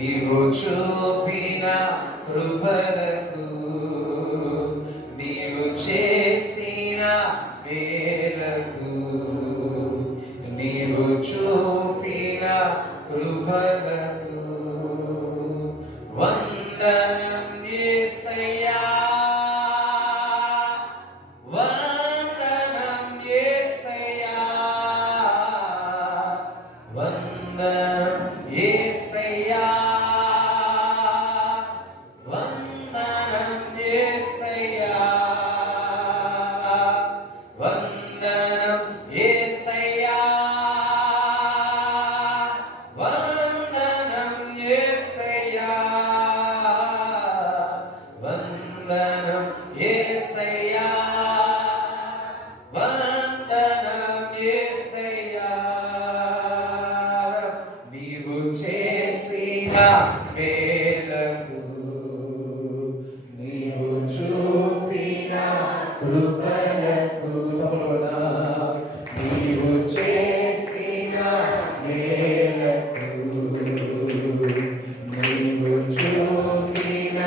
నీవు చూపిన కృపలకు నీవు చేసిన మేలకు నీవు చూపిన కృపలకు వందనం యేసయ్యా వందనం యేసయ్యా వందనం యేసయ్యా వందనం యేసయ్యా వందనం యేసయ్యా వందనం యేసయ్యా వందనం యేసయ్యా వందనం యేసయ్యా నీవు చేసిన మేలకు నీవు చూపిన కృపలకు నీవు చేసిన మేలకు నీవు చూపిన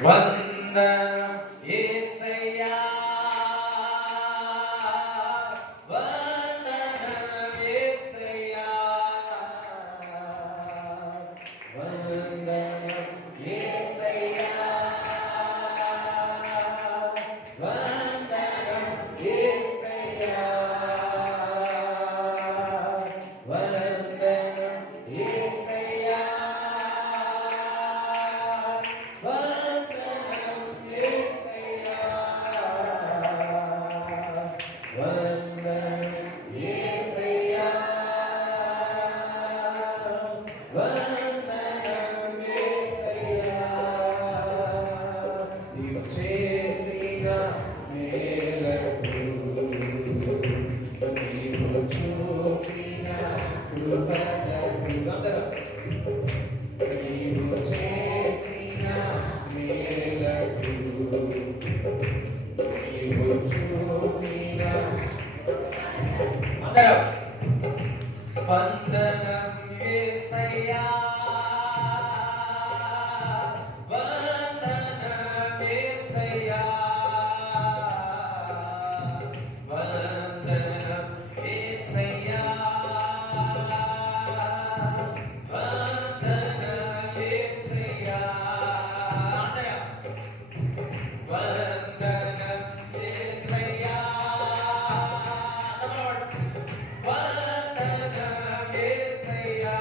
వందనం యేసయ్యా వందనం యేసయ్యా వందనం యేసయ్యా వందనం యేసయ్యా వందనం యేసయ్యా వందనం యేసయ్యా వందనం యేసయ్యా వందనం యేసయ్యా నీవు చేసిన మేలకు నీవు చూపిన కృపలకు నీవు చేసిన మేలకు నీవు చూపిన అందరం వందనం యేసయ్యా వందనం యేసయ్యా వందనం యేసయ్యా వందనం యేసయ్యా అందరం వందనం యేసయ్యా వందనం యేసయ్యా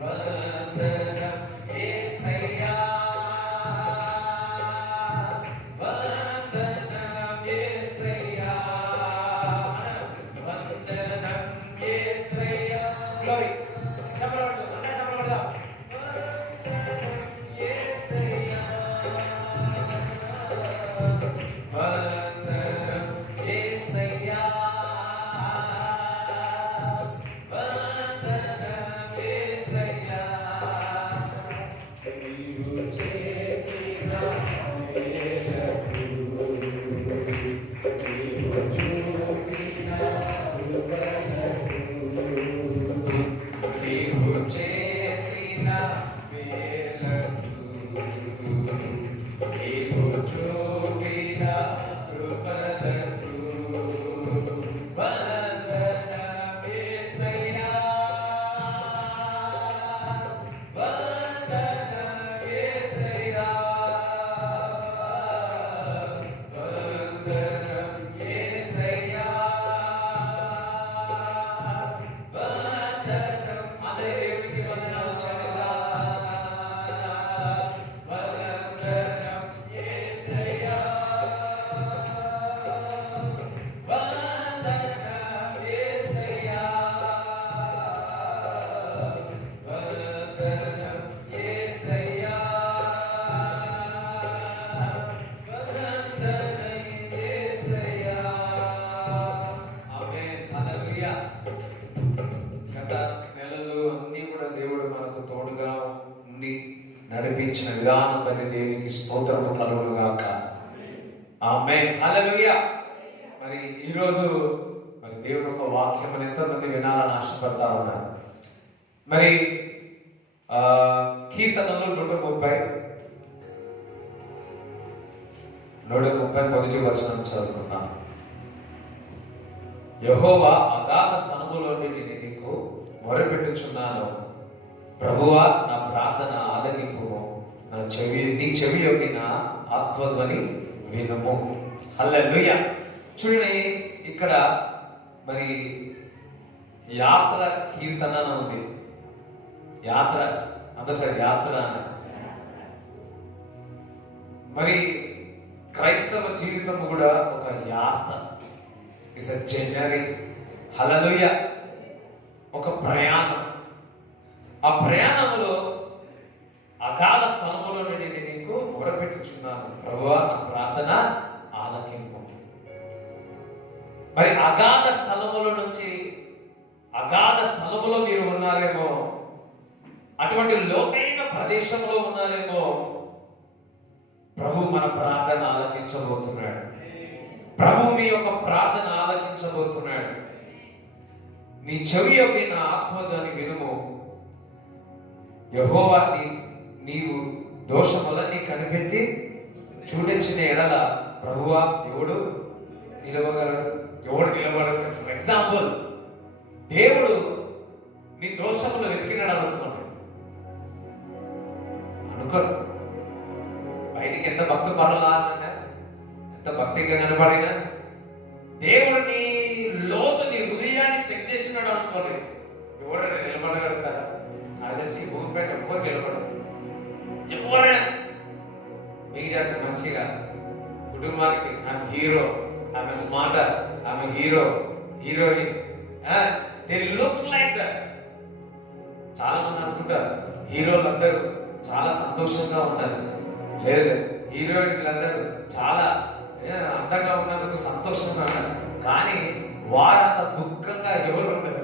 వందనం యేసయ్యా వందనం యేసయ్యా వందనం యేసయ్యా గ్లోరీ చప్పట్లు కొడదాం వందనం యేసయ్యా వందనం యేసయ్యా వందనం యేసయ్యా నీవు చేసిన మేలకు నీవు చూపిన కృపలకు నీవు చేసిన మేలకు నీవు చూపిన కృపలకు వందనం యేసయ్యా వందనం యేసయ్యా వందనం యేసయ్యా వందనం అందరి దేవునికి వందనాలు చెల్లిద్దాం వందనం యేసయ్యా వందనం యేసయ్యా వందనం యేసయ్యా వందనం యేసయ్యా ఆమేన్ హల్లెలూయా గత నెలలు అన్నీ కూడా దేవుడు మనకు తోడుగా ఉండి నడిపించిన విధానం బట్టి దేవునికి స్తోత్రము కలుగును గాక ఆమేన్ హల్లెలూయా మరి ఈరోజు మరి దేవుని ఒక వాక్యం ఎంతోమంది వినాలని ఆశపడతా ఉన్నారు. మరి కీర్తనలు 130 మొదటి వచనం చదువుకున్నాం. యెహోవా అగాధ స్థలములో నుండి నీకు మొరపెట్టుచున్నాను, ప్రభువా నా ప్రార్థన ఆలకింపుము, నీ చెవి యొగ్గి నా ఆత్మధ్వని వినుము. హల్లెలూయా. చూడండి, ఇక్కడ మరి యాత్ర కీర్తన ఉంది. యాత్ర అంతసారి యాత్ర మరి క్రైస్తవ జీవితం కూడా ఒక యాత్ర, ఇట్స్ ఎ జర్నీ. హల్లెలూయా. ఒక ప్రయాణం. ఆ ప్రయాణంలో అగాధ స్థలములో నుండి నీకు మొరపెట్టుచున్నాను, ప్రభువా నా ప్రార్థన ఆలకింపు. మరి అగాధ స్థలముల నుంచి అగాధ స్థలములో మీరు ఉన్నారేమో, అటువంటి లోతైన ప్రదేశంలో ఉన్నారేమో. ప్రభు మన ప్రార్థన ఆలకించబోతున్నాడు. ప్రభు మీ యొక్క ప్రార్థన ఆలకించబోతున్నాడు. నీ చెవి యొగ్గి నా ఆత్మధ్వని వినుము. యెహోవా నీవు దోషములన్నీ కనిపెట్టి చూడించిన ఎడల ప్రభువా ఎవడు నిలవగలడు, ఎవడు నిలబడదు. ఫర్ ఎగ్జాంపుల్, దేవుడు నీ దోషములు వెతికినాడు అనుకోండి. బయటికి ఎంత భక్తి పరలా, ఎంత భక్తిగా కనబడినా దేవుడు నీ లోతు, నీ హృదయాన్ని చెక్ చేసినాడు అనుకోండి. ఎవరైనా నిలబడగలుగుతారా? అది తెలిసి భూమిపేట ఎవ్వరు నిలబడరు. ఎవరైనా మీడియాకి మంచిగా కుటుంబానికి ఆమె హీరో, ఆమె స్మార్టర్, ఆమె hero, heroine, they look like that. చాలా మంది అనుకుంటారు హీరోలు అందరూ చాలా సంతోషంగా ఉంటారు. లేదు, హీరోయిన్లందరూ చాలా అందంగా ఉన్నందుకు సంతోషంగా ఉన్నారు. కానీ వారంత దుఃఖంగా ఎవరు ఉండరు.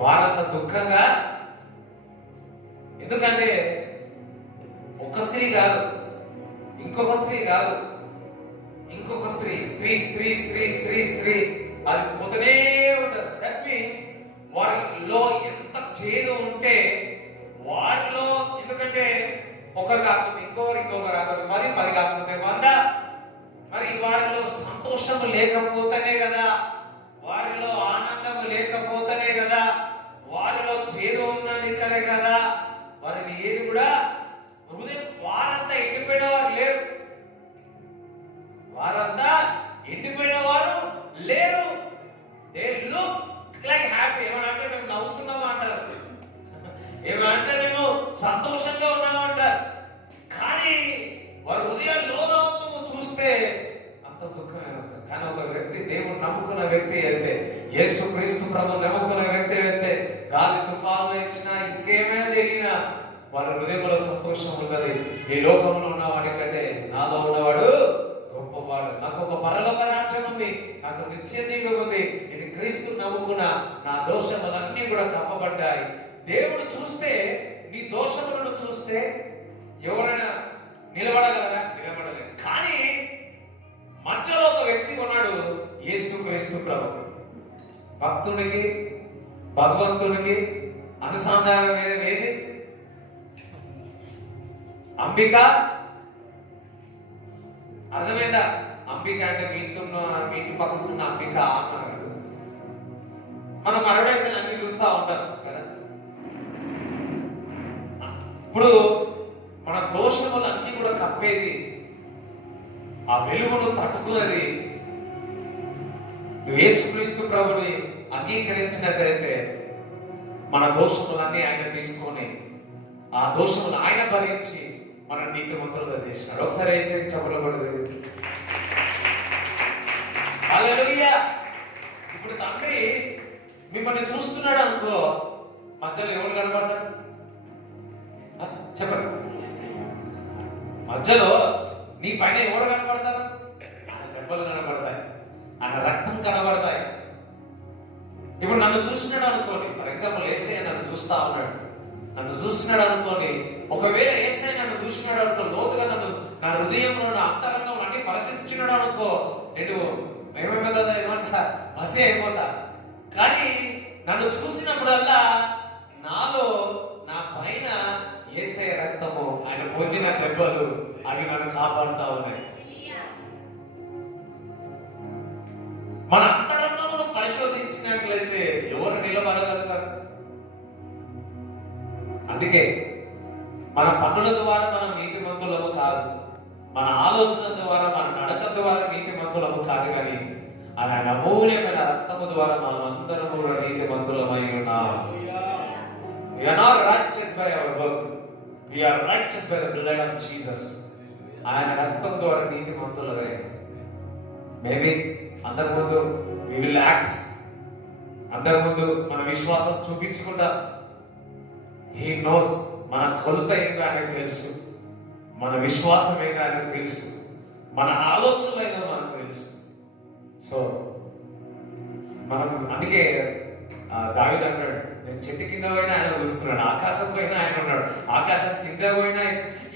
వారంత దుఃఖంగా, ఎందుకంటే ఒక స్త్రీ కాదు, ఇంకొక స్త్రీ కాదు, ఇంకొక స్త్రీ, స్త్రీ స్త్రీ స్త్రీ స్త్రీ స్త్రీ అది పోతూనే ఉంటారు. దట్ మీన్స్ వారిలో ఎంత చేదు ఉంటే వారిలో, ఎందుకంటే ఒకరు కాకపోతే ఇంకొకరు, ఇంకొకరు కాకపోతే 10, 10 కాకపోతే 100. మరి వారిలో సంతోషము లేకపోతేనే కదా, వారిలో ఆనందము లేకపోతేనే కదా, వారిలో చేదు ఉన్నది కదా, వారిని ఏది కూడా హృదయం, వారంతా ఎండిపోయిన వారు లేరు. వారంతా ఎండిపోయిన వారు లేరు. They look like happy. ఏమంటే మేము నవ్వుతున్నాము అంటారు, ఏమంటే మేము సంతోషంగా ఉన్నాము అంటారు. కానీ వారి హృదయాల్లో చూస్తే అంత దుఃఖమే ఉంటుంది. కానీ ఒక వ్యక్తి దేవుడు నమ్ముకున్న వ్యక్తి అయితే, యేసు క్రీస్తు ప్రభు నమ్ముకున్న వ్యక్తి అయితే, గాలి తుఫాన్లు ఇచ్చినా ఇంకేమే జరిగినా వాళ్ళ హృదయంలో సంతోషం ఉన్నది. ఈ లోకంలో ఉన్నవాడి కంటే నాలో ఉన్నవాడు గొప్పవాడు. నాకు ఒక పరలోక రాజ్యం ఉంది, నాకు నిత్య జీవం ఉంది. నేను క్రీస్తు నమ్ముకున్న నా దోషములన్నీ కూడా కప్పబడ్డాయి. దేవుడు చూస్తే, నీ దోషములను చూస్తే ఎవరైనా నిలబడగలరా? నిలబడలేదు. కానీ మధ్యలో ఒక వ్యక్తి ఉన్నాడు, యేసు క్రీస్తు ప్రభు. భక్తునికి భగవంతునికి అనుసంధానం ఏది? అంబిక. అర్థమైందా? అంబిక అంటే మీ ఇంటి పక్కకున్న అంబిక అన్నారు. మనం అడ్వర్టైజ్మెంట్ అన్ని చూస్తూ ఉంటాం కదా. ఇప్పుడు మన దోషములు అన్ని కూడా కప్పేది, ఆ వెలుగును తట్టుకున్నది యేసుక్రీస్తు ప్రభుని అంగీకరించినట్లయితే మన దోషములన్నీ ఆయన తీసుకొని, ఆ దోషములు ఆయన భరించి మన నీతిమంతులుగా చేసినాడు. ఒకసారి వేసేది చెప్పబడదు. హల్లెలూయా. ఇప్పుడు తండ్రి మిమ్మల్ని చూస్తున్నాడు అనుకో, మధ్యలో ఎవరు కనబడతారు? చెప్పండి. మధ్యలో నీ పైన ఎవరు కనబడతారు? ఆయన దెబ్బలు కనబడతాయి, ఆయన రక్తం కనబడతాయి. ఇప్పుడు నన్ను చూస్తున్నాడు అనుకోండి, ఫర్ ఎగ్జాంపుల్ యేసయ్య నన్ను చూస్తా ఉన్నాడు, నన్ను చూస్తున్నాడు అనుకోండి. ఒకవేళ యేసయ్య నన్ను చూస్తున్నాడు అనుకో, లోతుగా నా హృదయంలో, నా అంతరంగంలో అన్ని పరిస్థితి వచ్చినాడు అనుకో, నేను ఏమైపోతుందా, ఏమంటా మసి అయిపోతా. కానీ నన్ను చూసినప్పుడల్లా నాలో, నా పైన యేసయ్య రక్తము, ఆయన పొందిన దెబ్బలు అవి నన్ను కాపాడుతా ఉన్నాయి. మన అంతరంగమును పరిశోధించినట్లయితే ఎవరు నిలబడగలుగుతారు? అందుకే మన పనుల ద్వారా మనం నీతిమంతులము కాదు, మన ఆలోచన ద్వారా, మన నడక ద్వారా నీతిమంతులము కాదు, కానీ ఆయన అమూల్యమైన రక్తము ద్వారా మనం అందరం కూడా నీతిమంతులమై ఉన్నాం. We are not righteous by our work. We are righteous by the blood of Jesus. ఆయన రక్తం ద్వారా నీతిమంతులమే. మేబీ అందరి ముందు we will act, అందరి ముందు మన విశ్వాసం చూపించుకుంటా. He knows మన కొలత ఏందో ఆయనకు తెలుసు, మన విశ్వాసం ఏందో ఆయనకు తెలుసు, మన ఆలోచనలు ఏందో మనకు తెలుసు. సో మనం అందుకే దావీదు అంటాడు, నేను చెట్టు కింద పోయినా ఆయన చూస్తున్నాడు, ఆకాశం పోయినా ఆయన ఉన్నాడు, ఆకాశం కింద పోయినా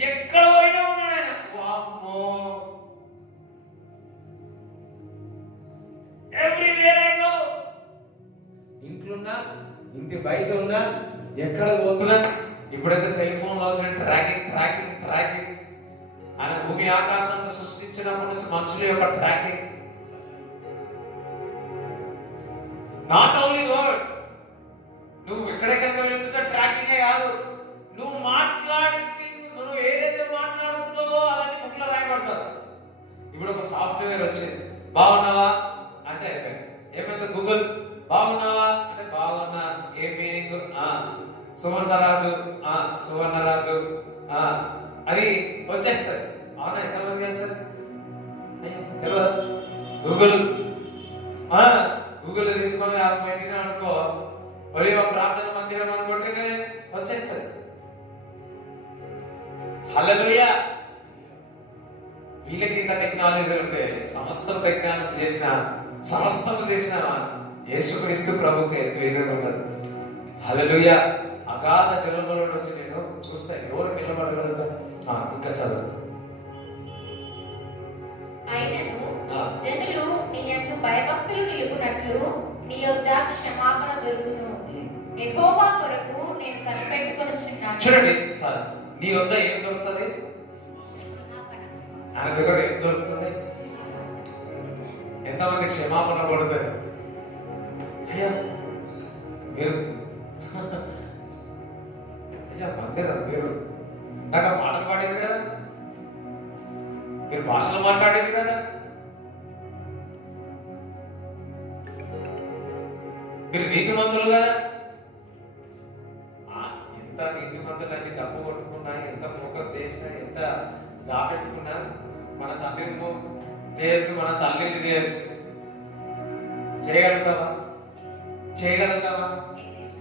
ఎక్కడ పోయినా ఉన్నాడు ఆయన. వామ్మో, ఎవ్రీవేర్ ఐ గో, ఇంట్లో ఉన్నా, ఇంటి బయట ఉన్నా, ఎక్కడ పోతున్నా, ఇప్పుడైతే సెల్ ఫోన్ లో వచ్చిన ట్రాకింగ్ ట్రాకింగ్ ట్రాకింగ్, ఆయన భూమి ఆకాశాన్ని సృష్టించినప్పటి నుంచి మనుషుల యొక్క ట్రాకింగ్. నాట్ ఓన్లీ వర్డ్, నువ్వు ఎక్కడెక్కడ వెళ్తుందో ట్రాకింగే కాదు, నువ్వు మాట్లాడింది, నువ్వు ఏదైతే మాట్లాడుతున్నావో అవన్నీ బుక్లో రాయబడతారు. ఇప్పుడు ఒక సాఫ్ట్వేర్ వచ్చింది, బాగున్నావా అంటే అయిపోయింది. ఏమైతే గూగుల్ బాగున్నావా అంటే బాగున్నా, ఏ మీనింగ్, సువర్ణరాజు సువర్ణరాజు అని వచ్చేస్తుంది. అవునా? ఎంతమంది చేస్తారు? తెలియదు. గూగుల్ గూగుల్ తీసుకొని పెట్టినా అనుకో, మరి ఒక ప్రార్థన మందిరం అనుకుంటే వచ్చేస్తుంది. హల్లెలూయా. వీళ్ళకి ఇంత టెక్నాలజీ ఉంటే సమస్తం టెక్నాలజీ చేసిన, సమస్తం చేసిన యేసుక్రీస్తు ప్రభుకి ఎంత విధంగా ఉంటుంది. హల్లెలూయా. అగాధ జలములో నుంచి నేను చూస్తే ఎవరు నిలబడగలుగుతారు? ఇంకా చదువు. అయినను జనులు నీ యందు భయభక్తులు నిలుపునట్లు నీ యొద్ద క్షమాపణ దొరుకును. యెహోవా కొరకు నేను కనిపెట్టుకొనుచున్నాను. చూడండి సార్, నీ యొద్ద ఏం దొరుకుతుంది? ఆయన దగ్గర ఏం దొరుకుతుంది? ఎంతమంది క్షమాపణ పడుతుంది? అయ్యా మీరు అయ్యా మందిరం, మీరు ఇందాక పాటలు పాడేది కదా, మీరు భాషలు మాట్లాడేది కదా, మీరు నీతిమంతులు కదా. ఎంత నీతిమంతులన్నీ డబ్బు కొట్టుకున్నా, ఎంత ఫోకస్ చేసినా, ఎంత జాబ్ పెట్టుకున్నా, మన తండ్రిని చేయొచ్చు, మన తల్లిని చేయొచ్చు. చేయగలుగుతావా? చేయగలుగుతావా?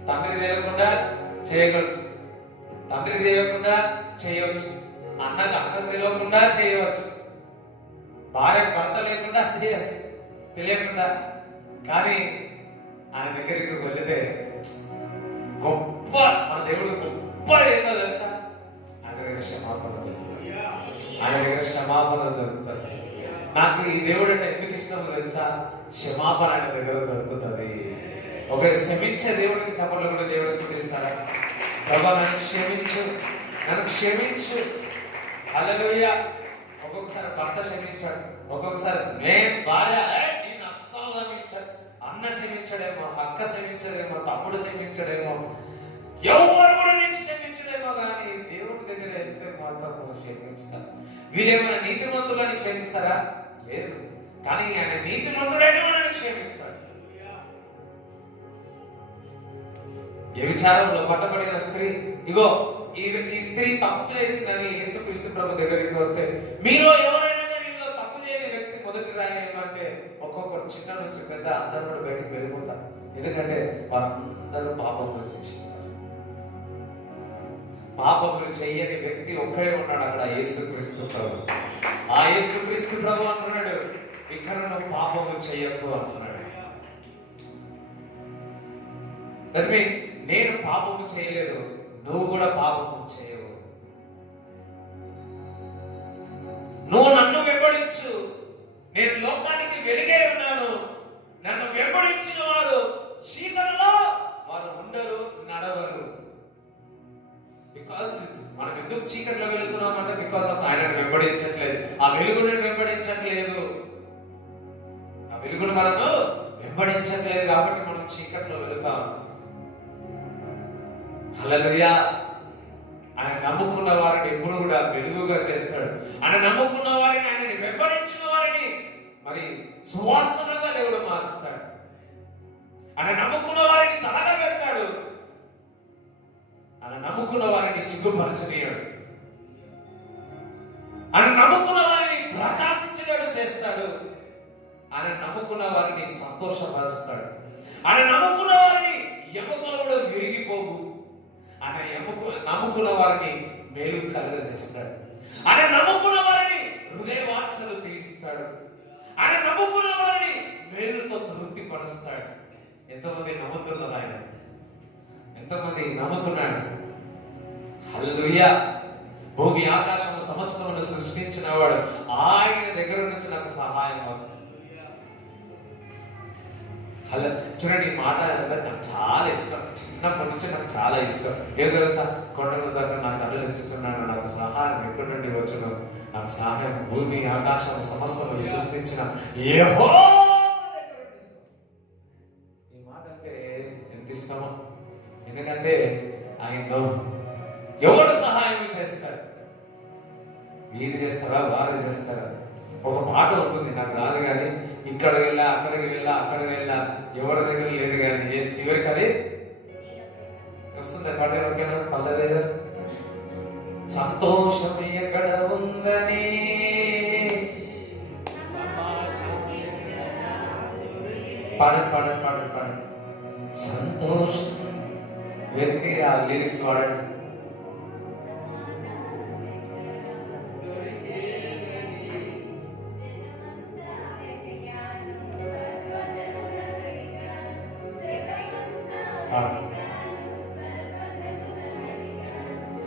తండ్రి చేయకుండా చేయగలచ్చు, తండ్రి చేయకుండా చేయవచ్చు, అన్నకు అక్కకు తెలియకుండా చేయవచ్చు, భార్యకు భర్త లేకుండా చేయవచ్చు, తెలియకుండా. కానీ ఆయన దగ్గరికి వెళితే గొప్ప, మన దేవుడు గొప్ప ఏదో తెలుసా? ఆయన దగ్గర క్షమాపణ దొరుకుతుంది. ఆయన దగ్గర క్షమాపణ దొరుకుతుంది. నాకు ఈ దేవుడు అంటే ఎందుకు ఇష్టమో తెలుసా? క్షమాపణ ఆయన దగ్గర దొరుకుతుంది. ఒక క్షమించే దేవుడికి చప్పట్లు కూడా దేవుడు స్తుతిస్తాడా? ప్రభా నన్ను క్షమించు, నన్ను క్షమించు. హల్లెలూయా. ఒక్కొక్కసారి భర్త క్షమించాడు, ఒక్కొక్కసారి నేను భార్య నేను అస్సలు క్షమించాడు, అన్న క్షమించడేమో, అక్క క్షమించడేమో, తమ్ముడు క్షమించడేమో, ఎవరు కూడా నేను క్షమించడేమో, కానీ దేవుడి దగ్గర వెళ్తే మాత్రం క్షమిస్తాను. వీళ్ళేమైనా నీతిమంతులని క్షమిస్తారా? లేదు. కానీ ఆయన నీతిమంతుడైనా మనల్ని క్షమిస్తాడు. వ్యభిచారంలో పట్టబడిన స్త్రీ, ఇగో ఈ స్త్రీ తప్పు చేసిందని యేసుక్రీస్తు ప్రభు దగ్గరికి వస్తే, మీలో ఎవరైనా వీళ్ళలో తప్పు చేయని వ్యక్తి మొదటి రాయంటే ఒక్కొక్కరు చిన్న నుంచి పెద్ద అందరూ కూడా బయటకు వెళ్ళిపోతారు. ఎందుకంటే వారందరూ పాపంలో చేసి, పాపములు చెయ్యని వ్యక్తి ఒక్కడే ఉన్నాడు అక్కడ, యేసుక్రీస్తు ప్రభు. ఆ యేసుక్రీస్తు ప్రభు అంటున్నాడు, ఇక్కడ నువ్వు పాపము చెయ్యకు అంటున్నాడు. దట్ మీన్స్ నేను పాపము చేయలేదు, నువ్వు కూడా పాపము చేయవు. నువ్వు నన్ను వెంబడించు, నేను లోకానికి వెలుగై ఉన్నాను. నన్ను వెంబడించిన వారు చీకటిలో వారు ఉండరు, నడవరు. బికాస్ మనం ఎందుకు చీకట్లో వెళుతున్నామంటే బికాస్ ఆఫ్ ఆయనను వెంబడించట్లేదు, ఆ వెలుగును వెంబడించట్లేదు, ఆ వెలుగును మనను వెంబడించట్లేదు కాబట్టి మనం చీకట్లో వెళుతాం. హల్లెలూయా. ఆయన నమ్ముకున్న వారిని ఎప్పుడు కూడా వెలుగుగా చేస్తాడు. ఆయన నమ్ముకున్న వారిని, ఆయనని వెంబడించిన వారిని మరి సువాసనగా దేవుడు మారుస్తాడు. ఆయన నమ్ముకున్న వారిని తలగా పెడతాడు. ఆయన నమ్ముకున్న వారిని సిగ్గుపరచనీయడు. ఆయన నమ్ముకున్న వారిని ప్రకాశించేటట్టు చేస్తాడు. ఆయన నమ్ముకున్న వారిని సంతోషపరుస్తాడు. ఆయన నమ్ముకున్న వారిని ఎముకలు కూడా విరిగిపోవు. ఆయన నమ్ముకున్న వారిని మేలు కలుగజేస్తాడు. ఆయన నమ్ముకున్న వారిని హృదయ వాంఛలు తీరుస్తాడు. ఆయన నమ్ముకున్న వారిని మేలుతో తృప్తిపరుస్తాడు. ఎంతమంది నమ్ముతున్నారు? ఆయన ఎంతమంది నమ్ముతున్నాడు? హల్లెలూయా. భూమి ఆకాశము సమస్తమును సృష్టించిన వాడు ఆయన దగ్గర నుంచి నాకు సహాయం వస్తుంది. హలో చూడండి, ఈ మాట నాకు చాలా ఇష్టం. చిన్నప్పటి నుంచి నాకు చాలా ఇష్టం. ఏదో తెలుసా, కొండల దగ్గర నా కళ్ళు తెచ్చుతున్నాను, నాకు సహాయం ఎక్కడి నుండి వచ్చును, నాకు సహాయం భూమి ఆకాశం సమస్తము సృష్టించిన యెహోవా. ఈ మాట అంటే ఎంత ఇష్టమో. ఎందుకంటే ఆయన ఎవరు సహాయం చేస్తారు? వీరు చేస్తారా, వారు చేస్తారా? ఒక పాట ఉంటుంది, నాకు రాదు కానీ, ఇక్కడ వెళ్ళా అక్కడికి వెళ్ళా ఎవరి దగ్గర లేదు కానీ ఏ శివరికి అది వస్తుంది. పాట ఎవరికైనా పల్లదే కదా. సంతోషం ఎక్కడ ఉందని పాడండి. సంతోషం వెతికి ఆ లిరిక్స్ పాడండి.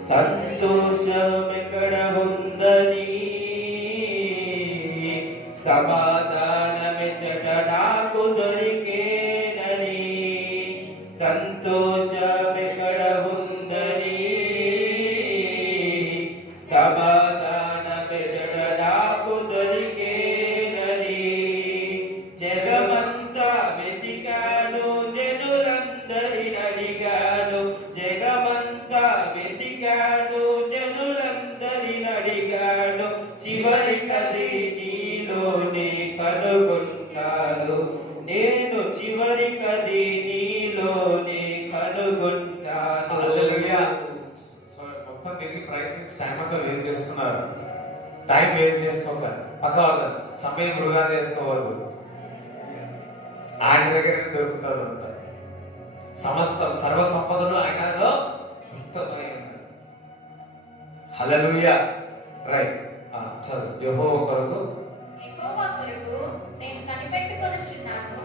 సంతోషం ఎక్కడ ఉందని, సమాధానమెచ్చట నాకు దొరికేనని. సంతోషం ఎక్కడ ఉందని, సమాధానమెచ్చట నాకు దొరికేనని. జగమంతా వెతికాను, జనులందరిని అడిగాను. జగమంతా వెతికాను, జనులందరిని అడిగాను. చివరికది నీలోనే కనుగొన్నాను. నేను చివరికది నీలోనే కనుగొన్నాను. హల్లెలూయా. మొత్తం తిరిగి ప్రయత్నించి టైం అంతా వేస్ట్ చేస్తున్నారు. టైం వేస్ట్ చేసుకోక పక్కవాళ్ళు సమయం వృధా చేసుకోవద్దు. ఆయన దగ్గర దొరుకుతారు అంత. సమస్త సర్వ సంపదలు ఆయనలో ముక్తమై ఉన్నాయి. హల్లెలూయా. రైట్, చదువు. యెహోవా కొరకు నేను కనిపెట్టుకొనుచున్నాను,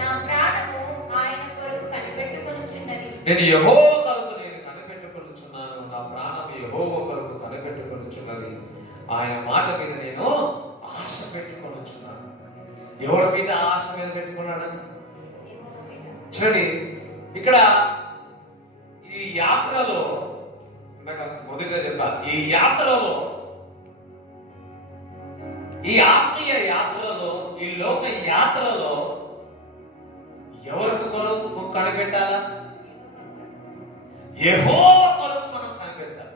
నా ప్రాణము ఆయన కొరకు కనిపెట్టుకొనుచున్నది. నేను యెహోవా కొరకు నేను కనిపెట్టుకొనుచున్నాను, నా ప్రాణము యెహోవా కొరకు కనిపెట్టుకొనుచున్నది. ఆయన మాట మీద నేను ఆశ పెట్టుకొనుచున్నాను. ఎవరి మీద ఆశ మీద పెట్టుకున్నాడంట? చూడండి, ఇక్కడ ఈ యాత్రలో మొదటిగా చెప్పా, ఈ యాత్రలో, ఈ ఆత్మీయ యాత్రలో, ఈ లోక యాత్రలో ఎవరికి కొరకు కనిపెట్టాలా? యెహోవా కొరకు మనం కనిపెట్టాలి.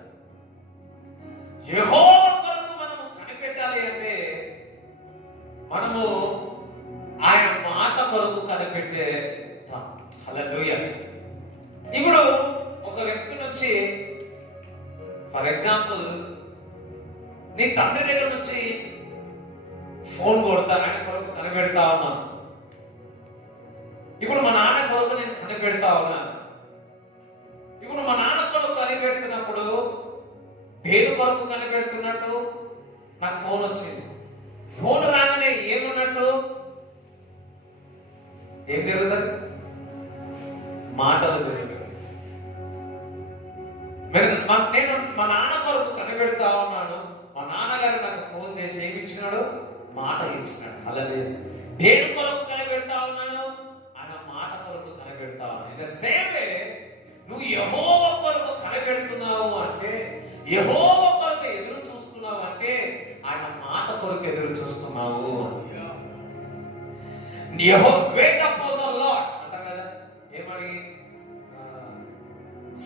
యెహోవా కొరకు మనము కనిపెట్టాలి అంటే మనము ఆయన మాట కొరకు కనిపెట్టేస్తాం. హల్లెలూయా. ఇప్పుడు ఒక వ్యక్తి నుంచి, ఫర్ ఎగ్జాంపుల్, నీ తండ్రి దగ్గర నుంచి ఫోన్ కొడతా, ఆయన కొరకు కనిపెడతా ఉన్నా. ఇప్పుడు మా నాన్న కొరకు నేను కనిపెడతా ఉన్నా. ఇప్పుడు మా నాన్న కొరకు కనిపెడుతున్నప్పుడు దేని కొరకు కనిపెడుతున్నట్టు? నాకు ఫోన్ వచ్చింది. ఫోన్ రాగానే ఏమున్నట్టు? ఏం జరుగుతుంది? మాటలు జరుగుతాయి. నేను మా నాన్న కొరకు కనిపెడతా ఉన్నాను. మా నాన్నగారు నాకు ఫోన్ చేసి ఏమి ఇచ్చినాడు? మాట ఇచ్చినాడు. అలాగే దేని కొరకు కనిపెడతా ఉన్నాను? ఆయన మాట కొరకు కనిపెడతా ఉన్నాను. ఇన్ ద సేమ్ వే నువ్వు యెహోవా కొరకు కనిపెడుతున్నావు అంటే, యెహోవా కొరకు ఎదురు చూస్తున్నావు అంటే ఆయన మాట కొరకు ఎదురు చూస్తున్నావు. వెయిట్ అపాన్ ద లార్డ్ అంటారు కదా, ఏమని?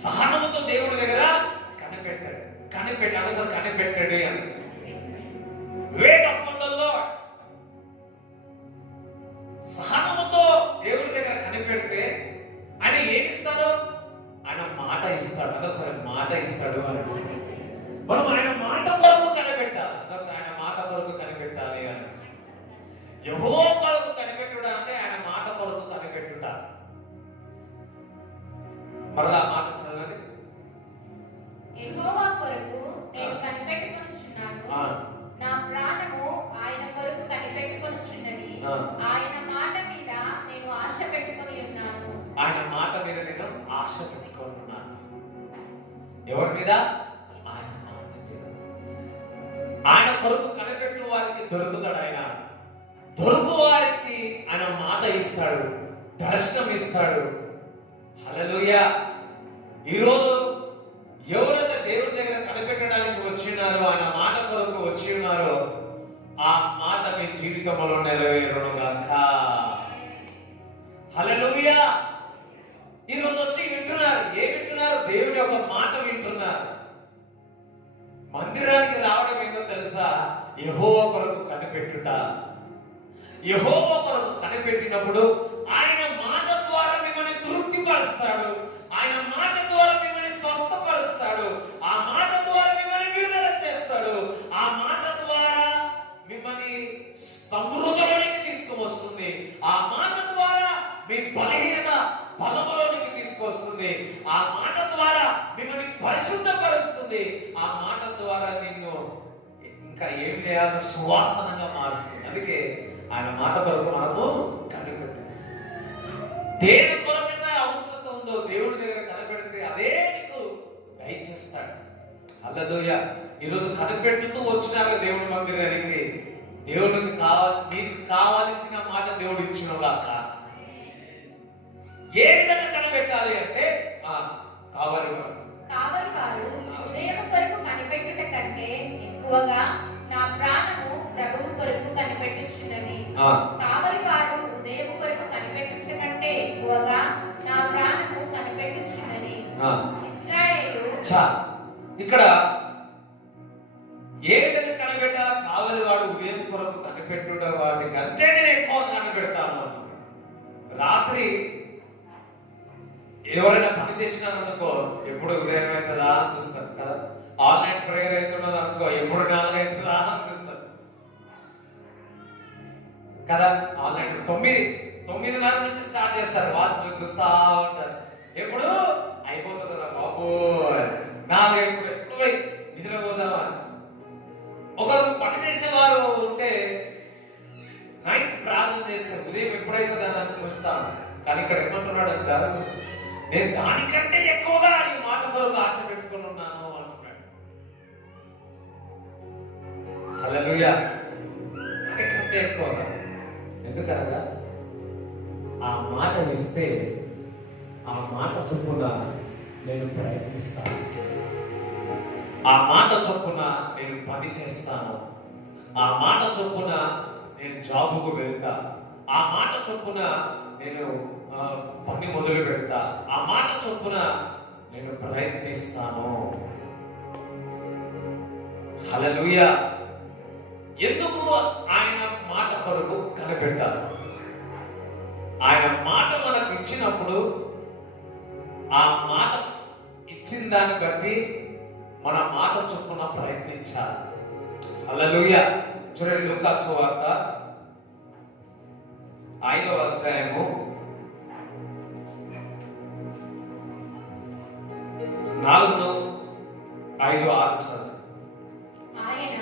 సహనముతో దేవుడి దగ్గర కనిపెట్టాడు సార్, కనిపెట్టాడు అని. వెయిట్ అపాన్ ద లార్డ్, సహనముతో దేవుడి దగ్గర కనిపెడితే ఆయన ఏమి ఇస్తాడు? ఆయన మాట ఇస్తాడు. అదొకసారి మాట ఇస్తాడు అని. మనం ఆయన మాట కొరకు కనిపెట్టాలి. అదొకసారి ఆయన మాట కొరకు కనిపెట్టాలి అని. యెహోవా కొరకు కనిపెట్టుట అంటే ఆయన మాట కొరకు కనిపెట్టుట. మరలా మాట చదవండి. యెహోవా కొరకు నేను కనిపెట్టుకొనుచున్నాను, నా ప్రాణము ఆయన కొరకు కనిపెట్టుకొనుచున్నది, ఆయన మాట మీద నేను ఆశ పెట్టుకొని ఉన్నాను. ఆయన మాట మీద నేను ఆశ పెట్టుకొని ఉన్నాను. ఎవరి మీద? ఆయన మాట మీద. ఆయన కొరకు కనిపెట్టు వారికి దొరుకుతాడు. ఆయన దొరుకు వారికి ఆయన మాట ఇస్తాడు, దర్శనం ఇస్తాడు. హల్లెలూయా. ఈరోజు ఎవరైతే దేవుడి దగ్గర కనిపెట్టడానికి వచ్చి ఉన్నారో, ఆయన మాట కొరకు వచ్చి ఉన్నారో, ఆ మాట మీ జీవితంలో నెరవేరును గాక. హల్లెలూయా. ఈరోజు వచ్చి వింటున్నారు. ఏం వింటున్నారు? దేవుని యొక్క మాట వింటున్నారు. మందిరానికి రావడం ఏదో తెలుసా? యెహోవా కొరకు కనిపెట్టుట. యెహోవా కొరకు కనిపెట్టినప్పుడు ఆయన మాట ద్వారా మిమ్మల్ని తృప్తిపరుస్తాడు. ఆయన మాట ద్వారా మిమ్మల్ని స్వస్థపరుస్తాడు. ఆ మాట ద్వారా మిమ్మల్ని విడుదల చేస్తాడు. ఆ మాట ద్వారా మిమ్మల్ని సమృద్ధిలోనికి తీసుకువస్తుంది. ఆ మాట ద్వారా మీ బలహీనత బలములోనికి తీసుకొస్తుంది. ఆ మాట ద్వారా మిమ్మల్ని పరిశుద్ధపరుస్తుంది. ఆ మాట ద్వారా నిన్ను ఇంకా ఏం చేయాలో సువాసనంగా మారుస్తుంది. అందుకే ఆయన మాట కొరకు మనము కనిపెట్టు. దేని కొరకైనా అవసరత ఉందో దేవుడి దగ్గర కనిపెడితే అదే నీకు దయచేస్తాడు. హల్లెలూయా. ఈరోజు కనిపెట్టుతూ వచ్చినాక దేవుని మందిరానికి, దేవునికి నీకు కావాల్సిన మాట దేవుడు ఇచ్చును గాక. ఏ విధంగా కనిపెట్టాలి అంటే కావాలి వారు ఉదయం కొరకు కనిపెట్టుట కంటే ఎక్కువగా నా ప్రాణము ప్రభువు కొరకు కనిపెట్టుచున్నది. కావలి వారు ఉదయం కొరకు కనిపెట్టుట కంటే ఎక్కువగా నా ప్రాణము కనిపెట్టుచున్నది. ఇశ్రాయేలు ఇక్కడ ఏ విధంగా కనిపెట్టాలా? కావలి వాడు ఉదయం కొరకు కనిపెట్టుట వాటి కంటే నేను ఎక్కువ కనిపెడతాను అంటున్నాడు. రాత్రి ఎవరైనా పని చేసినారనుకో, ఎప్పుడు ఉదయం అవుతుందా అని చూస్తారు కదా. ఆన్లైన్ ప్రేయర్ అవుతున్నది అనుకో, ఎప్పుడు 4 అవుతుందా అని చూస్తారు కదా. ఆన్లైన్ 9:30 నుంచి స్టార్ట్ చేస్తారు. వాచ్లు చూస్తా ఉంటారు. ఎప్పుడు అయిపోతుందా బాబు 4 ఎప్పుడు పోయి నిద్రపోదామా. ఒకరు పని చేసేవారు ఉంటే నైట్ ప్రార్థన చేస్తారు. ఉదయం ఎప్పుడైతుందా అని చూస్తాను. కానీ ఇక్కడ ఏమంటున్నాడు అంటారు, నేను దానికంటే ఎక్కువగా నీ మాట కొరకు ఆశ పెట్టుకుని ఉన్నాను అంటున్నాడు. హల్లెలూయా. దానికంటే ఎక్కువగా. ఎందుకనగా ఆ మాట ఇస్తే ఆ మాట చొప్పున నేను ప్రయత్నిస్తాను. ఆ మాట చొప్పున నేను పని చేస్తాను. ఆ మాట చొప్పున నేను జాబుకు వెళ్తా. ఆ మాట చొప్పున నేను పని మొదలు పెడతా. ఆ మాట చొప్పున నేను ప్రయత్నిస్తాను. హల్లెలూయా. ఎందుకు ఆయన మాట కొరకు కనిపెట్టాలి? ఆయన మాట మనకు ఇచ్చినప్పుడు ఆ మాట ఇచ్చిన దాన్ని బట్టి మన మాట చొప్పున ప్రయత్నించాలి. హల్లెలూయా. చూడండి, లూకా సువార్త 5వ అధ్యాయము 4-5-6 ఆయన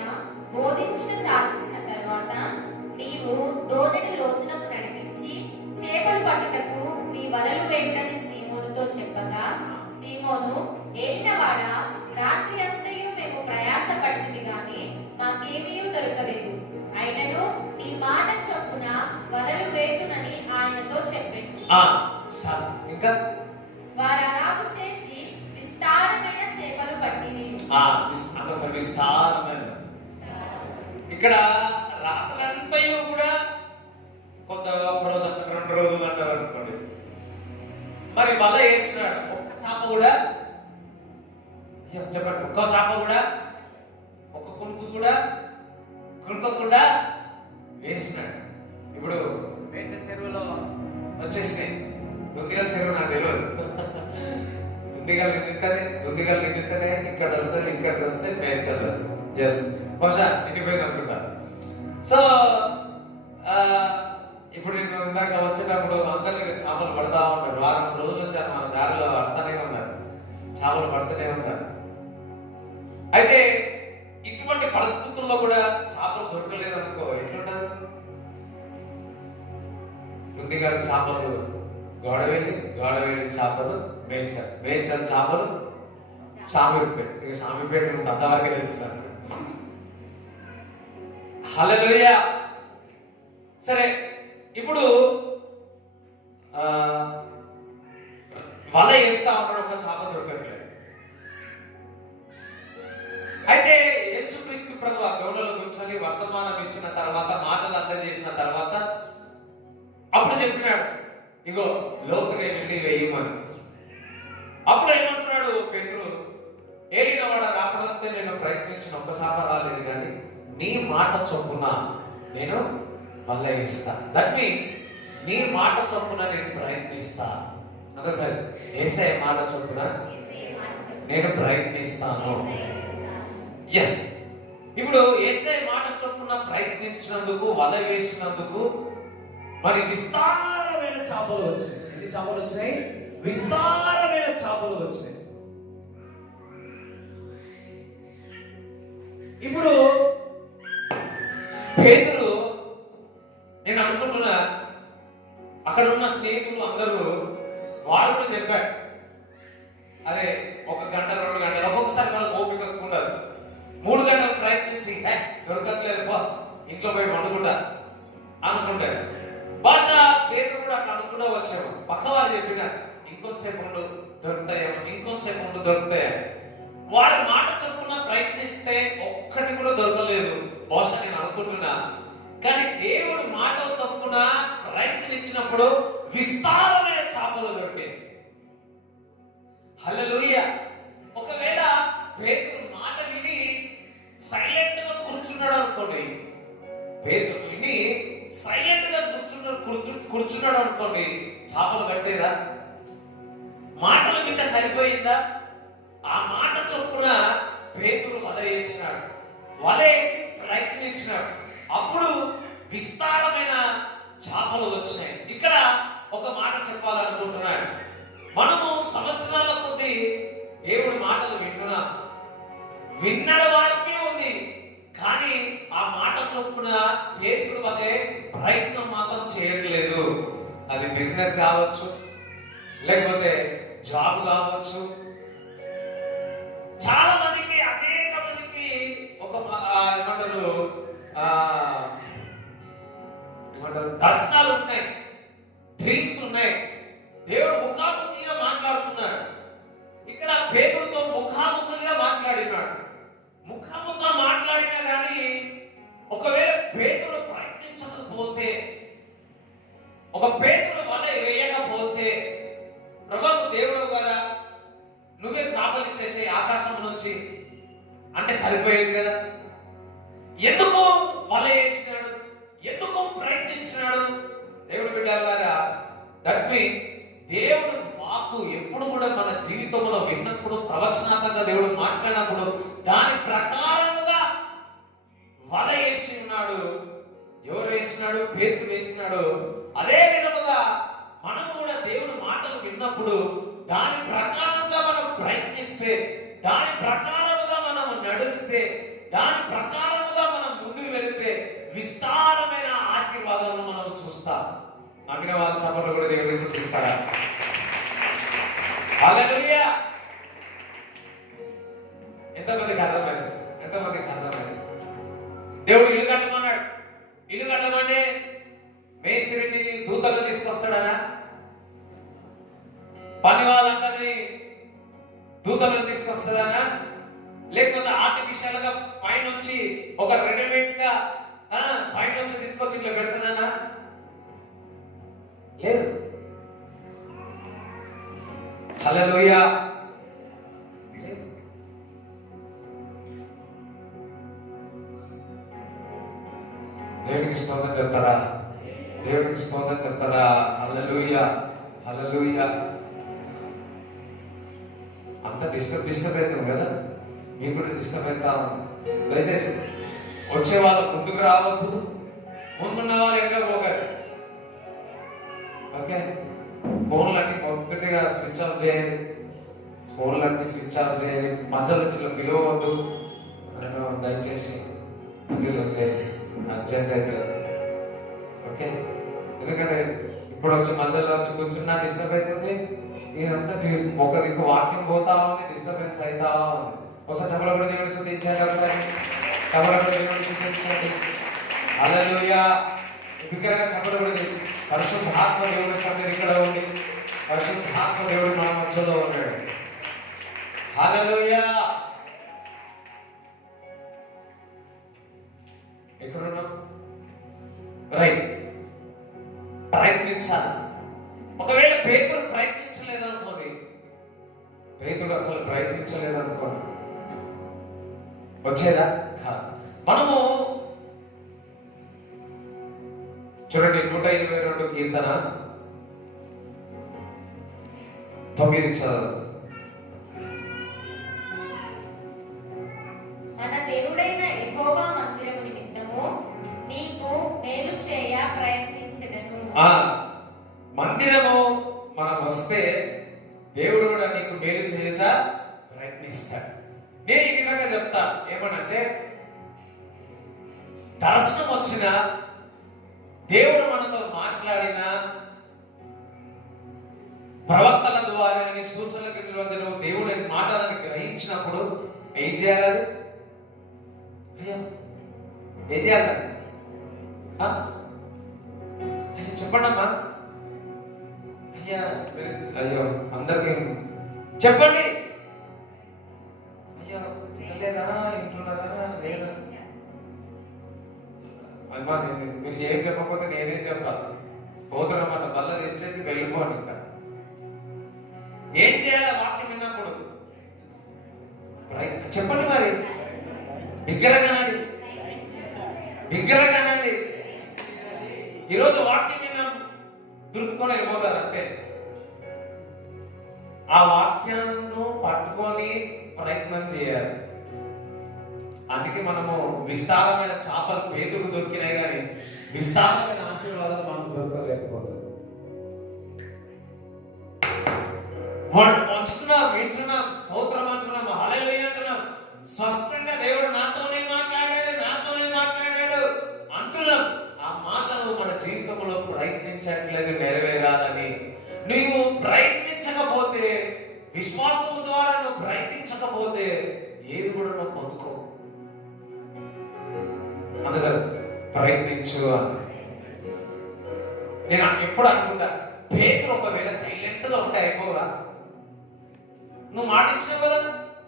బోధించిన చాలించిన తర్వాత నీవు దోణిని లోతునకు నడిపించి చేపలు పట్టుటకు నీ వలలు వేయుటని సీమోనుతో చెప్పగా, సీమోను, ఏలినవాడా, రాత్రి అంతయు మేము ప్రయాసపడితిమి గాని మాకేమీ దొరకలేదు. అయినను ఇంకా వారు అలాగు చేసి విస్తారమైన చేపలు పట్టిరి. విస్తారమైన ఇక్కడ రాత్రంతయు కూడా కొంత ఒక రోజు అంటే 2 రోజులు అంటారు అనుకోండి. మరి వల వేసినాడు, ఒక్క చేప కూడా చెప్పండి, ఒక్క చేప కూడా ఒక్క కునుకు కూడా కునుకోకుండా వేసినాడు. ఇప్పుడు మేడ్చల్ చెరువులో వచ్చేసినాయి. దుందిగల చెరువు నాకు తెలియదు. దుందిగలు నిండితేనే ఇక్కడ వస్తుంది, ఇక్కడికి వస్తే మేడ్చల్ వస్తుంది. ఎస్, బహుశా నిండిపోయింది అనుకుంటా. సో ఇప్పుడు నేను ఇందాక వచ్చేటప్పుడు అందరికి చేపలు పడతా ఉంటారు. 4 రోజులు వచ్చారు, మన దారిలో పడతానే ఉన్నారు, చేపలు పడుతూనే ఉన్నారు. అయితే ఇటువంటి పరిస్థితుల్లో కూడా చేపలు దొరకలేదు అనుకో, ఎట్లుంటది? దుందిగారు చేపలు గోడవేలి చేపలు మేడ్చల్ చేపలు షామీర్పేట. ఇక షామీర్పేట అంతవరకే తెలుసు నాకు. హల్లెలూయా. సరే, ఇప్పుడు వల వేస్తా ఉన్నాడు, ఒక చేప దొరకట్లేదు. అయితే యేసుక్రీస్తు ప్రభువు ఆ దోణలో కూర్చొని వర్తమానం ఇచ్చిన తర్వాత, మాటలు అందజేసిన తర్వాత అప్పుడు చెప్పినాడు, ఇగో లోతుగా వెళ్ళి వేయమని. అప్పుడు ఏమంటున్నాడు పేతురు, ఏలిన వాడ రాత్రంతా నేను ప్రయత్నించిన ఒక్క చేప రాలేదు, కానీ నీ మాట చొప్పున నేను వల వేస్తా. దట్ మీన్స్ నీ మాట చొప్పున నేను ప్రయత్నిస్తా. అదే సరే, యేసయ్య మాట చొప్పున నేను ప్రయత్నిస్తాను. ఎస్, ఇప్పుడు యేసయ్య మాట చొప్పున ప్రయత్నించినందుకు, వల వేసినందుకు మరి విస్తారమైన చేపలు వచ్చినాయి. ఎన్ని చేపలు వచ్చినాయి? విస్తారమైన చేపలు వచ్చినాయి. ఇప్పుడు పేతురు, నేను అనుకుంటున్నా అక్కడ ఉన్న స్నేహితులు అందరూ వారు కూడా చెప్పాడు, అరే 1 గంట 2 గంటలు, ఒక్కొక్కసారి వాళ్ళకి ఓపిక ఉండదు. 3 గంటలు ప్రయత్నించి దొరకట్లేదు, పో ఇంట్లో పోయి వండుకుంటా అనుకుంటారు. భాష పేరు కూడా అట్లా అనుకుంటూ వచ్చాము. పక్కవారు చెప్పినారు, ఇంకొంతసేపు ఉండు దొరుకుతాయేమో, ఇంకొంతసేపు ఉండు దొరుకుతాయేమో. వారి మాట చొప్పున ప్రయత్నిస్తే ఒక్కటి కూడా దొరకలేదు బహుశా, నేను అనుకుంటున్నా. కానీ దేవుడు మాట చొప్పున ప్రయత్నించినప్పుడు విస్తారమైన చేపలు దొరికాయి. హల్లెలూయా. ఒకవేళ పేతురు మాట విని సైలెంట్ గా కూర్చున్నాడు అనుకోండి, పేతురు విని సైలెంట్ గా కూర్చున్నాడు అనుకోండి, చేపలు పట్టేదా? మాటలు వింటే సరిపోయిందా? ఆ మాట చొప్పున పేతురు వల వేసినాడు, వల వేసి ప్రయత్నించినాడు. అప్పుడు విస్తారమైన చేపలు వచ్చినాయి. ఇక్కడ ఒక మాట చెప్పాలనుకుంటున్నాడు. మనము సంవత్సరాల కొద్దీ దేవుడి మాటలు వింటున్నాం, విన్నడ వారికే ఉంది, కానీ ఆ మాట చొప్పున పేతురు వలె ప్రయత్నం మాత్రం చేయట్లేదు. అది బిజినెస్ కావచ్చు, లేకపోతే జాబ్ కావచ్చు. చాలా మందికి, అనేక మందికి ఒక ఏమంటారు దర్శనాలు ఉన్నాయి, డ్రీమ్స్ ఉన్నాయి. దేవుడు ముఖాముఖిగా మాట్లాడుతున్నాడు. ఇక్కడ పేతురుతో ముఖాముఖిగా మాట్లాడినాడు. ముఖాముఖిగా మాట్లాడినా కానీ ఒకవేళ పేతురు ప్రయత్నించకపోతే, ఒక పేతురు వల వేయకపోతే, ప్రభువు దేవుడు గారా నువ్వే ప్రాబలించేసే ఆకాశం నుంచి అంటే సరిపోయేది కదా. ఎందుకు వల వేసినాడు? ఎందుకు ప్రయత్నించినాడు? దేవుడు బిడ్డలారా, దట్ మీన్స్ దేవుడు మాకు ఎప్పుడు కూడా మన జీవితంలో విన్నప్పుడు, ప్రవచనాత్మకంగా దేవుడు మాట్లాడినప్పుడు దాని ప్రకారముగా వల వేసి ఉన్నాడు. ఎవరు వేసినాడు? పేతురు వేసినాడు. అదే విధముగా మనము కూడా దేవుడు మాటలు విన్నప్పుడు దాని ప్రకారంగా మనం ప్రయత్నిస్తే, దాని ప్రకారముగా మనం నడిస్తే, దాని ప్రకారముగా మనం ముందుకు వెళితే విస్తారమైన ఆశీర్వాదాలను మనం చూస్తాం. నమ్మిన వాళ్ళ చప్పట్లు కూడా దేవుడు స్తుతిస్తారా? హల్లెలూయా. ఎంతమందికి అర్థమైంది? ఎంతమందికి అర్థమైంది? దేవుడు ఇల్లు కట్టమన్నాడు. ఇల్లు కట్టమంటే మేస్త్రిని దూతలు తీసుకొస్తాడనా? లేదు. హల్లెలూయా. లేదు. దేవునికి స్తోత్రం చెప్తారా? దేవునికి స్తోత్రం చెప్తారా? హల్లెలూయా, హల్లెలూయా. అంత డిస్టర్బ్ అవుతుంది కదా, మీకు కూడా డిస్టర్బ్ అవుతా ఉంది. దయచేసి వచ్చే వాళ్ళు ముందుకు రావద్దు, ముందున్న వాళ్ళు ఎక్కడ పోగలరు. ఓకే, ఫోన్లన్నీ మొదటిగా స్విచ్ ఆఫ్ చేయండి, ఫోన్లన్నీ స్విచ్ ఆఫ్ చేయండి. మధ్యలో చిన్న పిలవద్దు దయచేసి, అర్జెంట్ అయితే. ఓకే, ఎందుకంటే ఇప్పుడు వచ్చి మధ్యలో వచ్చి కూర్చున్నా డిస్టర్బ్ అవుతుంది. ఇదంతా మీరు ఒక దిక్కు వాక్యం పోతా ఉంది, డిస్టర్బెన్స్ అవుతా ఉంది. ఒకసారి చెప్పలో కూడా దేవుడు శుద్ధించండి, ఒకసారి చెప్పలో కూడా దేవుడు శుద్ధించండి. హల్లెలూయా. బిగ్గరగా చెప్పలో కూడా పరిశుద్ధాత్మ దేవుడి సన్నిధి ఇక్కడ ఉంది. పరిశుద్ధాత్మ దేవుడు మన మధ్యలో ఉన్నాడు. హల్లెలూయా. ఎక్కడున్నాం? రైట్, ప్రయత్నించాలి. ఒకవేళ పేతురు ప్రయత్నించలేదనుకోండి, పేతురు అసలు ప్రయత్నించలేదనుకోండి, వచ్చేదా? కాదు. మనము చూడండి 122 కీర్తన 9 చదువు. మన దేవుడైన యెహోవా మందిరము నిమిత్తము నీకు మేలు చేయ ప్రయత్నించెదను. మందిరము మనం వస్తే దేవుడు కూడా నీకు మేలు చేయక ప్రయత్నిస్తాడు. నేను ఈ విధంగా చెప్తా, ఏమనంటే దర్శనం వచ్చిన, దేవుడు మనతో మాట్లాడిన, ప్రవక్తల ద్వారా సూచనల వద్ద నువ్వు దేవుడి మాటలను గ్రహించినప్పుడు ఏం చేయాలి? అయ్యో ఏం చేయాలి? చెప్పండి అమ్మా. అయ్యో అందరికి చెప్పండి. అయ్యో లేదా, వింటున్నారా లేదా? అమ్మా మీరు ఏం చెప్పకపోతే నేనేం చెప్పాలి? స్తోత్రం అన్న బల్ల తెచ్చేసి వెళ్ళిపోవాలి. ఇంకా ఏం చేయాలి? వాక్యం విన్నప్పుడు చెప్పండి, మరి బిగ్గరగానండి, బిగ్గరగానండి. ఈరోజు వాక్యం విన్నాం, దులుపుకొని వెళ్ళిపోతారు అంతే. ఆ వాక్యాన్ని పట్టుకొని ప్రయత్నం చేయాలి. అందుకే మనము విస్తారమైన చేపలు పేతుకు దొరికినాయి, కానీ విస్తారమైన ఆశీర్వాదాలు మనకు దొరకలేకపోతుంది. వస్తున్నాం, వింటున్నాం, స్తోత్రం అంటున్నాం, హల్లెలూయా అంటున్నాం, స్పష్టంగా దేవుడు నాతోనే మాట్లాడాడు, నాతోనే మాట్లాడాడు అంటున్నాం. ఆ మాటలు మన జీవితంలో ప్రయత్నించట్లేదు నెరవేరాలని. నువ్వు ప్రయత్నించకపోతే, విశ్వాసం ద్వారా నువ్వు ప్రయత్నించకపోతే ఏది కూడా నువ్వు పొందుకో. అందుకని ప్రయత్నించు అని నేను ఎప్పుడు అనుకుంటా. పేతురు ఒకవేళ సైలెంట్ గా ఉంటే అయిపోగా, నువ్వు మాట ఇచ్చినావు కదా,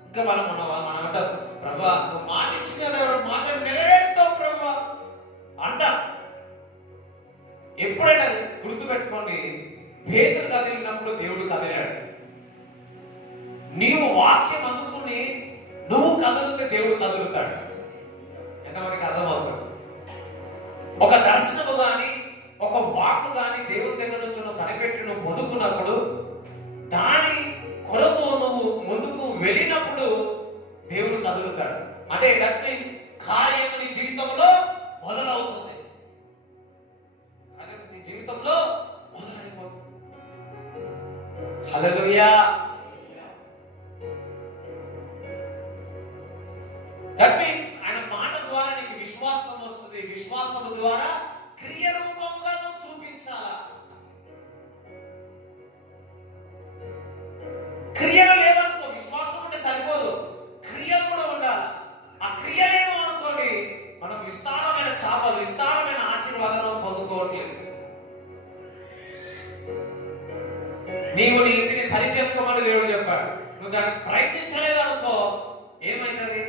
ఇంకా మనం అంటారు, ప్రభా నువ్వు మాట ఇచ్చిన కదా, మాటలు నెరవేరుస్తావు ప్రభా అంట. ఎప్పుడైనా గుర్తుపెట్టుకోండి, పేతురు కదిలినప్పుడు దేవుడు కదిలాడు. నీవు వాక్యం అందుకుని నువ్వు కదులుతే దేవుడు కదులుతాడు. ఎంతమందికి అర్థమవుతుంది? ఒక దర్శనము కానీ, ఒక వాక్కు కానీ దేవుడి దగ్గర నుంచి నువ్వు కనిపెట్టి నువ్వు పొందుకున్నప్పుడు, దాని కొరకు నువ్వు ముందుకు వెళ్ళినప్పుడు దేవుడు కదులుతాడు. అంటే దట్ మీన్స్ కార్యం నీ జీవితంలో మొదలవుతుంది, నీ జీవితంలో మొదలైపోతుంది. హల్లెలూయా. దట్ మీన్స్ ఆయన మాట ద్వారా నీకు విశ్వాసం వస్తుంది. విశ్వాసం ద్వారా క్రియ రూపంగా నువ్వు చూపించాలా. క్రియలు లేవనుకో, విశ్వాసం ఉంటే సరిపోదు, క్రియలు కూడా ఉండాలి. ఆ క్రియ లేదు అనుకోండి, మనం విస్తారమైన చేపలు, విస్తారమైన ఆశీర్వాదాలను పొందుకోవట్లేదు. నీవు నీ ఇంటిని సరి చేసుకోమని దేవుడు చెప్పాడు. నువ్వు దానికి ప్రయత్నించలేదు అనుకో, ఏమైతుంది?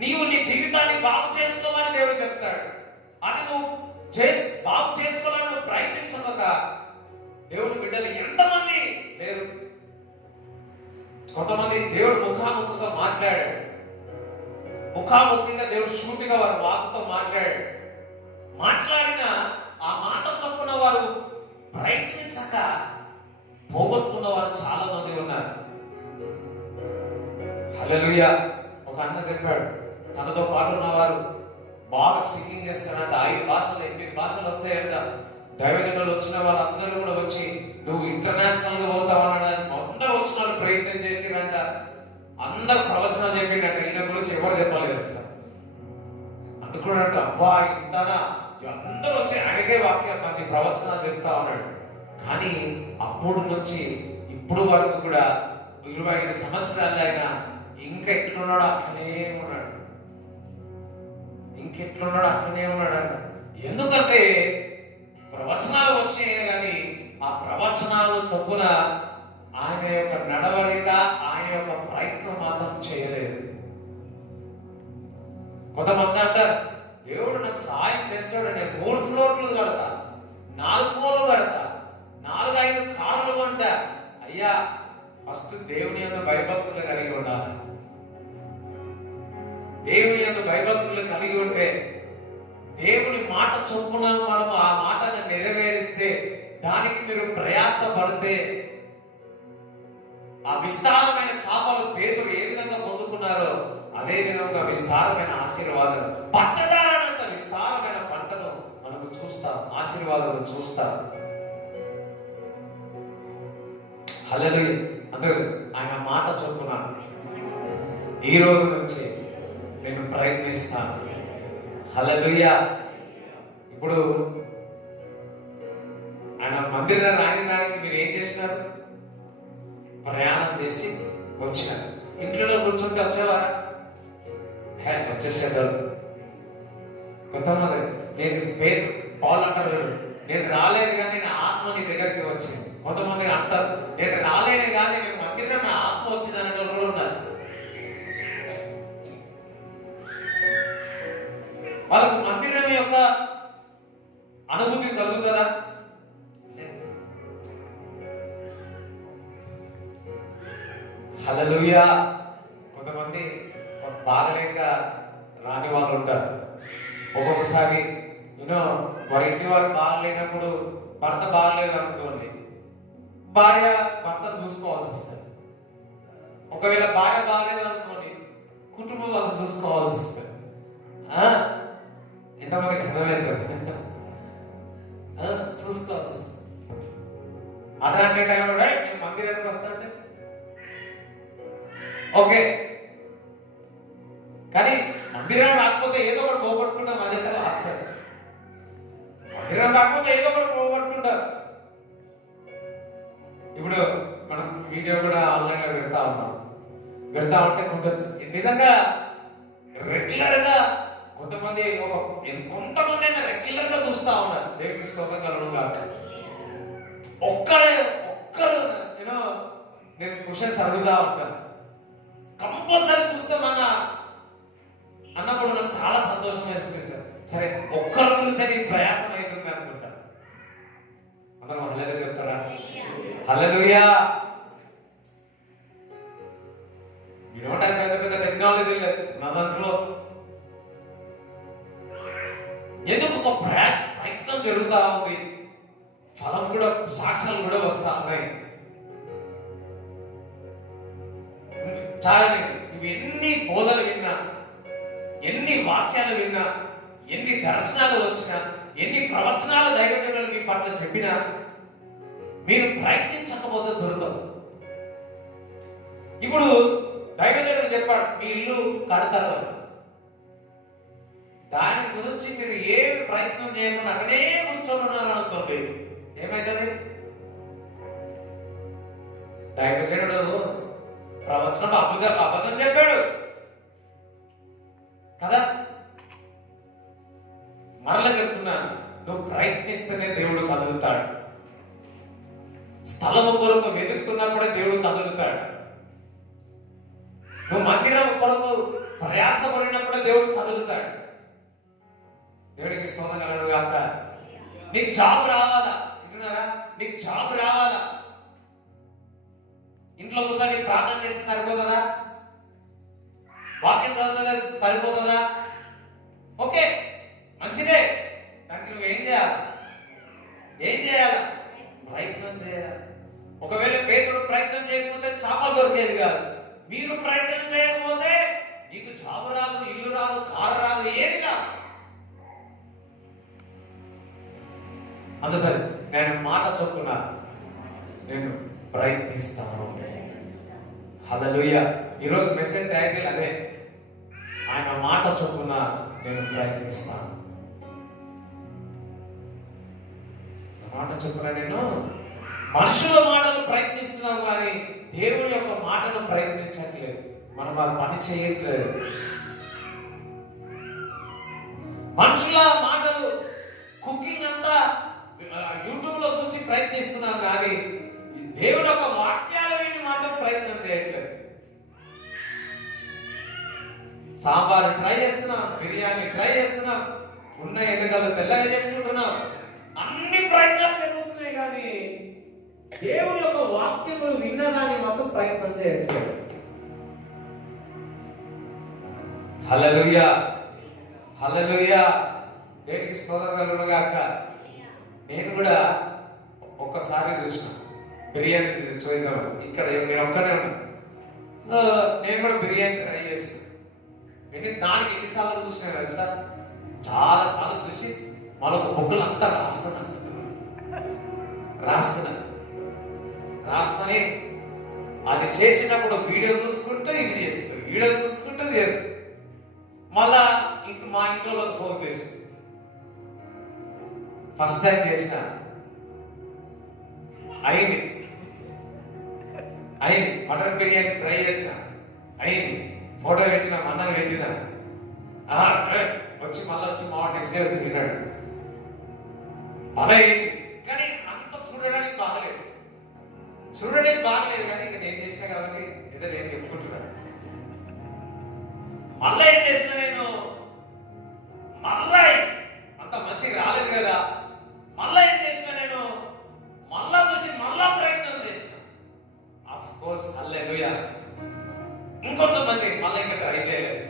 నీవు నీ జీవితాన్ని బాగు చేసుకోమని దేవుడు చెప్తాడు. అది నువ్వు బాగు చేసుకోవాలని నువ్వు ప్రయత్నించ కొంతమంది దేవుడు ముఖాముఖిగా మాట్లాడాడు, ముఖాముఖిగా దేవుడు షూటిగా వారి వాకుతో మాట్లాడాడు. మాట్లాడిన ఆ మాట చొప్పున వారు ప్రయత్నించక పోగొట్టుకున్న వారు చాలా మంది ఉన్నారు. హల్లెలూయా. ఒక అన్న చెప్పాడు, తనతో పాటు ఉన్నవారు బాగా సింగింగ్ చేస్తాడంట, 5 భాషలు 8 భాషలు వస్తాయంట. దైవజనులు వచ్చిన వాళ్ళందరూ కూడా వచ్చి నువ్వు ఇంటర్నేషనల్ గా పోతావని అందరూ వచ్చిన వాళ్ళు ప్రయత్నం చేసిరంట. అందరు ప్రవచనాలు చెప్పిండట, ఈయన గురించి ఎవరు చెప్పలేదంట. అనుకున్నట్టు అబ్బా ఇంతనా, అందరూ వచ్చి ఆయనకే వాక్యం మంచి ప్రవచనాలు చెప్తా ఉన్నాడు. కానీ అప్పుడు నుంచి ఇప్పుడు వరకు కూడా 25 సంవత్సరాలు అయినా ఇంకా ఎట్లున్నాడో అట్లనే ఉన్నాడు, ఇంకెట్లున్నాడు అట్లనే ఉన్నాడు. ఎందుకంటే ప్రవచనాలు వచ్చినాయి కానీ ఆ ప్రవచనాలు చొప్పున ఆయన యొక్క నడవడిక, ఆయన యొక్క ప్రయత్నం మాత్రం చేయలేదు. కొంతమంది అంటారు, దేవుడు నాకు సహాయం చేస్తాడు, నేను 3 ఫ్లోర్లు కడతా, 4 ఫ్లోర్లు కడతా, 4-5 కార్లు కొంటా. అయ్యా, ఫస్ట్ దేవుని యొక్క భయభక్తులు కలిగి ఉండాలి. దేవుని యొక్క భయభక్తులు కలిగి ఉంటే, దేవుని మాట చొప్పున మనం ఆ మాటను నెరవేరిస్తే, దానికి మీరు ప్రయాస పడితే, ఆ విస్తారమైన చేపలు పేతురు ఏ విధంగా పొందుకున్నారో అదే విధంగా విస్తారమైన ఆశీర్వాదాలు, పట్టదారనంత విస్తారమైన పంటను మనము చూస్తాం, ఆశీర్వాదాలు చూస్తాం. హల్లెలూయా. అందరూ ఆయన మాట చొప్పున ఈ రోజు నుంచి నేను ప్రయత్నిస్తాను. హల్లెలూయా. ఇప్పుడు ఆయన మందిరం రాయడానికి మీరు ఏం చేసినారు? ప్రయాణం చేసి వచ్చినారు. ఇంట్లో కూర్చుంటే వచ్చేవారా? వచ్చేసేవారు. కొంతమంది నేను పేరు పాలు అంటారు, నేను రాలేదు కానీ నా ఆత్మ నీ దగ్గరికి వచ్చింది. కొంతమంది అంటారు, నేను రాలేనే కానీ నేను మందిరం నా ఆత్మ వచ్చింది అనే వాళ్ళు కూడా ఉన్నారు. వాళ్ళకు మందిరం యొక్క అనుభూతి కలుగుతుందా? హల్లెలూయా. కొంతమంది బాగలేక రాని వాళ్ళు ఉంటారు. ఒక్కొక్కసారి వారి ఇంటి వారు బాగలేనప్పుడు, భర్త బాగలేదు అనుకోండి, భార్య భర్తను చూసుకోవాల్సి వస్తుంది. ఒకవేళ భార్య బాగలేదు అనుకోండి, కుటుంబం వాళ్ళు చూసుకోవాల్సి వస్తుంది. ఎంతమందికి అర్థమైంది? చూసుకోవాల్సి వస్తుంది. అట్లాంటి టైంలో నేను మందిరానికి వస్తానంటే ఓకే, కానీ మందిరం రాకపోతే ఏదో ఒకటి పోగొట్టుకుంటాం. అదే కదా వస్తాయి. మందిరం రాకపోతే ఏదో ఒకటి పోగొట్టుకుంటాం. ఇప్పుడు మనం వీడియో కూడా ఆన్లైన్ లో పెడతా ఉంటే నిజంగా రెగ్యులర్ గా కొంతమంది అయినా రెగ్యులర్ గా చూస్తా ఉన్నారు. దేవుని స్తోత్రం కలుగును గాక. ఒక్కరు నేను క్వశ్చన్స్ అడుగుతా ఉంటాను, కంపల్సరీ చూస్తామన్నా అన్నప్పుడు నాకు చాలా సంతోషం వేస్తుంది. సరే ఒక్కరి గురించి ప్రయాసం అవుతుంది అనుకుంటా. అందరం హల్లెలూయా చెప్తారా? హల్లెలూయా. పెద్ద పెద్ద టెక్నాలజీ లేదు నా దాంట్లో. ఎందుకు ఒక ప్రయత్నం జరుగుతా ఉంది, ఫలం కూడా, సాక్ష్యాలు కూడా వస్తా ఉన్నాయి. చాలా నువ్వు ఎన్ని బోధలు విన్నా, ఎన్ని వాక్యాలు విన్నా, ఎన్ని దర్శనాలు వచ్చినా, ఎన్ని ప్రవచనాలు దైవజనులు మీ పట్ల చెప్పినా, మీరు ప్రయత్నించకపోతే దొరకదు. ఇప్పుడు దైవజనుడు చెప్పాడు మీ ఇల్లు కడతారు, దాని గురించి మీరు ఏమి ప్రయత్నం చేయకుండా అక్కడే కూర్చొని ఉన్నారు అనుకోండి, ఏమైతుంది? దైవజనుడు ప్రవచనం అబద్ధం చెప్పాడు కదా. మరలా చెప్తున్నాను, నువ్వు ప్రయత్నిస్తేనే దేవుడు కదులుతాడు. స్థలము కొరకు వెతుకుతున్నప్పుడే దేవుడు కదులుతాడు. నువ్వు మందిరం కొరకు ప్రయాసపడినప్పుడే దేవుడు కదులుతాడు. దేవుడికి స్తోత్రం కలుగును గాక. నీకు జాబ్ రావాలా? వింటున్నారా? నీకు జాబ్ రావాలా? ఇంట్లో కూర్చొని ప్రార్థన చేస్తే సరిపోతుందా? వాక్యం చదువుతుందా సరిపోతుందా? ఓకే, మంచిదే. దానికి నువ్వేం చేయాలి? ఏం చేయాలి? ప్రయత్నం చేయాలి. ఒకవేళ పేదలు ప్రయత్నం చేయకపోతే చేపలు దొరికేది కాదు. మీరు ప్రయత్నం చేయకపోతే నీకు జాబు రాదు, ఇల్లు రాదు, కారు రాదు, ఏది రాదు. అంత సరే, నేను మాట చొప్పున నేను ప్రయత్నిస్తాను. హల్లెలూయా. ఈరోజు మెసేజ్ టైటిల్ అదే, ఆయన మాట చొప్పున నేను ప్రయత్నిస్తాను. మాట చొప్పున నేను మనుషుల మాటలు ప్రయత్నిస్తున్నాం కానీ దేవుని యొక్క మాటను ప్రయత్నించట్లేదు. మనం ఆ పని చేయట్లేదు. మనుషుల మాటలు కుకింగ్ అంతా యూట్యూబ్ లో చూసి ప్రయత్నిస్తున్నాం కానీ దేవుని యొక్క వాక్యాలు విని మాత్రం ప్రయత్నం చేయట్లేదు. సాంబార్ ట్రై చేస్తున్నాం, బిర్యానీ ట్రై చేస్తున్నాం, ఉన్న ఎన్నికలు తెల్లగా చేసుకుంటున్నాం, అన్ని ప్రయత్నాలు జరుగుతున్నాయి కానీ దేవుని యొక్క వాక్యములు విన్నదాన్ని మాత్రం ప్రయత్నం చేయట్లేదు. హల్లెలూయా, హల్లెలూయా. దేవునికి స్తోత్రం కలుగును గాక. నేను కూడా ఒక్కసారి చూసిన బిర్యానీ చూసాను. ఇక్కడ నేను ఒక్కనే ఉన్నాను. సో నేను కూడా బిర్యానీ ట్రై చేసిన. దానికి ఎన్నిసార్లు చూసినా తెలుసా? చాలా సార్లు చూసి మరొక బుక్కులు అంతా రాసుకున్నాను. అది చేసినప్పుడు వీడియో చూసుకుంటూ ఇది చేస్తుంది, వీడియో చూసుకుంటూ చేస్తుంది. మళ్ళా మా ఇంట్లో ఫోన్ చేసి ఫస్ట్ టైం చేసిన అయింది. మటన్ బిర్యానీ ట్రై చేసిన అయింది. ఫోటో పెట్టిన, అన్నం పెట్టిన, వచ్చి మళ్ళీ వచ్చి మా నెక్స్ట్ డే వచ్చి తిన్నాడు. అలా అయింది. కానీ అంత చూడడానికి బాగలేదు కానీ ఇక నేను చేసిన కాబట్టి ఏదో నేను చెప్పుకుంటున్నాను. మళ్ళీ ఏం చేసిన నేను, మళ్ళా అంత మంచిగా రాలేదు కదా, మళ్ళా ఏం చేసిన నేను, మళ్ళా చూసి మళ్ళా ప్రయత్నం చేసిన. ఆఫ్ కోర్స్ హల్లెలూయా, ఇంకొంచెం మంచిగా మళ్ళీ ఇంకా ట్రై చేయలేదు.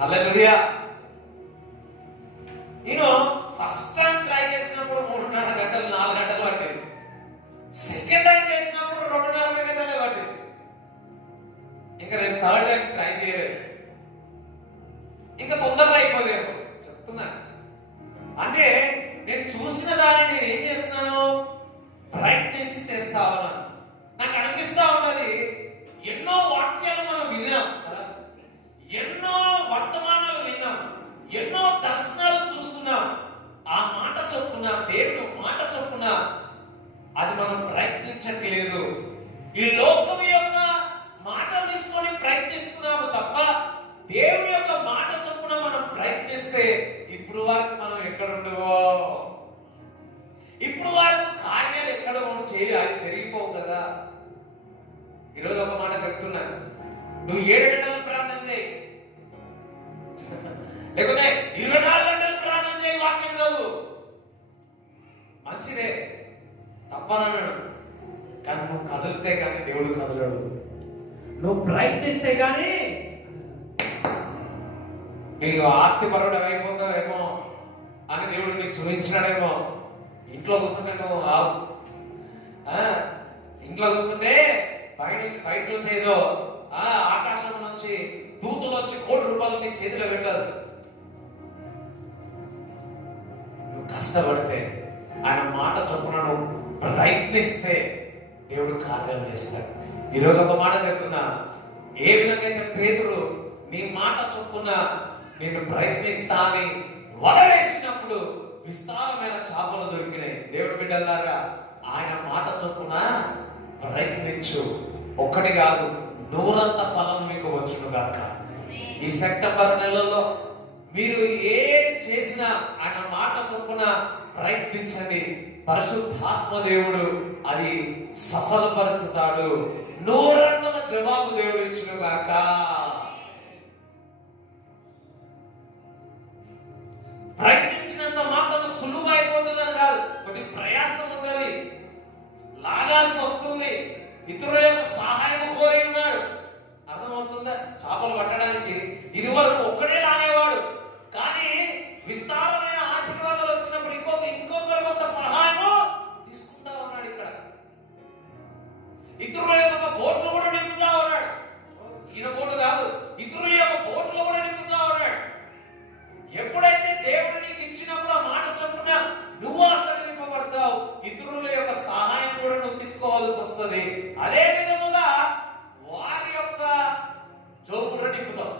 హల్లెలూయా. నేను ఫస్ట్ టైం ట్రై చేసినప్పుడు 3.5 గంటలు 4 గంటలు పట్టింది. సెకండ్ టైం చేసినప్పుడు 2.5 గంటలే పట్టింది. ఇంకా నేను థర్డ్ టైం ట్రై చేయలేదు. ఇంకా తొందరగా అయిపోలేదు చెప్తున్నాను. అంటే నేను చూసిన దాన్ని నేను ఏం చేస్తున్నాను, ప్రయత్నించి చేస్తా ఉన్నాను. నాకు అనిపిస్తా ఉన్నది, ఎన్నో వాక్యాలు మనం విన్నాం కదా, ఎన్నో వర్తమానాలు విన్నాం, ఎన్నో దర్శనాలు చూస్తున్నాం. ఆ మాట చొప్పున, దేవుడు మాట చొప్పున అది మనం ప్రయత్నించట్లేదు. ఈ లోకం యొక్క మాటలు తీసుకొని ప్రయత్నిస్తున్నాము తప్ప దేవుని యొక్క మాట చొప్పున మనం ప్రయత్నిస్తే ఇప్పుడు వరకు మనం ఎక్కడ ఉండవో, ఇప్పుడు వరకు కార్యాలు ఎక్కడ చేయాలి, జరిగిపోవు కదా. ఈరోజు ఒక మాట చెప్తున్నాను, నువ్వు 7 గంటలు ప్రార్థన చేయి, లేకపోతే 24 గంటలు ప్రార్థన చేయి, వాక్యం కాదు మంచిదే, తప్పనన్నాడు. కానీ నువ్వు కదిలితే కానీ దేవుడు కదలడు. నువ్వు ప్రయత్నిస్తే కానీ నీకు ఆస్తి పరుడు అయిపోతావేమో అని దేవుడు నీకు చూపించినాడేమో. ఇంట్లో కూర్చుంటే నువ్వు ఇంట్లో కూర్చుంటే బయట నుంచి ఏదో ఆకాశం నుంచి దూతలు వచ్చి ₹1,00,00,000 నీ చేతిలో పెట్టదు. నువ్వు కష్టపడితే, ఆయన మాట చొప్పున నువ్వు ప్రయత్నిస్తే దేవుడు కార్యాలు చేస్తాడు. ఈరోజు ఒక మాట చెప్తున్నా, ఏ విధంగా అయితే పేతురు నీ మాట చొప్పున నేను ప్రయత్నిస్తా అని వలవేసినప్పుడు విస్తారమైన చేపలు దొరికినాయి. దేవుడి బిడ్డలారా, ఆయన మాట చొప్పున ప్రయత్నించు, ఒక్కటి కాదు 100 ఫలం మీకు వచ్చును గాక. ఈ సెప్టెంబర్ నెలలో మీరు ఏది చేసినా ఆయన మాట చొప్పున ప్రయత్నించండి. పరిశుద్ధాత్మ దేవుడు అది సఫలపరుచుతాడు. 100 జవాబు దేవుడు ఇచ్చును గాక. ప్రయత్నించినంత మాత్రం సులువు అయిపోతుందని కాదు, కొద్ది ప్రయాసం ఉంటుంది, లాగాల్సి వస్తుంది. ఇతరుల యొక్క సహాయం కోరి ఉన్నాడు. అర్థమవుతుందా? చేపలు పట్టడానికి ఇది వరకు ఒక్కడే లాగేవాడు, కానీ విస్తారమైన ఆశీర్వాదాలు వచ్చినప్పుడు ఇంకొకరి యొక్క సహాయము తీసుకుంటా ఉన్నాడు. ఇక్కడ ఇతరుల యొక్క బోట్లు కూడా నింపుతా ఉన్నాడు. ఈయన బోటు కాదు, ఇతరుల యొక్క బోట్లు కూడా నింపుతా ఉన్నాడు. ఎప్పుడైతే దేవుడు నీకు ఇచ్చినప్పుడు ఆ మాట చొప్పున నువ్వు ఆశీర్వదింపబడతావు, ఇతరుల యొక్క సహాయం కూడా నువ్వు తీసుకోవాల్సి వస్తుంది. అదే విధముగా వారి యొక్క జోబు కూడా నింపుతావు.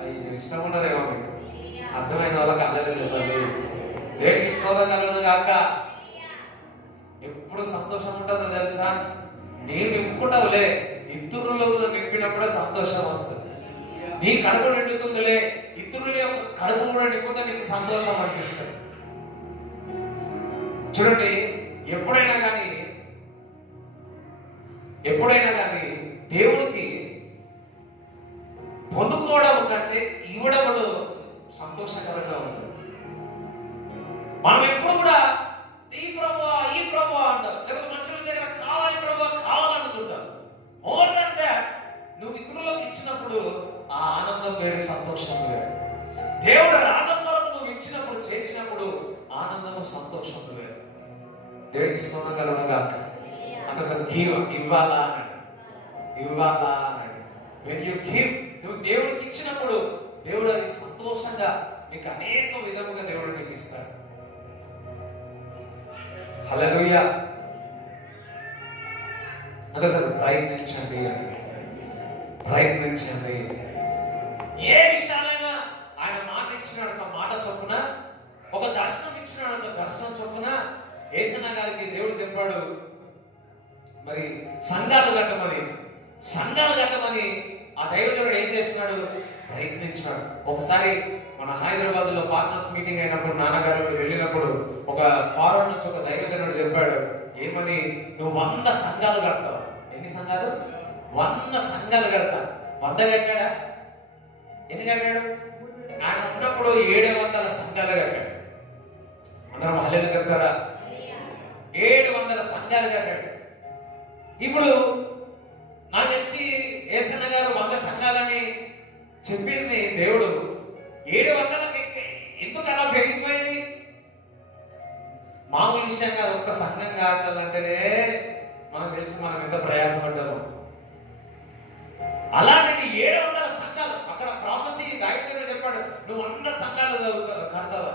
అయ్యో, ఇష్టం ఉండదేమో మీకు. అర్థమైన వాళ్ళకి అందరూ చెప్పండి. దేవుడికి స్తోత్రం కలుగును గాక. ఎప్పుడు సంతోషం ఉంటుందో తెలుసా? నేను నింపుకుంటావులే, ఇతరులు నింపినప్పుడే సంతోషం వస్తుంది. నీ కడుపు నిండుతుందిలే, ఇతరుల యొక్క కడుపు కూడా నింపుతే నీకు సంతోషం అనిపిస్తుంది. చూడండి, ఎప్పుడైనా కానీ దేవుడికి పొందుకోవడం కంటే ఇవ్వడం సంతోషకరంగా ఉంటుంది. మనం ఎప్పుడు కూడా ఈ ప్రభువా అంటాం, లేకపోతే మనుషుల దగ్గర కావాలి ప్రభువా కావాలనుకుంటాం. మోర్ దన్ దాట్, నువ్వు ఇతరులకు ఇచ్చినప్పుడు ఆ ఆనందం వేరు, సంతోషం వేరు. దేవుడు రాజత్వాలకు నువ్వు ఇచ్చినప్పుడు, చేసినప్పుడు ఆనందము, సంతోషం వేరు. దేవుడికి స్తోత్రం కలుగును గాక. అందుకని ఇవ్వాలా అన్నాడు. వెన్ యు గివ్, నువ్వు దేవుడికి ఇచ్చినప్పుడు దేవుడు అది సంతోషంగా నీకు అనేక విధముగా దేవుడు నీకు ఇస్తాడు. హల్లెలూయా. అందుకని ప్రయత్నించండి. ఏ విషయాలైనా ఆయన మాట ఇచ్చినాడు, మాట చొప్పున, ఒక దర్శనం ఇచ్చినాడు, దర్శనం చొప్పున యేసన్న గారికి దేవుడు చెప్పాడు, మరి సంఘాలు కట్టమని ఆ దైవజనుడు ఏం చేస్తున్నాడు? ప్రయత్నించినాడు. ఒకసారి మన హైదరాబాద్ లో పార్ట్నర్స్ మీటింగ్ అయినప్పుడు, నాన్నగారు వెళ్ళినప్పుడు, ఒక ఫారెన్ నుంచి ఒక దైవజనుడు చెప్పాడు, ఏమని? నువ్వు 100 సంఘాలు కడతావు. ఎన్ని సంఘాలు? 100 సంఘాలు కడతా. 100 కట్టాడా? ఎన్ని కట్టాడు? ఆయన ఉన్నప్పుడు 700 సంఘాలు కట్టాడు. అందరం హల్లెలూయా చెప్తారా? 700 సంఘాలు కట్టాడు. ఇప్పుడు నాకు తెలిసి యేసన్న గారు 100 సంఘాలని చెప్పింది దేవుడు 700కి ఎందుకు అలా పెరిగిపోయింది? మామూలు విషయం కాదు. ఒక్క సంఘం కావాలంటేనే మనకు తెలుసు మనం ఎంత ప్రయాసపడ్డాము. అలాంటిది 700 సంఘాలు. అక్కడ ప్రాఫెసీ దైవజనుడు చెప్పాడు, నువ్వు 100 సంఘాలు కడతావా?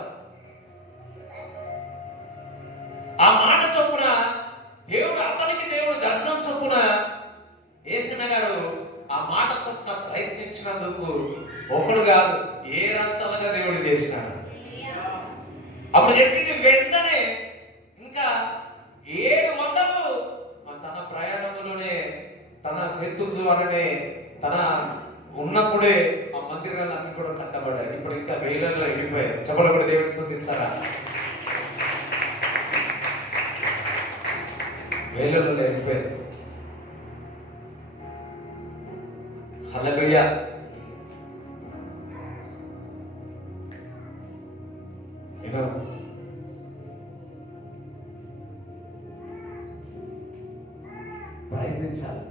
ఆ మాట చొప్పున దేవుడు దర్శనం చొప్పున యేసన్న గారు ఆ మాట చొప్పున ప్రయత్నించినందుకు ఒకడు కాదు, ఏరంతలుగా దేవుడు చేసినాడు. అప్పుడు చెప్పింది వెంటనే ఇంకా 700 తన ప్రయాణంలోనే, తన చేతుల ద్వారానే, తన ఉన్నప్పుడే ఆ మందిరాలు అన్ని కూడా కట్టబడ్డాయి. ఇప్పుడు ఇంకా వేలల్లో వెళ్ళిపోయాయి. చెప్పలు కూడా దేవుడిని స్తుతిస్తారా? వేలల్లో వెళ్ళిపోయాయి. హల్లెలూయా. ప్రయత్నించాలి.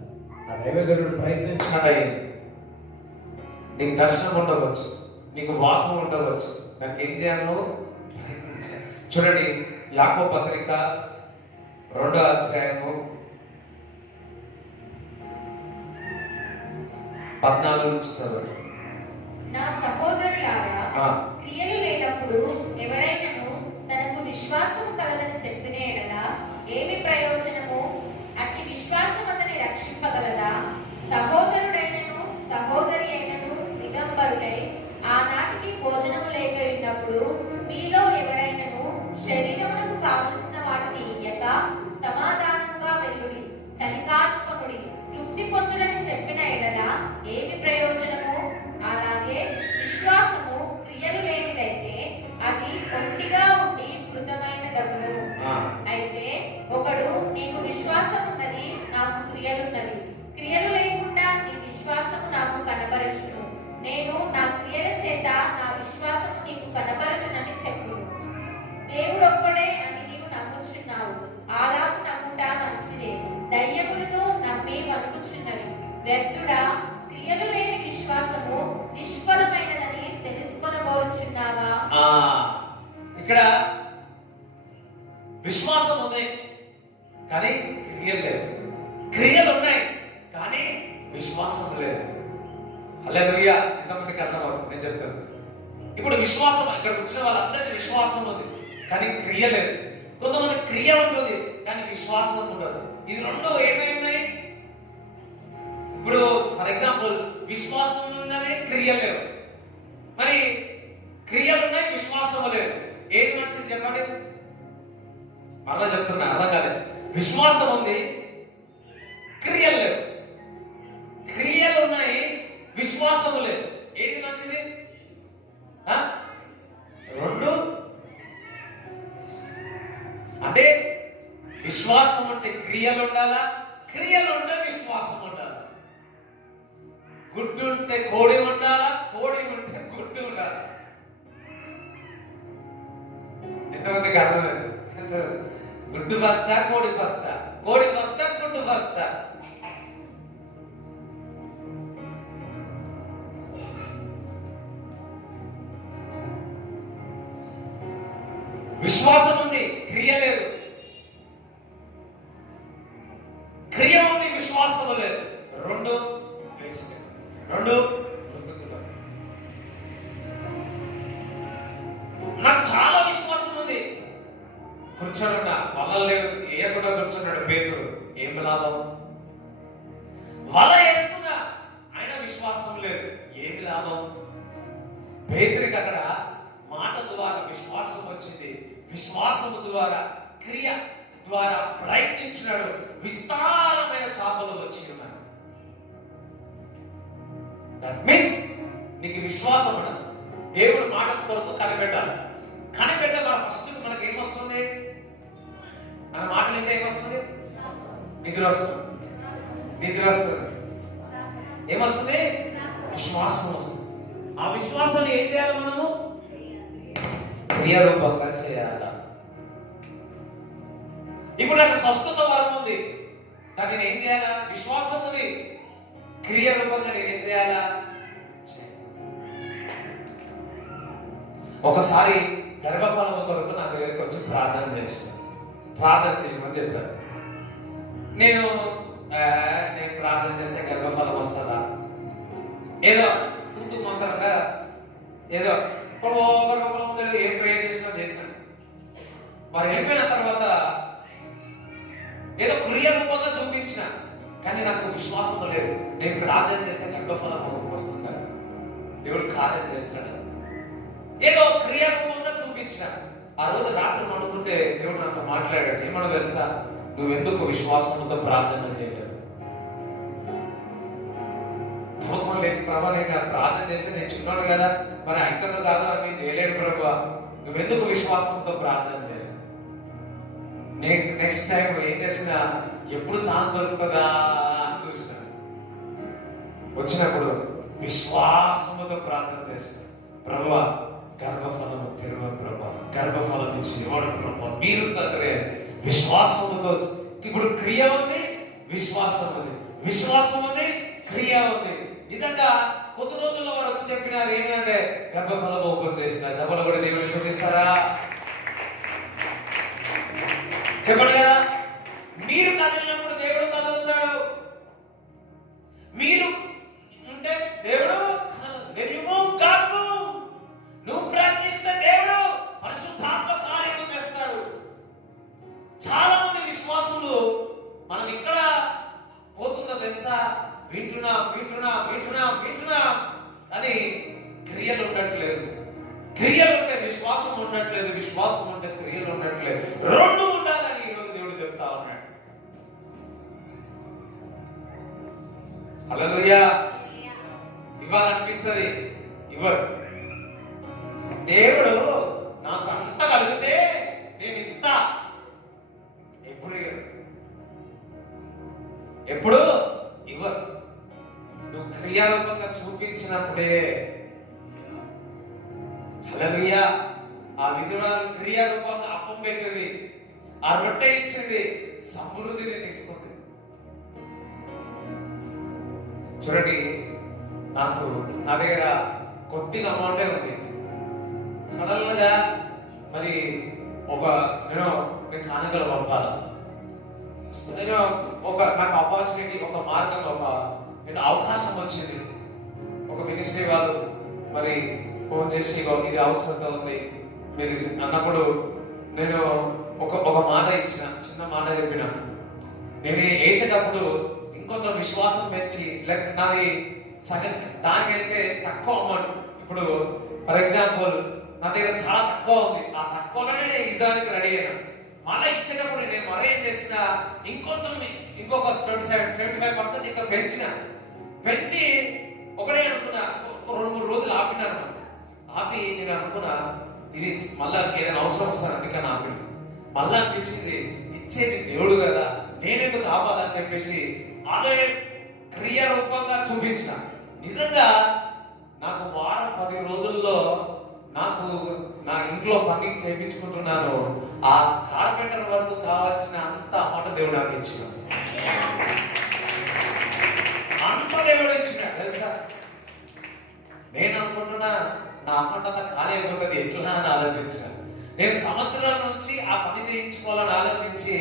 ఆ దైవజనుడు ప్రయత్నించినట్టయింది. నీకు దర్శనం ఉండవచ్చు, నీకు వాక్కు ఉండవచ్చు, దానికి ఏం చేయాలో ప్రయత్నించాలి. చూడండి, యాకోబు పత్రిక 2వ అధ్యాయము 14 నుంచి చదవండి. నా సహోదరులారా, క్రియలు లేనప్పుడు ఎవరైనను తనకు విశ్వాసము కలదని చెప్పిన ఎడల ఏమి ప్రయోజనము? అట్టి విశ్వాసం అతని రక్షింపగలదా? సహోదరుడైనను సహోదరి అయినను దిగంబరులై ఆనాటికి భోజనము లేక ఉన్నప్పుడు మీలో ఎవరైనను శరీరమునకు కావలసిన వాటిని ఇయ్యక సమాధానంగా వెలుడి, చలికాచుకొనుడి, తృప్తి పొందుడని చెప్పిన ఎడల ఏమి ప్రయోజనము? అలాగే విశ్వాసము క్రియలు లేనిదైతే అది ఒంటిగా ఉండి మృతమైనదగును. అయితే ఒకడు నీకు విశ్వాసం ఉన్నది, నాకు క్రియలున్నవి, క్రియలు లేకుండా నీ విశ్వాసము నాకు కనబరచును. నేను నా క్రియల చేత నా విశ్వాసము నీకు కనబరచునని చెప్పును. దేవుడొక్కడే అని నీవు నమ్ముచున్నావు, అలాగు నమ్ముట మంచిదే. దయ్యములు విశ్వాసం ఉంది కానీ క్రియలు లేవు. క్రియలు ఉన్నాయి కానీ విశ్వాసం లేదు. హల్లెలూయా. ఎంతమందికి అర్థమవుతుంది నేను చెప్తాను. ఇప్పుడు విశ్వాసం, ఇక్కడికి వచ్చిన వాళ్ళందరికీ విశ్వాసం ఉంది కానీ క్రియ లేదు. కొంతమంది క్రియ ఉంటుంది కానీ విశ్వాసం ఉండదు. ఇది రెండు ఏమై ఉన్నాయి? ఇప్పుడు ఫర్ ఎగ్జాంపుల్ విశ్వాసం ఉన్నదే క్రియ లేవు, మరి క్రియలు ఉన్నాయి విశ్వాసం లేదు. ఏది మంచిది చెప్పండి? మరలా చెప్తున్నా, అర్థం కాలేదు. విశ్వాసం ఉంది, క్రియలు లేవు. క్రియలు ఉన్నాయి, విశ్వాసం లేదు. ఏది మంచిది? రెండు. అంటే విశ్వాసం అంటే క్రియలు ఉండాలా, క్రియలు ఉంటే విశ్వాసం ఉండాలా. గుడ్డు ఉంటే కోడి ఉండాలా, కోడి ఉంటే గుడ్డు ఉండాలా. ఎంతమందికి అర్థమైంది? గుడ్డు ఫస్టా, కోడి ఫస్టా? కోడి ఫస్టా, గుడ్డు ఫస్టా? విశ్వాసం ఉంది, క్రియ లేదు. క్రియ ఉంది, విశ్వాసం లేదు. రెండు వేస్ట్, రెండు. నాకు చాలా విశ్వాసం ఉంది, కూర్చోనున్నా వల లేదు, ఏయకుండా కూర్చున్నాడు పేతురు. ఏం లాభం? వల వేస్తున్నా ఆయన విశ్వాసం లేదు, ఏమి లాభం? పేతురికి అక్కడ మాట ద్వారా విశ్వాసం వచ్చింది, విశ్వాసము ద్వారా క్రియ ద్వారా ప్రయత్నించినాడు, విస్తారమైన చేపలు వచ్చి ఉన్నాయి. దట్ మీన్స్ నీకు విశ్వాసం ఉండదు. దేవుడు మాట కొరకు కనిపెట్టాలి. కనిపెడితే మన ఫస్ట్ మనకి ఏమొస్తుంది? మన మాటలు అంటే ఏమొస్తుంది? నిద్ర వస్తుంది. నిద్ర వస్తుంది. ఏమొస్తుంది? విశ్వాసం వస్తుంది. ఆ విశ్వాసాన్ని ఏం చేయాలి? మనము క్రియారూపంగా చేయాల. ఇప్పుడు నాకు స్వస్థత వరం ఉంది, దాన్ని నేను ఏం చేయాలా? విశ్వాసం ఉంది, క్రియారూపంగా నేనేం చేయాలా? ఒకసారి గర్భఫలం కొరకు నా దగ్గరికి వచ్చి ప్రార్థన చేసిన. ప్రార్థన చేయమని చెప్పారు. నేను ప్రార్థన చేస్తే గర్భఫలం వస్తుందా? ఏదో తూతు మంత్రంగా ఏదో ఏం ప్రేయర్ చేసినా చేసినాను. మరి వెళ్ళిపోయిన తర్వాత ఏదో క్రియ రూపంగా చూపించిన, కానీ నాకు విశ్వాసం లేదు. నేను ప్రార్థన చేస్తే గర్భఫలం వస్తుందా, దేవుడు కార్యం చేస్తాడు, ఏదో క్రియ రూపంగా చూపించిన. ఆ రోజు రాత్రి అనుకుంటే దేవుడు నాతో మాట్లాడాడు. ఏమన్నా తెలుసా? నువ్వెందుకు విశ్వాసంతో ప్రార్థన చేయలేదు? లేచి ప్రభా, నేను ప్రార్థన చేస్తే నేను చిన్నాడు కదా, మరి అయితను కాదు అని నేను చేయలేడు ప్రభా, నువ్వెందుకు విశ్వాసంతో ప్రార్థన చేయలేదు? నెక్స్ట్ టైం ఏం చేసినా ఎప్పుడు ఛాన్స్ దొరుకుతుందా అని చూసిన. వచ్చినప్పుడు విశ్వాసంతో ప్రార్థన చేసిన. ప్రభువా, గర్భఫలము తెరువ ప్రభా, గర్భఫలం ఇచ్చి ఎవడు ప్రభా, మీరు తండ్రి. విశ్వాసముతో. ఇప్పుడు క్రియ ఉంది, విశ్వాసం ఉంది. విశ్వాసం ఉంది, క్రియ ఉంది. నిజంగా కొద్ది రోజుల్లో వారు వచ్చి చెప్పినారు ఏంటంటే గర్భఫలం ఓపెన్ చేసిన. చెప్పలు కూడా దేవుని శ్రమిస్తారా? చెప్పండి కదా. మీరు కదిలినప్పుడు దేవుడు కదులుతాడు, మీరు ఉంటే దేవుడు కదలడు. నువ్వు ప్రయత్నిస్తే దేవుడు పరిశుద్ధాత్మ కార్యము చేస్తాడు. చాలా మంది విశ్వాసులు మనం ఇక్కడ పోతుందో తెలుసా? వింటున్నా కానీ క్రియలు ఉండట్లేదు. క్రియలు ఉంటే విశ్వాసం ఉండట్లేదు, విశ్వాసం ఉంటే క్రియలు ఉండట్లేదు. రెండు ఉండాలని ఈరోజు దేవుడు చెప్తా ఉన్నాడు. హల్లెలూయా. ఇవ్వాలనిపిస్తుంది, ఇవ్వరు. దేవుడు నాకు అంత కలిగితే నేను ఇస్తా. ఎప్పుడు ఇవ్వరు. నువ్వు క్రియారూపంగా చూపించినప్పుడే. హల్లెలూయా. ఆ విధురాలు క్రియారూపంగా అప్పం పెట్టింది, ఆ రొట్టె ఇచ్చింది, సమృద్ధిని తీసుకుంది. చూడండి, నా దగ్గర కొద్దిగా అమౌంటే ఉంది. సడన్ గా మరి నేను కానుకలు పంపాలి. నేను నాకు ఆపర్చునిటీ, ఒక మార్గం, అవకాశం వచ్చింది. ఒక మినిస్ట్రీ వాళ్ళు మరి ఫోన్ చేసి ఇది అవసరత ఉంది మీరు అన్నప్పుడు నేను ఒక మాట ఇచ్చిన, చిన్న మాట చెప్పిన. నేను వేసేటప్పుడు ఇంకొంచెం విశ్వాసం పెంచి, నాది సగం దానికైతే తక్కువ అమౌంట్. ఇప్పుడు ఫర్ ఎగ్జాంపుల్ నా దగ్గర చాలా తక్కువ ఉంది, ఆ తక్కువలోనే నేను ఇదానికి రెడీ అయినా. మళ్ళీ ఇచ్చేటప్పుడు నేను మరీ ఏం చేసిన, ఇంకొక 75% ఇంకా పెంచి ఒకటే అనుకున్నా. ఒక 2-3 రోజులు ఆపినాను. ఆపి నేను అనుకున్నా ఇది మళ్ళా ఏదైనా అవసరం వస్తాను, అందుకని ఆపిన. మళ్ళా అనిపించింది ఇచ్చేది దేవుడు కదా, నేనెందుకు ఆపాలని చెప్పేసి అదే క్రియ రూపంగా చూపించిన. నిజంగా నాకు వారం 10 రోజుల్లో నాకు నా ఇంట్లో పని చేయించుకుంటున్నాను. ఆ కార్పెంటర్ వరకు కావాల్సిన అంత అమౌంట్ దేవుడు నాకు ఇచ్చిన. అంత దేవుడు ఇచ్చిన తెలుసా. నేను అనుకుంటున్నా నా అమౌంట్ అంతా ఖాళీ అయిపోతుంది ఎట్లా అని ఆలోచించిన. నేను సంవత్సరాల నుంచి ఆ పని చేయించుకోవాలని ఆలోచించి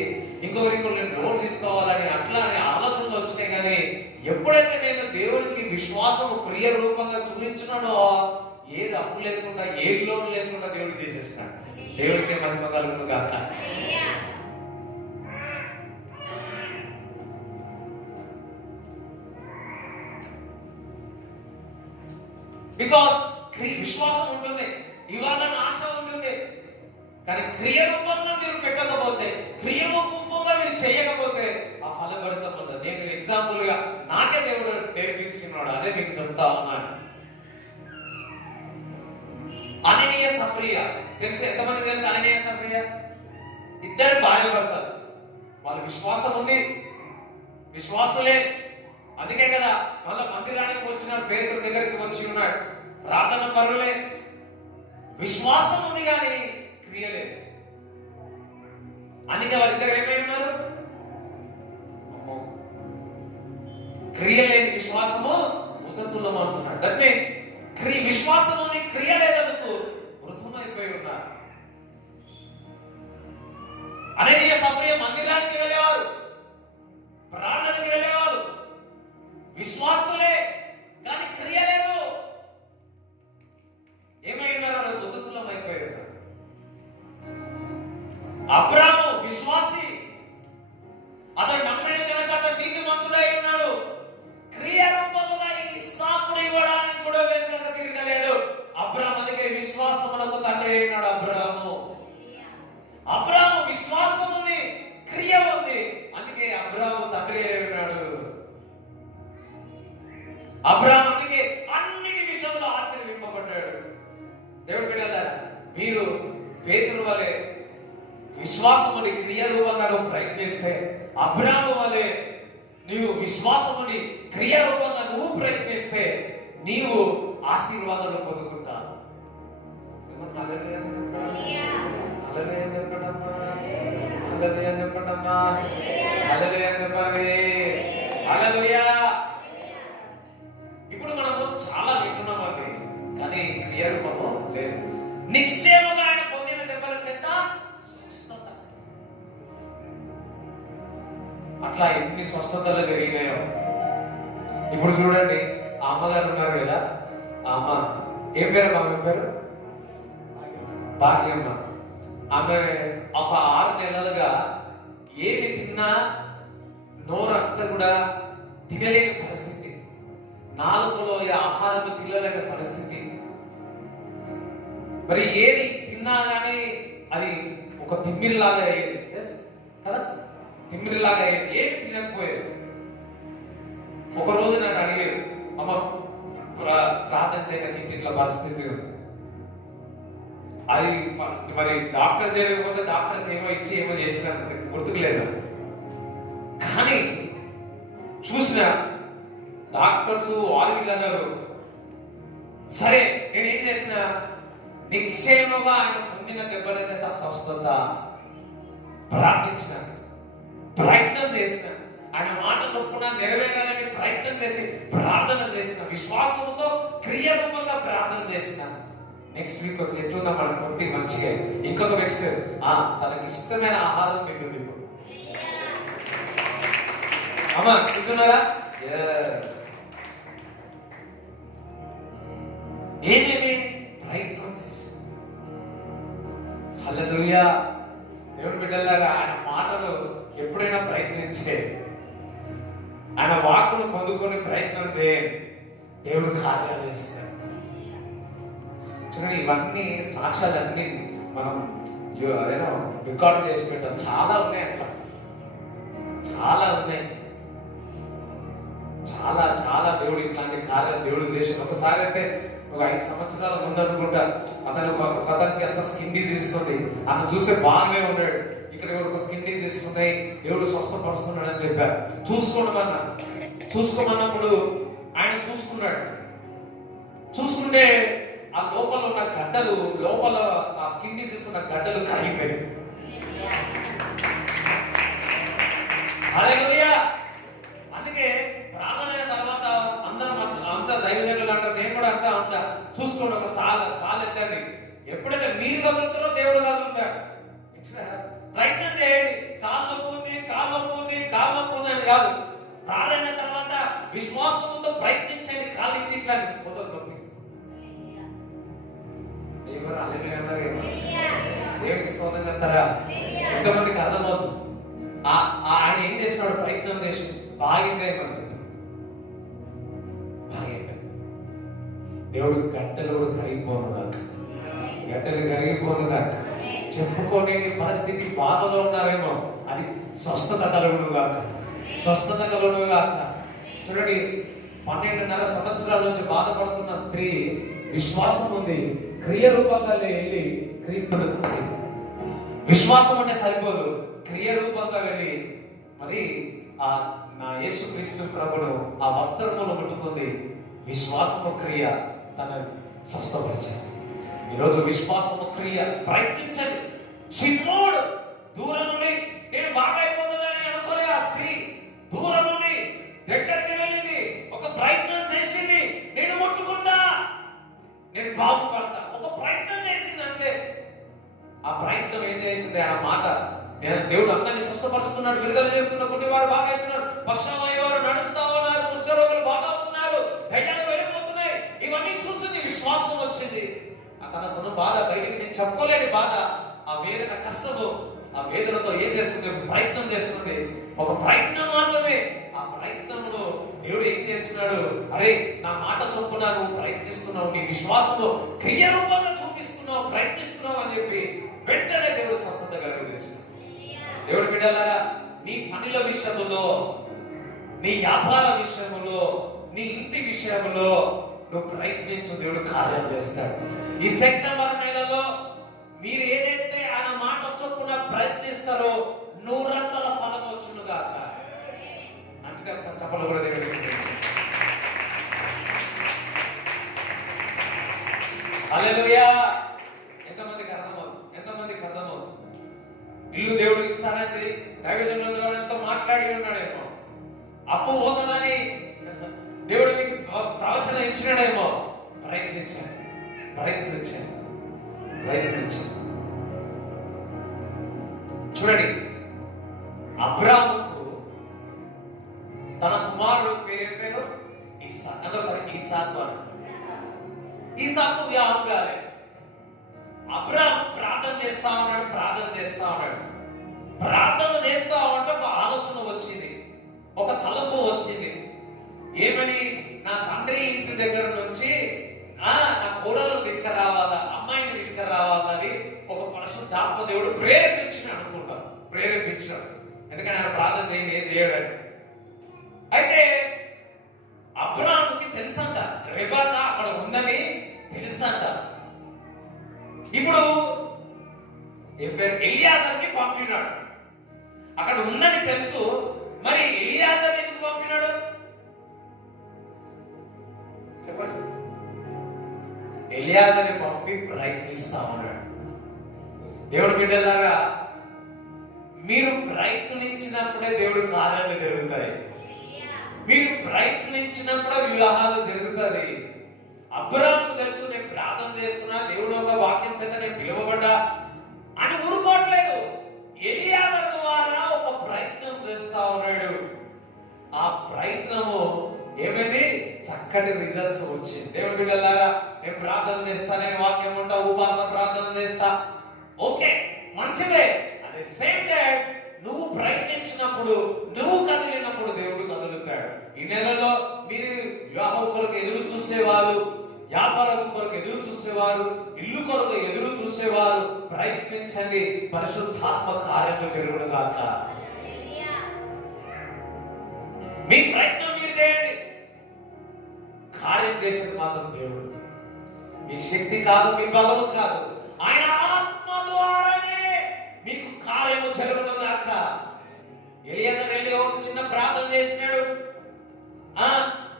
ఇంకొకరికి నేను లోన్ తీసుకోవాలని అట్లా అనే ఆలోచనలు వచ్చినాయి. కానీ ఎప్పుడైతే నేను దేవుడికి విశ్వాసం క్రియ రూపంగా చూపించున్నానో ఏది అప్పు లేకుండా, ఏ లోన్ లేకుండా దేవుడు చేసేసినాడు. దేవుడికి మహిమ కలుగును గాక. బికాస్ విశ్వాసం ఉంటుంది, ఇవ్వాలని ఆశ ఉంటుంది. కానీ క్రియ రూపంగా మీరు పెట్టకపోతే, క్రియ రూపంగా మీరు చేయకపోతే ఆ ఫలభరితం ఉండదు. నేను ఎగ్జాంపుల్ గా నాకే దేవుడు నేర్పించుకున్నాడు, అదే మీకు చెప్తా ఉన్నాను. అననీయ సఫరియా తెలుసు, ఎంతమంది తెలుసు అననీయ సఫరియా? ఇద్దరు భార్య భర్తలు. వాళ్ళ విశ్వాసం ఉంది, విశ్వాసులే. అందుకే కదా మళ్ళా మందిరానికి వచ్చిన పేతురు దగ్గరికి వచ్చి ఉన్నాడు. ప్రార్థన పరులే, విశ్వాసం ఉంది కానీ క్రియలే. అందుకే వాళ్ళిద్దరు ఏమై ఉన్నారు? క్రియ లేని విశ్వాసము మృతతుల్యం అంటున్నాడు. దట్ మీన్స్ విశ్వాసము క్రియ లేనందుకు మృతమైపోయి ఉన్నారు. అననీయ సఫరియా మందిరానికి వెళ్ళేవారు, ప్రార్థనకి వెళ్ళేవారు, విశ్వాసులే, కానీ క్రియ లేదు. ఏమై ఉన్నారు? మృతతుల్యం అయిపోయి ఉన్నారు. అబ్రాము విశ్వాసి, అతను నమ్మిన కనుక అతను నీతిమంతుడై ఉన్నాడు. క్రియ రూపముగా ఇస్సాకును ఇవ్వడానికి కూడా వెనుక తిరగలేడు. అబ్రాము అందుకే విశ్వాసమునకు తండ్రి అయినాడు. అబ్రాము విశ్వాసముని క్రియ ఉంది, అందుకే అబ్రాము తండ్రి అయి ఉన్నాడు. అబ్రాము అందుకే అన్నిటి విషయంలో ఆశీర్వదింపబడ్డాడు. దేవుడు బిడ్డలారా, మీరు పేతురు వలె విశ్వాసముని క్రియ రూపంగా నువ్వు ప్రయత్నిస్తే, అబ్రాము వలె నీవు విశ్వాసముని క్రియ రూపంగా నువ్వు ప్రయత్నిస్తే నీవు ఆశీర్వాదాలు పొందుకుంటావు. ఇప్పుడు మనము చాలా వింటున్నామండి, కానీ క్రియ రూపము లేదు. నిక్షేమంగా ఆయన పొందిన దెబ్బల చేత స్వస్థత. అట్లా ఎన్ని స్వస్థతలు జరిగినాయో. ఇప్పుడు చూడండి, ఆ అమ్మగారు ఉన్నారు కదా, ఆ అమ్మ ఏం పేరు? ఆమె పేరు భాగ్యమ్మ. ఆమె ఒక 6 నెలలుగా ఏమి తిన్నా నోరంతా కూడా తినలేని పరిస్థితి, నాలుగులో ఆహారం తినలేని పరిస్థితి. మరి ఏది తిన్నా కానీ అది ఒక తిమ్మిరిలాగా అయ్యేది కదా, తిమ్మిరిలాగా అయ్యేది, ఏమి తినకపోయేది. ఒక రోజు నన్ను అడిగారు, అమ్మ ప్రార్థన చేయడానికి ఇట్లా పరిస్థితి ఉంది. అది మరి డాక్టర్స్ తెలియకపోతే డాక్టర్స్ ఏమో ఇచ్చి ఏమో చేసిన గుర్తుకులేదు. కానీ చూసిన డాక్టర్స్ వాళ్ళు అన్నారు. సరే నేనేం చేసిన, నిక్షేమంగా ఆయన పొందిన దెబ్బల చేత స్వస్థత ప్రార్థించిన, ప్రయత్నం చేసిన, ఆయన మాట చొప్పున నెరవేరాలని ప్రయత్నం చేసి ప్రార్థన చేసిన, విశ్వాసంతో క్రియ రూపంగా ప్రార్థన చేసిన. నెక్స్ట్ వీక్ వచ్చి ఎట్లుందా మనం కొద్ది మంచిగా. ఇంకొక నెక్స్ట్ తనకి ఇష్టమైన ఆహారం తింటుంది ఇప్పుడు. అమ్మా తింటున్నారా? ఏమేమి ప్రయత్నం చేసి. హల్లెలూయా. దేవుడి బిడ్డలాగా ఆయన మాటలు ఎప్పుడైనా ప్రయత్నించే, ఆయన వాక్కును పొందుకొని ప్రయత్నం చేయండి, దేవుడు కార్యాలు చేస్తాడు. చూడండి, ఇవన్నీ సాక్ష్యాలన్నీ మనం అదేనో రికార్డు చేసి పెట్టాం. చాలా ఉన్నాయి అట్లా, చాలా ఉన్నాయి. చాలా చాలా దేవుడు ఇట్లాంటి కార్యాలు దేవుడు చేసి. ఒకసారి అయితే ఒక 5 సంవత్సరాల ముందు అనుకుంటా, అతనికి అంత స్కిన్ డిజీజ్ ఉంది. అతను చూసే బాగానే ఉన్నాడు. ఇక్కడ ఒక స్కిన్ డిజీజ్ ఉన్నాయి, దేవుడు స్వస్థపరుస్తున్నాడు అని చెప్పారు. చూసుకోమన్నప్పుడు ఆయన చూసుకున్నాడు. చూసుకుంటే ఆ లోపల ఉన్న గడ్డలు, లోపల ఆ స్కిన్ డిజీజ్ ఉన్న గడ్డలు కరిగిపోయాయి. హల్లెలూయా. అందుకే ప్రాణమైన తర్వాత అందరం అంతా దైవజనులు అంటారు, నేను కూడా అంతా చూసుకోండి, ఒక కాలు ఎత్తండి. ఎప్పుడైతే మీరు కదులుతారో దేవుడు కదులుతాడు. ప్రయత్నం చేయండి. కాలు నొప్పి ఉంది అని కాదు. ప్రాణమైన తర్వాత విశ్వాసంతో ప్రయత్నించండి. కాలు ఇట్లా పోతుంది నొప్పి. ఎవరు అల్లెలు అన్నారు, దేవుడికి స్తోత్రం చెప్తారా? ఎంతమందికి అర్థమవుతుంది? ఆయన ఏం చేసినాడు? ప్రయత్నం చేసి బాగిందేమని దేవుడు గడ్డలు కూడా కరిగిపోనుగాక, గడ్డలు కరిగిపోనుగాక. చెప్పుకోలేని పరిస్థితి, బాధలో ఉన్నారేమో, అది స్వస్థత కలుగునుగాక, స్వస్థత కలుగునుగాక. చూడండి, 12.5 సంవత్సరాల నుంచి బాధపడుతున్న స్త్రీ విశ్వాసం ఉంది, క్రియ రూపంగా వెళ్ళి క్రీస్తుని. విశ్వాసం అంటే సరిపోదు, క్రియ రూపంగా వెళ్ళి మరి నా యేసుక్రీస్తు ప్రభును ఆ వస్త్రమును ముట్టుకుంది. విశ్వాసము క్రియ తన స్వస్థపరిచాడు. ఈరోజు విశ్వాసము క్రియ ప్రయత్నించండి. చిన్నోడు దూరం నుండి నేను బాగా అయిపోతుందని అనుకోలే. ఆ స్త్రీ దూరం నుండి దగ్గరికి వెళ్ళింది, ఒక ప్రయత్నం చేసింది. నేను ముట్టుకుంటా, నేను బాగుపడతా, ఒక ప్రయత్నం చేసింది అంతే. ఆ ప్రయత్నం ఏం చేసింది? ఆ మాట, నేను దేవుడు అందరినీ స్వస్థపరుస్తున్నాడు, విడుదల చేస్తున్నాడు, కొన్ని వారు బాగా అవుతున్నారు, పక్షవాయు వారు నడుస్తా ఉన్నారు, కుష్ఠరోగులు బాగా అవుతున్నారు, దయ్యాలు వెళ్ళిపోతున్నాయి. ఇవన్నీ చూసింది, విశ్వాసం వచ్చింది. తనకున్న బాధ బయటికి నేను చెప్పుకోలేని బాధ, ఆ వేదన, కష్టము, ఆ వేదనతో ఏం చేస్తుంది? ప్రయత్నం చేస్తుంది. ఒక ప్రయత్నం మాత్రమే. ఆ ప్రయత్నంలో దేవుడు ఏం చేస్తున్నాడు? అరే, నా మాట చొప్పున నువ్వు ప్రయత్నిస్తున్నావు, నీ విశ్వాసంలో క్రియ రూపంగా చూపిస్తున్నావు, ప్రయత్నిస్తున్నావు అని చెప్పి వెంటనే దేవుడు స్వస్థత కలుగజేశాడు. దేవుడు బిడ్డలారా, నీ పనుల విషయంలో, నీ వ్యాపార విషయంలో, నీ ఇంటి విషయంలో నువ్వు ప్రయత్నించు, దేవుడు కార్యాలు చేస్తాడు. ఈ సెప్టెంబర్ నెలలో మీరు ఏదైతే ఆయన మాట చొప్పున ప్రయత్నిస్తారో 100 ఫలం వచ్చును గాక. అందుకే ఒకసారి చెప్పలు కూడా దేవుడు. హల్లెలూయా. ఎంతమందికి అర్థమవుతుంది? ఇల్లు దేవుడు ఇస్తానని దైవజనుల ద్వారా ఎంతో మాట్లాడి ఉన్నాడేమో, అప్పు పోతుందని దేవుడు మీకు ప్రవచనం ఇచ్చినాడేమో. ప్రయత్నించాను. చూడండి, అబ్రాహాముకు తన కుమారుడు పేరు పేరు ఇస్సాకు. అందరూ ఇస్సాకు అన్నాడు. ఇస్సాకు వివాహం కాలే. అబ్రాహాము ప్రార్థన చేస్తా ఉన్నాడు. ప్రార్థన చేస్తా ఉంటే ఒక ఆలోచన వచ్చింది, ఒక తలంపు వచ్చింది. ఏమని? నా తండ్రి ఇంటి దగ్గర నుంచి నా కోడలను తీసుకురావాలా, అమ్మాయిని తీసుకురావాలని ఒక పరిశుద్ధాత్మ దేవుడు ప్రేరేపించినాడు. ఎందుకంటే ఆయన ప్రార్థన చేయని ఏం చేయడానికి. అయితే అబ్రాహాముకి తెలుసంట, రెబెకా అక్కడ ఉందని తెలుసంట. ఇప్పుడు ఎలియాజర్ని పంపినాడు. అక్కడ ఉందని తెలుసు. మరి ఎలియాజర్ ఎందుకు పంపినాడు చెప్పండి? ఎలియాజర్ని పంపి ప్రయత్నిస్తా ఉన్నాడు. దేవుడు బిడ్డలారా, మీరు ప్రయత్నించినప్పుడే దేవుడు కార్యాలు జరుగుతాయి. మీరు ప్రయత్నించినప్పుడే వివాహాలు జరుగుతాయి. అబ్రాహాముకు తెలుసు నేను ప్రార్థన చేస్తున్నా, దేవుడు ఒక వాక్యం చేత నేను పిలువబడ్డా అని ఊరుకోవట్లేదు. ఎలియాజరు ద్వారా ఒక ప్రయత్నం చేస్తా ఉన్నాడు. ఆ ప్రయత్నము ఏమైంది? చక్కటి రిజల్ట్స్ వచ్చింది. దేవుడి బిడ్డలారా, నేను ప్రార్థన చేస్తా, నేను వాక్యం ఉంటా, ఉపవాస ప్రార్థన చేస్తా, ఓకే మంచిదే. అదే సేమ్ టైం నువ్వు ప్రయత్నించినప్పుడు, నువ్వు కదిలినప్పుడు దేవుడు కదులుతాడు. ఈ నెలలో మీరు వివాహం కొరకు ఎదురు చూసేవారు, వ్యాపారం కొరకు ఎదురు చూసేవారు, ఇల్లు కొరకు ఎదురు చూసేవారు, ప్రయత్నించండి, పరిశుద్ధాత్మ కార్యము జరుగును గాక. మీ ప్రయత్నం మీరు చేయండి, కార్యం చేసేది మాత్రం దేవుడు. మీ శక్తి కాదు, మీ బలము కాదు, ఆయన ఆత్మ ద్వారానే మీకు కార్యము జరుగును గాక. ఎలియాజరు వెళ్ళి ఒక చిన్న ప్రార్థన చేసినాడు.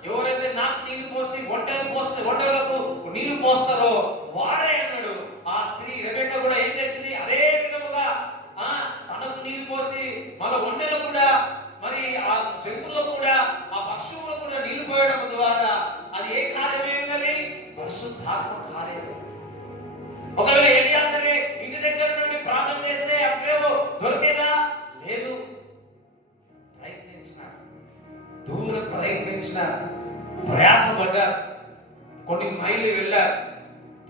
ఎవరైతే నాకు నీళ్లు పోసి ఒంటెలకు నీళ్లు పోస్తారో వారే అన్నాడు. ఆ స్త్రీ రెబెక్క కూడా ఏం చేసింది? అదే విధముగా తనకు నీళ్లు పోసి మళ్ళీ ఒంటెలు కూడా, మరి ఆ జంతువులు కూడా, ఆ పశువులు కూడా నీళ్లు పోయడం ద్వారా అది ఏ కార్యమే ఉన్నది? పరిశుద్ధాత్మ కార్యం. ఒకవేళ ఎలియాజరే ఇంటి దగ్గర నుండి ప్రార్థన చేస్తే అప్పుడేమో దొరికేదా? లేదు. ప్రయత్నించిన, దూరం ప్రయత్నించిన, ప్రయాసపడ్డారు, కొన్ని మైళ్ళు వెళ్ళారు,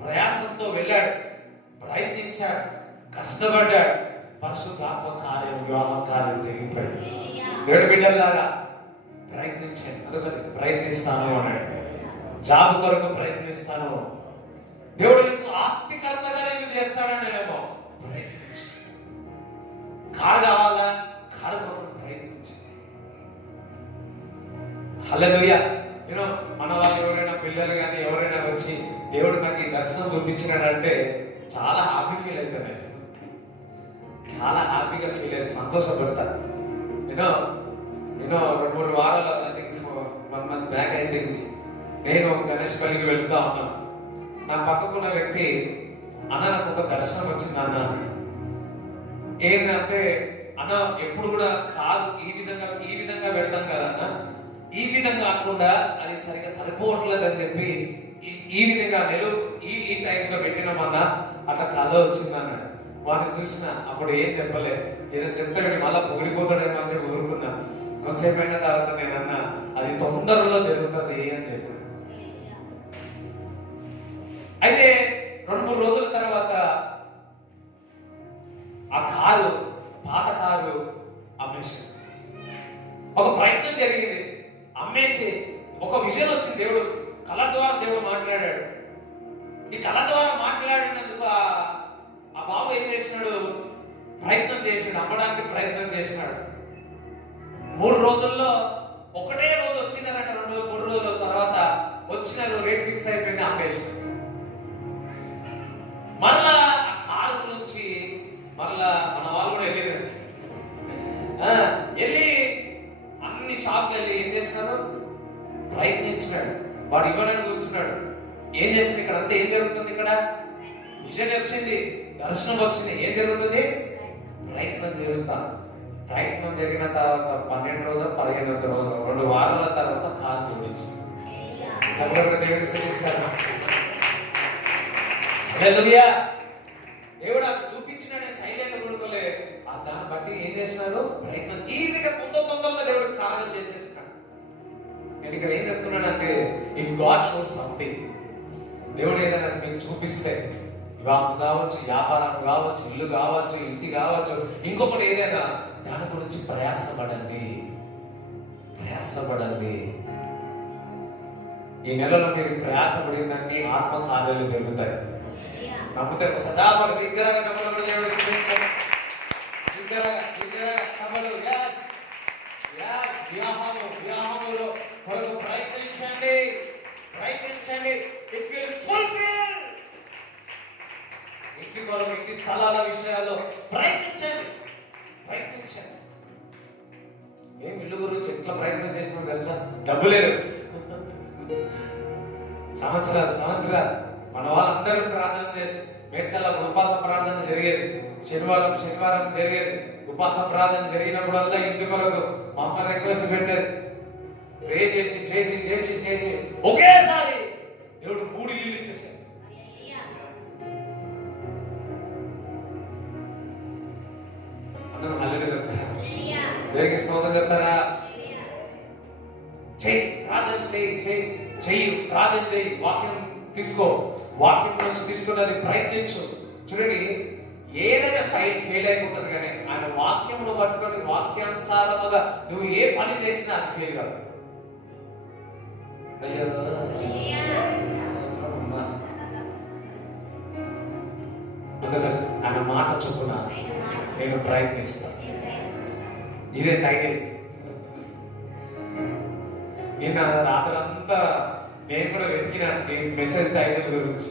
ప్రయాసంతో వెళ్ళాడు, ప్రయత్నించాడు, కష్టపడ్డాడు, పరిశుద్ధాత్మ కార్యం, వివాహ కార్యం జరిగిపోయాడు. దేవుడి బిడ్డలారా ప్రయత్నించండి. అదొకటి ప్రయత్నిస్తాను అన్నాడు. జాబ్ కొరకు ప్రయత్నిస్తాను, దేవుడు నీకు ఆస్తికర్తగా నీకు చేస్తాడనేమో ప్రయత్నించు. కారు కావాలా? కారు కొరకు ప్రయత్నించు. హల్లెలూయా. మన వాళ్ళు ఎవరైనా పిల్లలు కానీ ఎవరైనా వచ్చి దేవుడు నాకు ఈ దర్శనం చూపించినాడంటే చాలా హ్యాపీ ఫీల్ అవుతాను, చాలా హ్యాపీగా ఫీల్ అయ్యి సంతోషపడతాను. నేను 2-3 వారాలు, I think 1 month back I think, నేను గణేష్పల్లికి వెళ్తా ఉన్నాను. నా పక్కకున్న వ్యక్తి, అన్న నాకు ఒక దర్శనం వచ్చింది అన్న. ఏంటంటే, అన్న ఎప్పుడు కూడా కాలు ఈ విధంగా పెడతాం కదన్న, ఈ విధంగా కాకుండా అది సరిగా సరిపోవట్లేదు అని చెప్పి ఈ విధంగా ఈ టైంలో పెట్టినామన్నా అట్లా కళ వచ్చింది అన్నాడు. వాడిని చూసిన అప్పుడు ఏం చెప్పలే, ఏదో చెప్తే మళ్ళీ పొగిడిపోతాడేమో అని చెప్పి ఊరుకున్నా. కొంతసేపు అయిన తర్వాత నేను అన్నా అది తొందరలో జరుగుతుంది అని చెప్పి. అయితే 2-3 రోజుల తర్వాత ఆ కారు, పాత కారు అమ్మేసి, ఒక ప్రయత్నం జరిగింది, అమ్మేసి ఒక విజన్ వచ్చింది. దేవుడు కళ ద్వారా దేవుడు మాట్లాడాడు. ఈ కళ ద్వారా మాట్లాడినందుకు ఆ బాబు ఏం చేసినాడు? ప్రయత్నం చేసినాడు, అమ్మడానికి ప్రయత్నం చేసినాడు. 3 రోజుల్లో ఒకటే రోజు వచ్చినారంట. 2-3 రోజుల తర్వాత వచ్చినారు, రేట్ ఫిక్స్ అయిపోయింది, అమ్మేసినాడు. మళ్ళా ఆ కారు నుంచి మళ్ళా మన వాళ్ళు కూడా వెళ్ళి అన్ని షాప్కి వెళ్ళి ఏం చేసినారు? ప్రయత్నించినాడు. వాడు ఇవ్వడానికి కూర్చున్నాడు. ఏం చేసింది? ఇక్కడ అంతా ఏం జరుగుతుంది? ఇక్కడ విజన్ వచ్చింది, దర్శనం వచ్చింది. ఏం జరుగుతుంది? ప్రయత్నం జరుగుతా. ప్రయత్నం జరిగిన తర్వాత 12 రోజులు 15 రోజులు 2 వారాల తర్వాత కాలు జోడించింది. చక్కగా దేవుడు సేవిస్తారు. హల్లెలూయా. దేవుడు అది చూపించినాడే, సైలెంట్ కొడుకోలే. దాన్ని బట్టి ఏం చేసినాడు? ప్రయత్నం ఈజీగా తొందరగా దేవుడు కార్యం చేసేసినాడు. నేను ఇక్కడ ఏం చెప్తున్నానంటే, ఇఫ్ గాడ్ షోస్ సంథింగ్, దేవుడు ఏదైనా మీకు చూపిస్తే, వివాహం కావచ్చు, వ్యాపారం కావచ్చు, ఇల్లు కావచ్చు, ఇంటి కావచ్చు, ఇంకొకటి ఏదైనా, దాని గురించి ప్రయాసపడండి. ఈ నెలలో మీరు ప్రయాసపడిందని ఆత్మ కార్యాలు జరుగుతాయి. నమ్మితే సదాపడి బిగ్గరగా చెప్పడం దేవుడు సిద్ధించాడు. వివాహములో కొరకు ప్రయత్నించండి. It will fulfill. ఇంటి కొరకు, ఇంటి స్థలాల విషయాల్లో ప్రయత్నించండి. ఏం ఇల్లు గురించి ఎట్లా ప్రయత్నం చేసినా తెలుసా? డబ్బు లేదు. సంవత్సరాలు మన వాళ్ళందరూ ప్రార్థన చేసి, మేడ్చల ఉపవాస ప్రార్థన జరిగేది, శనివారం జరిగేది. ఉపవాస ప్రార్థన జరిగినప్పుడల్లా ఇంటి కొరకు మా అమ్మ రిక్వెస్ట్ పెట్టేది. ప్రే చేసి ఒకేసారి దేవుడు 3 ఇల్లు ఇచ్చేసాడు. అందరూ హల్లెలూయా చెప్తారా? దేవునికి స్తోత్రం చెప్తారా? చెయ్యి, ప్రార్థన చెయ్యి, ప్రార్థన చెయ్యి, వాక్యం తీసుకో, వాక్యం నుంచి తీసుకున్నది ప్రయత్నించు. చూడండి, ఏదైనా ఫెయిల్ అయిపోతుంది, కానీ ఆయన వాక్యమును పట్టుకొని వాక్యానుసారముగా నువ్వు ఏ పని చేసినా అది ఫెయిల్ కాదు. ఆయన మాట చొప్పున నేను ప్రయత్నిస్తాను. ఇదే టైటిల్. నిన్న రాత్రంతా నేను కూడా వెతికినా ఈ మెసేజ్ టైటిల్ గురించి.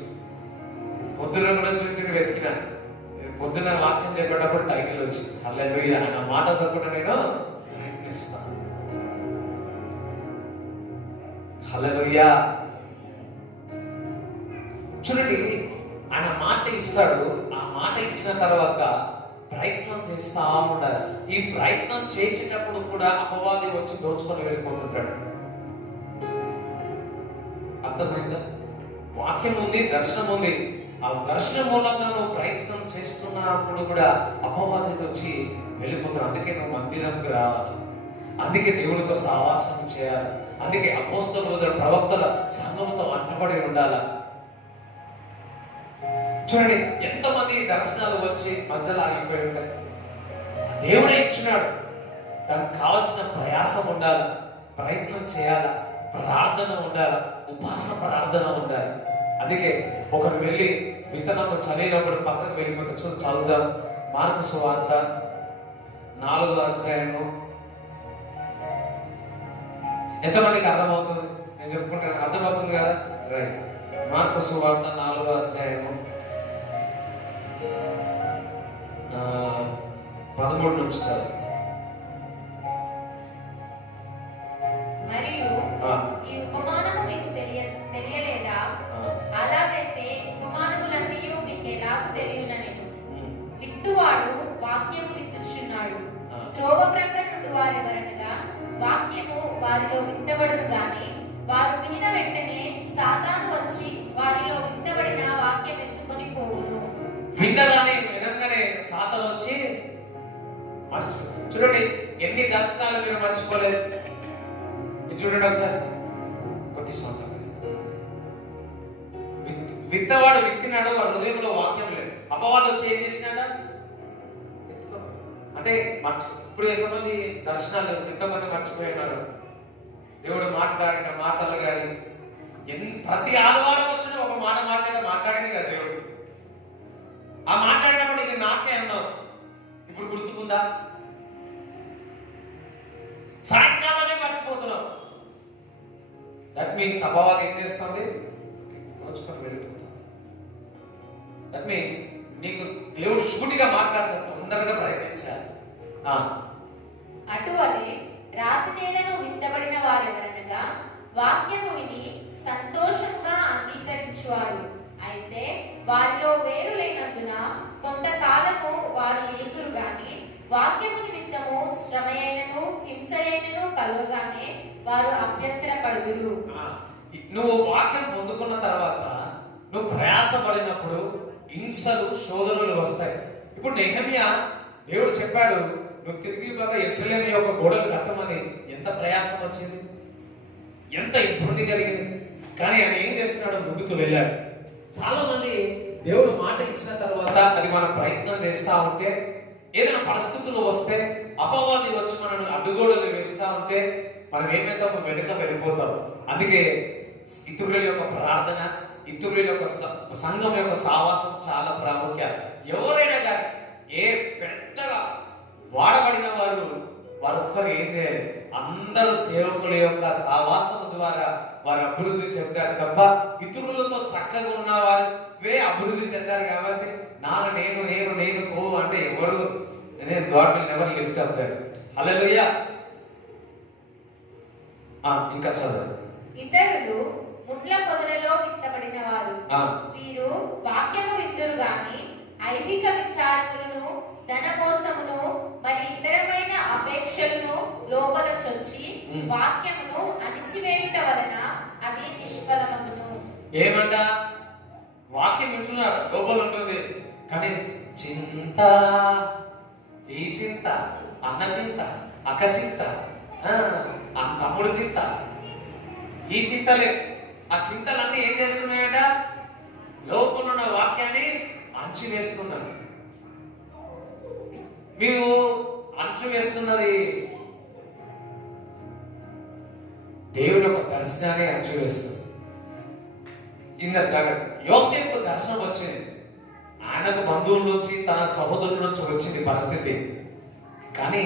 పొద్దున కూడా చూసి వెతికినా. పొద్దున వాక్యం చెప్పేటప్పుడు టైటిల్ వచ్చి హల్లెలూయా, ఆయన మాట చొప్పున నేను ప్రయత్నిస్తాను. హల్లెలూయా. చూడండి, ఆయన మాట ఇస్తాడు. ఆ మాట ఇచ్చిన తర్వాత ప్రయత్నం చేస్తా ఉండాలి. ఈ ప్రయత్నం చేసేటప్పుడు కూడా అపవాది వచ్చి దోచుకొని వెళ్ళిపోతుంటాడు. అర్థమైందా? వాక్యం ఉంది, దర్శనం ఉంది. ఆ దర్శనం మూలంగా నువ్వు ప్రయత్నం చేస్తున్నప్పుడు కూడా అపవాది వచ్చి వెళ్ళిపోతాడు. అందుకే నువ్వు మందిరంకి రావాలి. అందుకే దేవునితో సహవాసం చేయాలి. అందుకే అపోస్తలుల, ప్రవక్తల సంఘంతో అంటబడి ఉండాలి. చూడండి, ఎంతమంది దర్శనాలు వచ్చి మధ్యలో ఆగిపోయి ఉంటాయి. దేవుడే ఇచ్చినాడు. దానికి కావాల్సిన ప్రయాసం ఉండాలి, ప్రయత్నం చేయాలి, ప్రార్థన ఉండాలి, ఉపాస ప్రార్థన ఉండాలి. అందుకే ఒకరు వెళ్ళి విత్తనం చదివినప్పుడు పక్కకు వెళ్ళిపోతే చదువుదాం. మార్కు సువార్త 4వ అధ్యాయము. ఎంతమందికి అర్థమవుతుంది? నేను చెప్పుకుంటాను, అర్థమవుతుంది కదా? రైట్. మార్కు సువార్త 4వ అధ్యాయము 13 నుంచి చదువు. మరియు ఈ ఉపమానము మీకు తెలియలేదా? అలాగైతే ఉపమానములన్నీ మీకు ఎలాగ తెలియనని. విత్తువాడు వాక్యము విత్తుచున్నాడు. త్రోవ ప్రక్కన నుండి వారెవరనగా వాక్యము వారిలో విత్తబడును గాని వారు వినిన వెంటనే సాతాను వచ్చి వారిలో విత్తబడిన వాక్యం ఎత్తుకొని పోవును. వినగానే సాతాను వచ్చి చూడండి, ఎన్ని దర్శనాలు మీరు మర్చిపోలేదు. చూడండి ఒకసారి, కొద్ది సంవత్సరం విత్తవాడు విత్తినాడు, వారి హృదయంలో వాక్యం లేదు. అపవాదం వచ్చి ఏం చేసినాడా? అంటే ఇప్పుడు ఎంతమంది దర్శనాలు ఎంతమంది మర్చిపోయినారు? దేవుడు మాట్లాడిన మాటలు కానీ ప్రతి ఆదివారం వచ్చిన ఒక మాట మాట్లాడింది కదా దేవుడు. ఆ మాట్లాడినప్పుడు ఇది నాకే అన్నావు, ఇప్పుడు గుర్తుకుందా? సాయంకాలమే మర్చిపోతున్నావు. దట్ మీన్స్ అపవాదం ఏం చేస్తుంది? దోచుకొని వెళ్ళిపోతాం. దట్ మీన్స్ నీకు దేవుడు షూటిగా మాట్లాడితే తొందరగా ప్రయత్నించాలి. అటువలే రాతి నేలను విత్తబడిన వారెవరనగా వాక్యము విని సంతోషముగా అంగీకరించువారు. అయితే వారిలో వేరు లేనందున కొంతకాలము వారు నిలుతురు గాని వాక్యము నిమిత్తము శ్రమయైనను హింసయైనను కలుగగానే వారు అభ్యంతరపడుదురు. నువ్వు వాక్యం పొందుకున్న తర్వాత నువ్వు ప్రయాసపడినప్పుడు హింసలు, శోధనలు వస్తాయి. ఇప్పుడు నెహెమ్యా దేవుడు చెప్పాడు, నువ్వు తిరిగి యెరూషలేము యొక్క గోడలు కట్టమని. ఎంత ప్రయాసం వచ్చింది, ఎంత ఇబ్బంది కలిగింది. కానీ ఆయన ఏం చేస్తున్నాడు? ముందుకు వెళ్ళాడు. చాలా మంది దేవుడు మాట ఇచ్చిన తర్వాత అది మనం ప్రయత్నం చేస్తా ఉంటే, ఏదైనా పరిస్థితులు వస్తే, అపవాది వచ్చి మనల్ని అడ్డుగోడలు వేస్తా ఉంటే మనం ఏమైతామో వెనుక వెళ్ళిపోతాం. అందుకే ఇతరుల యొక్క ప్రార్థన, ఇతరుల యొక్క సంఘం యొక్క సావాసం చాలా ప్రాముఖ్యం. ఎవరైనా కానీ ఏ పెద్దగా వాడబడిన వారు ఒక్కరు ఏం చేయాలి? అందరూ సేవకుల యొక్క సావాసం ద్వారా వారు అభివృద్ధి చెందారు తప్ప ఇతరులతో చక్కగా ఉన్న వారే అభివృద్ధి చెందారు. కాబట్టి నేను నేను నేను కో అంటే ఎవరు God will never lift up that. Hallelujah. ఇంకా చదవండి. ఇతరులు ముండ్ల పొదలలో విత్తబడిన వారు. వీరు వాక్యము విత్తురు గాని ఐహిక విచారములను, ధన మోసమును, మరి ఇతరమైన అపేక్షలను లోపల చొచ్చి వాక్యమును అణిచివేయుట వలన అది నిష్ఫలమగును. ఏమంట? వాక్యం వింటున్నారు, లోపల ఉంటుంది కానీ చింత, ఈ చింత, అన్న చింత, అక్క చింత, తమ్ముడు చింత, ఈ చింతలే. ఆ చింతలన్నీ ఏం చేస్తున్నాయట? లోపల ఉన్న వాక్యాన్ని అంచు వేస్తున్నది. మీరు అంచు వేస్తున్నది దేవుని యొక్క దర్శనాన్ని అంచు వేస్తుంది. ఇంత జాగ్రత్త. యోసేపు దర్శనం వచ్చింది, ఆయనకు బంధువుల నుంచి తన సహోదరుల నుంచి వచ్చింది పరిస్థితి, కానీ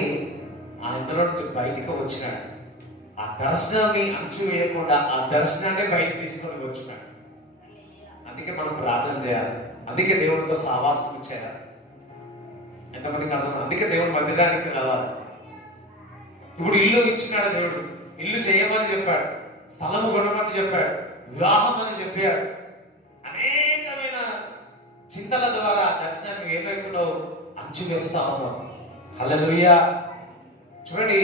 అందులో నుంచి బయటికి వచ్చినాడు. ఆ దర్శనాన్ని అంచు వేయకుండా ఆ దర్శనాన్ని బయటకు తీసుకొని వచ్చినాడు. అందుకే మనం ప్రార్థన చేయాలి, అందుకే దేవుడితో సహవాసం చేయాలి. ఎంతమందికి అర్థం? అందుకే దేవుడు మందిరానికి రావాలి. ఇప్పుడు ఇల్లు ఇచ్చినాడు దేవుడు, ఇల్లు చేయమని చెప్పాడు, స్థలము కొనమని చెప్పాడు, వివాహం అని చెప్పాడు. అనేకమైన చింతల ద్వారా దర్శనాన్ని ఏమవుతున్నావు? అంచు వేస్తా ఉన్నావు. హల్లెలూయా. చూడండి,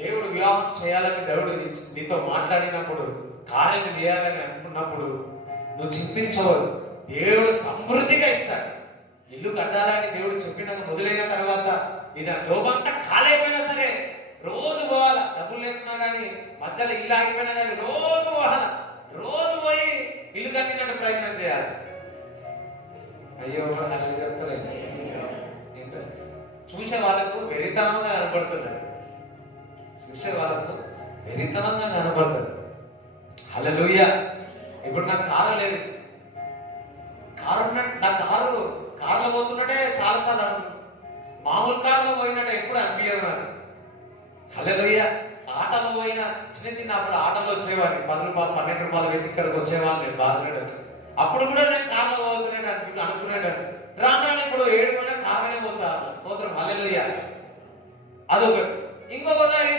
దేవుడు వివాహం చేయాలని దేవుడు నీతో మాట్లాడినప్పుడు, కార్యం చేయాలని అనుకున్నప్పుడు నువ్వు చింతించవద్దు, దేవుడు సమృద్ధిగా ఇస్తాడు. ఇల్లు కట్టాలని దేవుడు చెప్పినాక మొదలైన తర్వాత ఇది జోబంతా ఖాళీ అయిపోయినా సరే రోజు పోవాలా, డబ్బులు లేకున్నా కానీ, మధ్యలో ఇల్లు ఆగిపోయినా కానీ రోజు పోవాలా, రోజు పోయి ఇల్లు కట్టినట్టు ప్రయత్నం చేయాలి. అయ్యో అలా చెప్తలేదు. చూసే వాళ్ళకు వెరితనంగా కనపడుతున్నాడు, చూసే వాళ్ళకు వెరితనంగా కనపడుతుంది. హల్లెలూయా. ఇప్పుడు నాకు కారు లేదు, నా కారులో పోతున్నట్టే చాలాసార్లు అనుకుంటున్నాను, మామూలు కారులో పోయినట్టే ఎప్పుడు అనిపించదు నాకు. హల్లెలూయా. ఆటోలో పోయినా చిన్న అప్పుడు ఆటోలో వచ్చేవాడిని, 10 రూపాయలు 12 రూపాయలు పెట్టి ఇక్కడికి వచ్చేవాడిని నేను బాసినట్టు. అప్పుడు కూడా నేను కార్లో పోతున్నాను అనుకునేటాను. రాను ఇప్పుడు 7 పోయినా కారులోనే పోతా. స్తోత్రం, హల్లెలూయా. అదొకటి. ఇంకొకసారి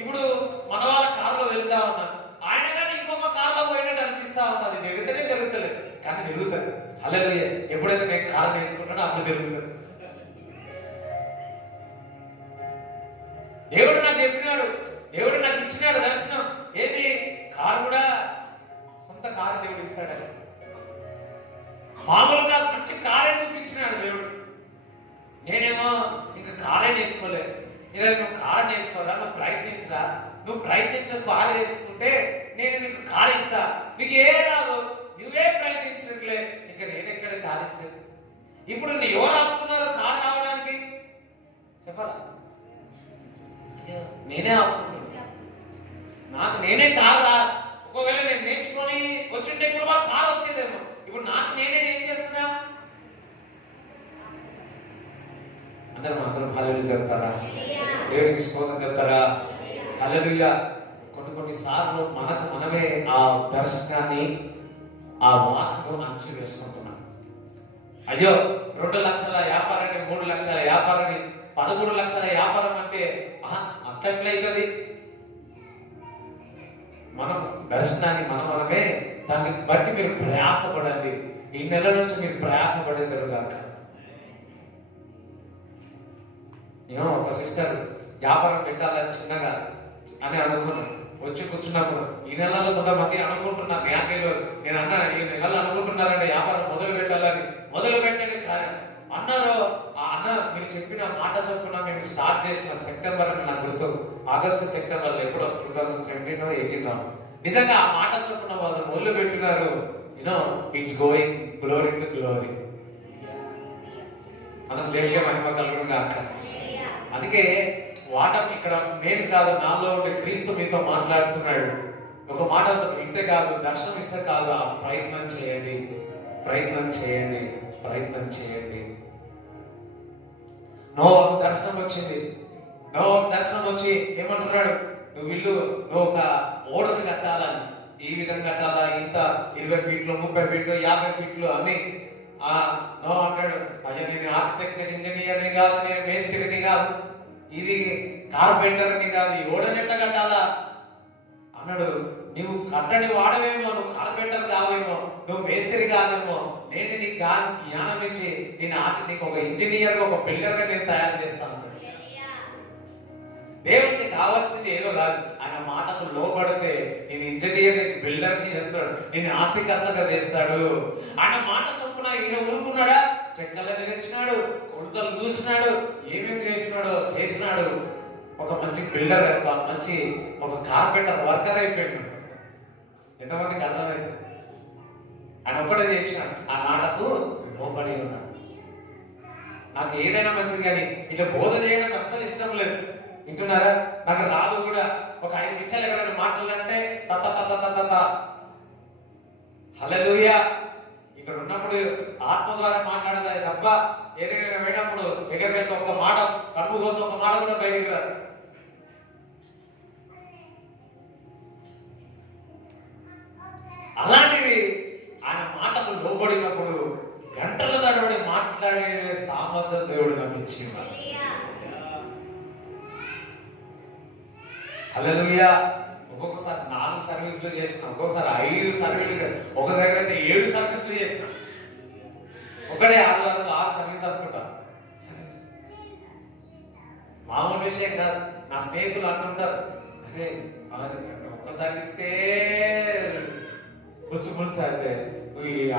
ఇప్పుడు మన వాళ్ళ కారులో వెళ్తా ఉన్నాను, ఆయన కానీ ఇంకొక కారులో పోయినట్టు అనిపిస్తా ఉన్నది. జరుగుతలేదు కానీ జరుగుతుంది. హల్లెలూయా. ఎప్పుడైతే నేను కారు నేర్చుకుంటానో అప్పుడు జరుగుతుంది. దేవుడు నాకు చెప్పినాడు, దేవుడు నాకు ఇచ్చినాడు దర్శనం. ఏది? కారు కూడా సొంత కారు దేవుడు ఇస్తాడు. మామూలుగా మంచి కారే చూపించినాడు దేవుడు. నేనేమో ఇంకా కారే నేర్చుకోలేదు. ఇలా నువ్వు కారు నేర్చుకోరా, నువ్వు ప్రయత్నించరా, నువ్వు ప్రయత్నించ కారు వేసుకుంటే నేను నీకు కారు ఇస్తా. నీకు ఏ రాదు, నువ్వే ప్రయత్నించట్లే, ఇంకా నేనెక్కడ కారు ఇచ్చేది? ఇప్పుడు ఎవరు ఆపుతున్నారు కారు రావడానికి? చెప్పాలా? నేనే ఆపుకుంటున్నా. నాకు నేనే కారు రా. ఒకవేళ నేను నేర్చుకొని వచ్చింటే ఇప్పుడు మా కారు వచ్చేదేమో. ఇప్పుడు నాకు నేనే ఏం చేస్తున్నా? అందరం హల్లెలూయా చెప్తారా? దేవునికి స్తోత్రం చెప్తారా? హల్లెలూయా. కొన్నిసార్లు మనమే ఆ దర్శనాన్ని, ఆ వాక్ను అంచు వేసుకుంటున్నాం. అయ్యో 2 లక్షల వ్యాపారాన్ని, 3 లక్షల వ్యాపారాన్ని, 13 లక్షల వ్యాపారం అంటే అట్లట్లయితుంది. మనం దర్శనాన్ని మనమే దాన్ని బట్టి మీరు ప్రయాసపడండి. ఈ నెల నుంచి మీరు ప్రయాసపడేదారు కాక. ఏమో ఒక సిస్టర్ వ్యాపారం పెట్టాలని చిన్నగా అని అనుకున్నాను. వచ్చి కూర్చున్నప్పుడు ఈ నెలలో కొంతమంది అనుకుంటున్నారు, నేను అన్నా ఈ నెలలో అనుకుంటున్నారంటే వ్యాపారం మొదలు పెట్టండి కార్యం అన్నారు. ఆ అన్న మీరు చెప్పిన మాట చొప్పున మేము స్టార్ట్ చేసినాం. సెప్టెంబర్ అని నాకు గుర్తు, ఆగస్టు సెప్టెంబర్లో ఎప్పుడో 2017 18 నిజంగా ఆ మాట చొప్పున వాళ్ళు మొదలు పెట్టినారు. It's going glory to glory. మనం దేవుడికి మహిమ కలుగును గాక. అందుకే వాటం ఇక్కడ నేను కాదు, నాలో ఉండే క్రీస్తు మీతో మాట్లాడుతున్నాడు. ఒక మాట ఇంతే కాదు, దర్శనం ఇస్తే కాదు, ఆ ప్రయత్నం చేయండి. నోవాకు దర్శనం వచ్చింది. నోవాకు దర్శనం వచ్చి ఏమంటున్నాడు? నువ్వు ఒక ఓడను కట్టాలని, ఈ విధంగా కట్టాలా, ఇంత 20 ఫీట్లు 30 ఫీట్లు 50 ఫీట్లు అన్ని. నో అంటాడు, అయ్యా నేను ఆర్కిటెక్చర్ ఇంజనీర్ని కాదు, నేను మేస్త్రిని కాదు, ఇది కార్పెంటర్ని కాదు, ఈ ఓడని ఎట్లా కట్టాలా అన్నాడు. నువ్వు కట్టడి వాడవేమో, నువ్వు కార్పెంటర్ కావేమో, నువ్వు మేస్త్రి కాదేమో, నేను నీకు జ్ఞానం ఇచ్చి నీకు ఒక ఇంజనీర్, ఒక బిల్డర్గా నేను తయారు చేస్తాను. దేవుడికి కావాల్సింది ఏదో కాదు, ఆయన మాటకు లోపడితే నేను ఇంజనీర్ బిల్డర్ని చేస్తాడు, నేను ఆస్తికర్తగా చేస్తాడు. ఆయన మాట చొప్పున ఈయన ఊరుకున్నాడా? చెక్కలని తెచ్చినాడు, కొడుతలు చూసినాడు, ఏమేమి చేసినాడు. ఒక మంచి బిల్డర్, ఒక కార్పెంటర్ వర్కర్ అయిపోయాడు. ఎంతమందికి అర్థమైంది? ఆయన ఒక్కడే చేసినాడు, ఆ మాటకు లోబడి ఉన్నాడు. నాకు ఏదైనా మంచిది, కానీ ఇట్లా బోధ చేయడం అస్సలు ఇష్టం లేదు. వింటున్నారా? నాకు రాదు కూడా. ఒక 5 నిమిషాలు ఎవరైనా మాట్లాడాలంటే తత్త తత్త తత్త. హల్లెలూయా. ఇక్కడ ఉన్నప్పుడు ఆత్మ ద్వారా మాట్లాడదా తప్ప ఏదైనా వేయనప్పుడు దగ్గరికి వెళ్తే ఒక్క మాట, కడుపు కోసం ఒక మాట కూడా బయటికి రాదు. అలాంటిది ఆయన మాటకు లోబడినప్పుడు గంటల తడబడి మాట్లాడే సామర్థ్యం దేవుడు నాకు ఇచ్చింది. హల్లెలూయా. ఒక్కొక్కసారి 4 సర్వీసులు చేసిన, ఒక్కొక్కసారి 5 సర్వీసులు, ఒక దగ్గర అయితే 7 సర్వీసులు చేసిన. ఒకటే ఆదివారంలో 6 సర్వీస్ అనుకుంటా. మామూలు విషయం కాదు. నా స్నేహితులు అంటుంటారు, అరే ఒక్క సర్వీస్కే పులుసు అయితే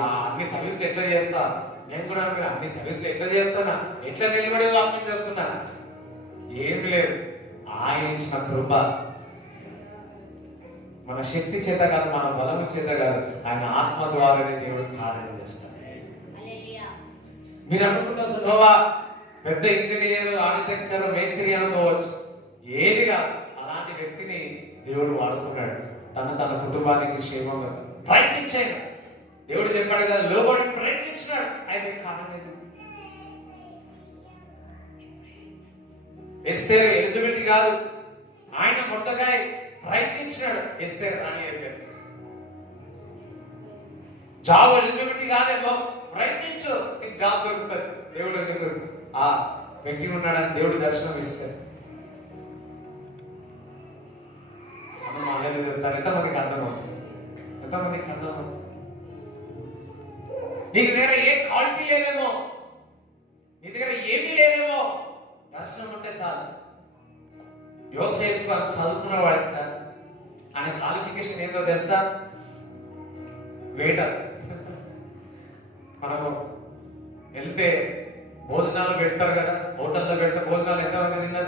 అన్ని సర్వీసులు ఎట్లా చేస్తా? నేను కూడా అన్ని సర్వీసులు ఎట్లా చేస్తానా, ఎట్లా నిలబడి వాక్యం చెప్తున్నా? ఏమి లేదు, ఆయన ఇచ్చిన కృప. మన శక్తి చేత కాదు, మన బలము చేత కాదు, ఆయన ఆత్మ ద్వారానే దేవుడు కార్యం చేస్తాడు. మీరు అనుకుంటారు నోవా పెద్ద ఇంజనీర్, ఆర్కిటెక్చర్, మేస్త్రి అనుకోవచ్చు. ఏది కాదు, అలాంటి వ్యక్తిని దేవుడు వాడుకున్నాడు. తన కుటుంబానికి క్షేమంగా ప్రయత్నించాడు. దేవుడు చెప్పాడు కదా, లోబడి ప్రయత్నించినాడు. ఆయన కారణం ఎస్తేరు ఎలిజిబిలిటీ కాదు, ఆయన మొత్తకాయ ప్రయత్నించినాడు. ఎస్తేరు రాణి అయిపోయాడు. జాబ్ ఎలిజిబిలిటీ కాదేమో, ప్రయత్నించు, నీకు జాబ్ దొరుకుతుంది. దేవుడు ఎందుకు ఆ వ్యక్తి ఉన్నాడని దేవుడు దర్శనం ఇస్తాడు. చెప్తారు. ఎంతమందికి అర్థమవుతుంది? ఎంతమందికి అర్థమవుతుంది? నీకు దగ్గర ఏ క్వాలిటీ లేదేమో, నీ దగ్గర ఏమీ లేదేమో, దర్శనం ఉంటే చాలు. యోసేపు చదువుకున్న వాడికి ఆయన క్వాలిఫికేషన్ ఏంటో తెలుసా? వెయిటర్. మనము వెళ్తే భోజనాలు పెడతారు కదా, హోటల్లో పెడితే భోజనాలు ఎంతమంది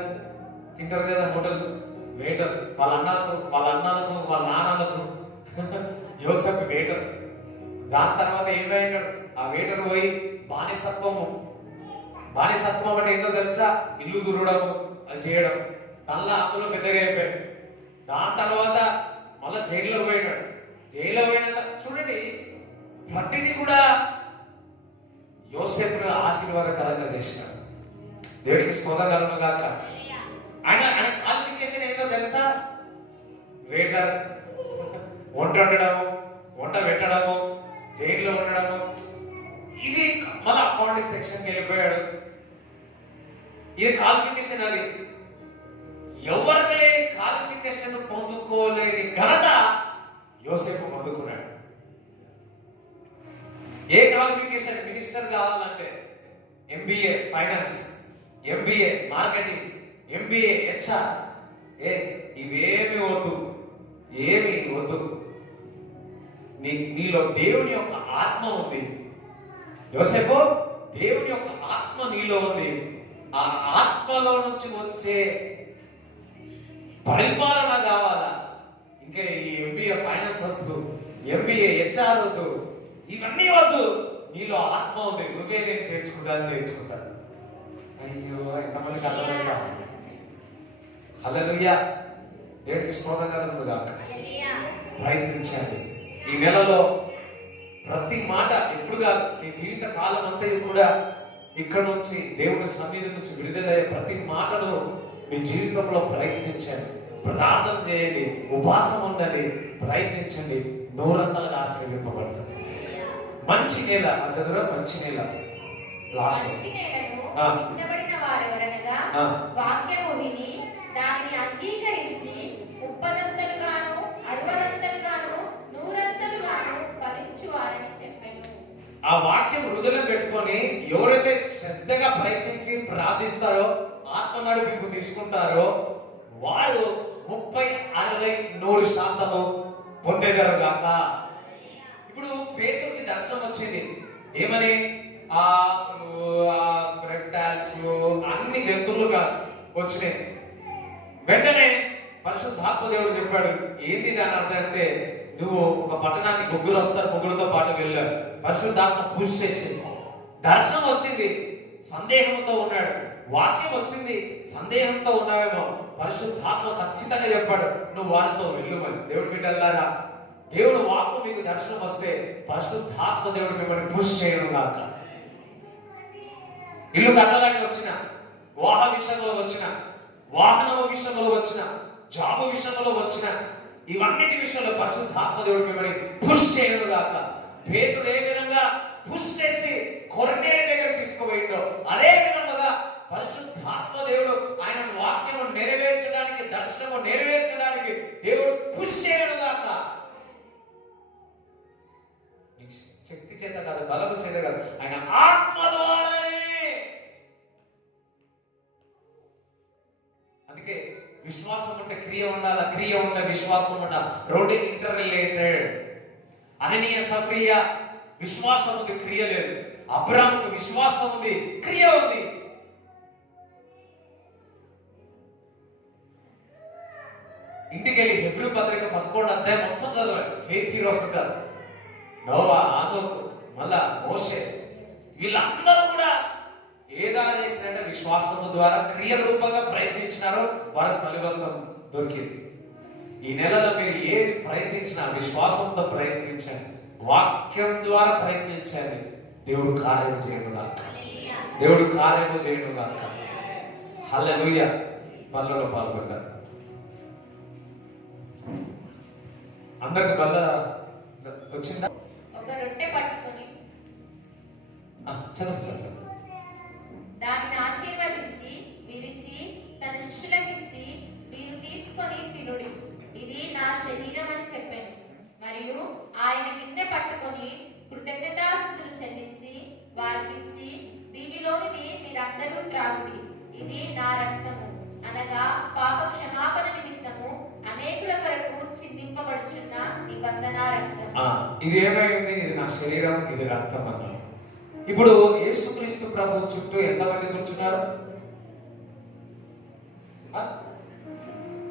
తింటారు కదా హోటల్. వెయిటర్ వాళ్ళ అన్నాలకు, వాళ్ళ నాన్నలకు యోసేపు వెయిటర్. దాని తర్వాత ఏమైనాడు? ఆ వెయిటర్ పోయి బానిసత్వం అంటే ఏంటో తెలుసా? ఇల్లు దురవడము, అది చేయడం. మళ్ళా అందులో పెద్దగా అయిపోయాడు. దాని తర్వాత మళ్ళా జైల్లో పోయినాడు. జైల్లో పోయినంత చూడండి, ప్రతిదీ కూడా యోసేపును ఆశీర్వాదకరంగా చేసినాడు. దేవుడికి స్తోత్రం కాక. ఆయన క్వాలిఫికేషన్ ఏంటో తెలుసా? వెయిటర్, వంట వండడము, వంట పెట్టడము, జైల్లో ఉండడము. ఇది మళ్ళీ అకౌంటింగ్ సెక్షన్కి వెళ్ళిపోయాడు. ఇది క్వాలిఫికేషన్. అది ఎవరికి లేని క్వాలిఫికేషన్ పొందుకోలేని ఘనత యోసేపు పొందుకున్నాడు. ఏ క్వాలిఫికేషన్? మినిస్టర్ కావాలంటే MBA finance, MBA marketing, MBA HR. ఇవేమి వద్దు, ఏమి వద్దు. నీలో దేవుని యొక్క ఆత్మ ఉంది. యోసేపు, దేవుని యొక్క ఆత్మ నీలో ఉంది. ఆ ఆత్మలో నుంచి వచ్చే పరిపాలన కావాలా? ఇంకా ఈ MBA ఫైనాన్స్ వద్దు, MBA HR వద్దు, ఇవన్నీ వద్దు. నీలో ఆత్మ ఉంది. నువ్వే నేను చేర్చుకుంటాను. అయ్యో, ఎంతమందికి అర్థమైందా? హల్లెలూయా. దేవుడికి స్తోత్రం కలుగును గాక. ప్రయత్నించండి. ఈ నెలలో ప్రతి మాట ఎప్పుడు కాదు, నీ జీవిత కాలం అంతా కూడా ఇక్కడ నుంచి దేవుడి సన్నిధి నుంచి విడుదలయ్యే ప్రతి మాటను మీ జీవితంలో ప్రయత్నించండి. ప్రార్థన చేయండి, ఉపవాసం ఉండండి, ప్రయత్నించండి. 100 ఆశీర్వదింపబడుతుంది. మంచి నేల చదువు, మంచి నేల లాస్ట్ వాక్యము విని దానిని అంగీకరించి 30 60 100 ఫలించు వారని చెప్పాను. ఆ వాక్యం హృదయం పెట్టుకొని ఎవరైతే శ్రద్ధగా ప్రయత్నించి ప్రార్థిస్తారో, ఆత్మ నడిపింపు తీసుకుంటారో, వారు 30, 60, 100% పొందేదారు గాక. ఇప్పుడు పేతురుకి దర్శనం వచ్చింది. ఏమని? రెప్టైల్స్ అన్ని జంతువులుగా వచ్చినాయి. వెంటనే పరిశుద్ధాత్మ దేవుడు చెప్పాడు, ఏంది దాని అర్థం అంటే, నువ్వు ఒక పట్టణానికి ముగ్గురు వస్తారు, ముగ్గురుతో పాటు వెళ్ళారు. పరిశుద్ధాత్మ పూజ చేసి దర్శనం వచ్చింది, సందేహంతో ఉన్నాడు. వాక్యం వచ్చింది, సందేహంతో ఉన్నావేమో. పరిశుద్ధాత్మ ఖచ్చితంగా చెప్పాడు, నువ్వు వారితో వెళ్ళమని. దేవుడి బిడ్డలారా, దేవుడు వాక్కు మీకు దర్శనం వస్తే పరిశుద్ధాత్మ దేవుడు మిమ్మల్ని పూజ చేయడం కాక. ఇల్లు కట్టడానికి వచ్చిన, వివాహ విషయంలో వచ్చిన, వాహనం విషయంలో వచ్చిన, జాబు విషయంలో వచ్చిన, ఇవన్నిటి విషయంలో పరిశుద్ధాత్మ దేవుడు మిమ్మల్ని పుష్ చేయడం కాక. పేతురు ఏ విధంగా పుష్ చేసి కొర్నేలి దగ్గర తీసుకుపోయిందో, అదే విధంగా పరిశుద్ధాత్మ దేవుడు ఆయన వాక్యము నెరవేర్చడానికి, దర్శనము నెరవేర్చడానికి దేవుడు పుష్ చేయడం కాక. శక్తి చేత కాదు, బలము చేత కాదు, ఆయన ఆత్మ ద్వారానే. అందుకే విశ్వాసం ఉంటే క్రియ ఉండాలి, క్రియ ఉంటే విశ్వాసం ఉండాలి. రెండు ఇంటర్ రిలేటెడ్. అననీయ సఫరియా విశ్వాసం ఉంది, క్రియ లేదు. అబ్రాహాముకు విశ్వాసం ఉంది, క్రియ ఉంది. ఇంటికి వెళ్ళి హెబ్రీ పత్రిక 11వ అధ్యాయం మొత్తం చదవాలి. ఫెయిత్ హీరోస్ ఉంటారు. నోవా, ఆనోకు, మళ్ళా మోషే, వీళ్ళందరూ కూడా ఏదైనా చేసినట్టే విశ్వాసము ద్వారా క్రియ రూపంగా ప్రయత్నించినారో వారికి ఫలితం దొరికింది. ఈ నెలలో మీరు ఏది ప్రయత్నించినా విశ్వాసంతో ప్రయత్నించండి, వాక్యం ద్వారా ప్రయత్నించండి. దేవుడు కార్యము చేయడం కాక, దేవుడు కార్యము చేయడం కాక. హల్లెలూయా. బల్లలో పాల్గొంటారు. అందరికి బల్ల వచ్చిందా? ఒక రొట్టె పట్టుకొని చదువు. దానిని ఆశీర్వదించి విరిచి తన శిష్యులకిచ్చి, మీరు తీసుకొని తినుడి, ఇది నా శరీరం అని చెప్పాను. మరియు ఆయన గిన్నె పట్టుకొని కృతజ్ఞతాస్తుతులు చెల్లించి వారికిచ్చి, దీనిలోనిది మీరందరూ త్రాగుడి, ఇది నా రక్తము, అనగా పాప క్షమాపణ నిమిత్తము అనేకుల కొరకు చిందింపబడుచున్న నిబంధన రక్తం. ఇది ఏమైంది? ఇది నా శరీరం, ఇది రక్తం అన్నాడు. ఇప్పుడు యేసుక్రీస్తు ప్రభు చుట్టూ ఎంతమంది కూర్చున్నారు?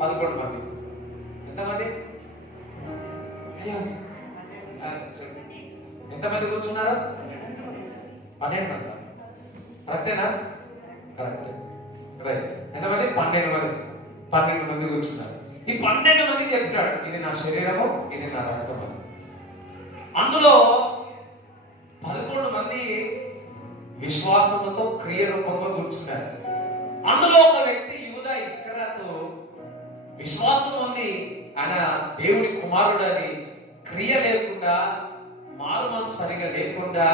11 మంది. ఎంతమంది? ఎంతమంది కూర్చున్నారు? 12 మంది. కరెక్టేనా? కరెక్ట్. ఎంతమంది? 12 మంది. 12 మంది కూర్చున్నారు. ఈ 12 మందికి చెప్తాడు, ఇది నా శరీరము, ఇది నా రక్తం. అందులో 11 మంది విశ్వాసంతో క్రియ రూపంగా కూర్చున్నారు. అందులో ఒక వ్యక్తి యూదా ఇస్కరియోతు విశ్వాసం ఉంది, ఆయన దేవుడి కుమారుడని, క్రియ లేకుండా, మారు మనసు సరిగా లేకుండా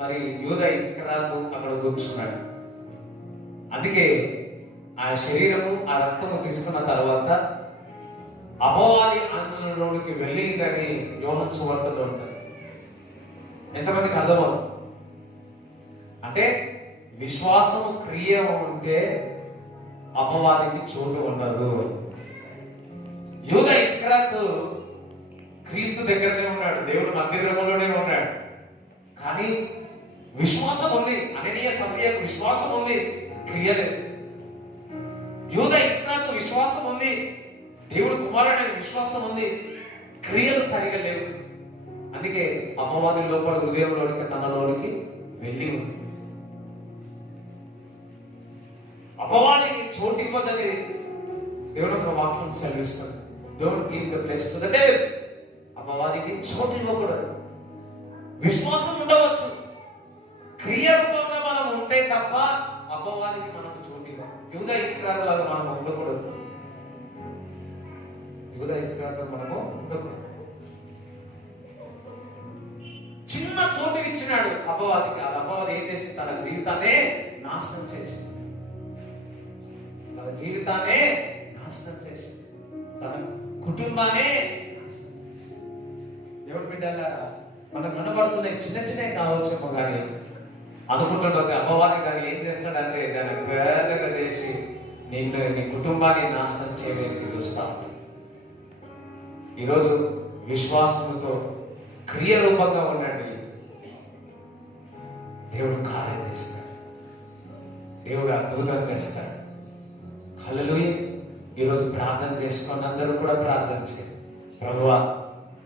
మరి యూదా ఇస్కరియోతు అక్కడ కూర్చున్నాడు. అందుకే ఆ శరీరము, ఆ రక్తము తీసుకున్న తర్వాత అపవాది ఆందోళనలోనికి వెళ్ళిందని యోహాను సువార్తలో ఉంటుంది. ఎంతమందికి అర్థమవుతుంది? అంటే విశ్వాసము క్రియ ఉంటే అపవాదికి చోటు ఉండదు. యూదా ఇస్కరియోతు క్రీస్తు దగ్గరనే ఉన్నాడు, దేవుడు మందిరంలోనే ఉన్నాడు, కానీ విశ్వాసం ఉంది. అననీయ సఫరియకు విశ్వాసం ఉంది, క్రియ లేదు. యూదా ఇస్కరియోతు విశ్వాసం ఉంది, దేవుడు కుమారుడని విశ్వాసం ఉంది, క్రియలు సరిగా లేవు. అందుకే అపవాది లోపల హృదయంలోనికి, తనలోనికి వెళ్ళి ఉంది. అపవాదికి చోటు ఇవ్వదని దేవుడు ఒక వాక్యం సెలవిస్తాడు. Don't give the place to the devil. అపవాదికి చోటు ఇవ్వకూడదు. విశ్వాసం ఉండవచ్చు, క్రియ రూపంగా మనం ఉంటే తప్ప అపవాదికి మనకు చోటు ఇవ్వాలి. యూదా ఇస్కరియోతు లాగా మనం ఉండకూడదు. యూదా ఇస్కరియోతు మనము ఉండకూడదు. చిన్న చోటు ఇచ్చినాడు అపవాదికి. ఆ అపవాది ఏం చేసి తన జీవితాన్నే నాశనం చేసి, తన జీవితాన్నే నాశనం చేసి, తన కుటుంబాన్ని దేవుడి బిడ్డలారా, మనకు కనబడుతున్నాయి చిన్న చిన్నవి కావచ్చేమో కానీ అనుకుంటుండొచ్చు అపవాది దాన్ని ఏం చేస్తాడంటే దాన్ని పెద్దగా చేసి నిన్ను నీ కుటుంబాన్ని నాశనం చేయడానికి చూస్తా ఉంటాడు. ఈరోజు విశ్వాసంతో క్రియరూపంగా ఉండండి. దేవుడు కార్యం చేస్తాడు, దేవుడు అద్భుతం చేస్తాడు. హల్లెలూయా. ఈరోజు ప్రార్థన చేసుకొని అందరూ కూడా ప్రార్థన చేయండి. ప్రభువా,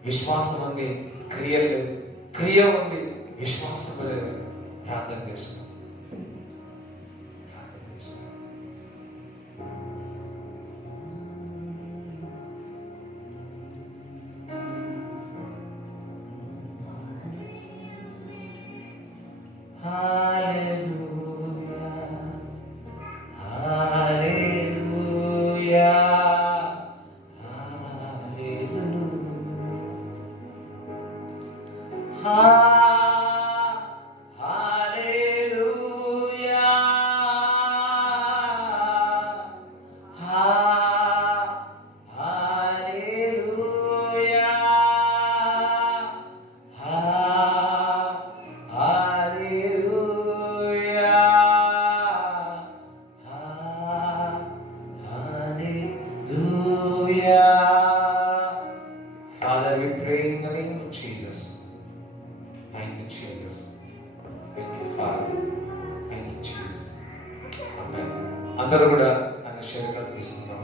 విశ్వాసం ఉంది, క్రియలు లేవు, క్రియ ఉంది, విశ్వాసం లేదు. ప్రార్థన చేసుకో. Father, we pray in the name of Jesus. Thank you, Jesus. Thank you, Father. Thank you, Jesus. Amen. అందరూ కూడా ఆయన శరీరాలు తీసుకుందాం.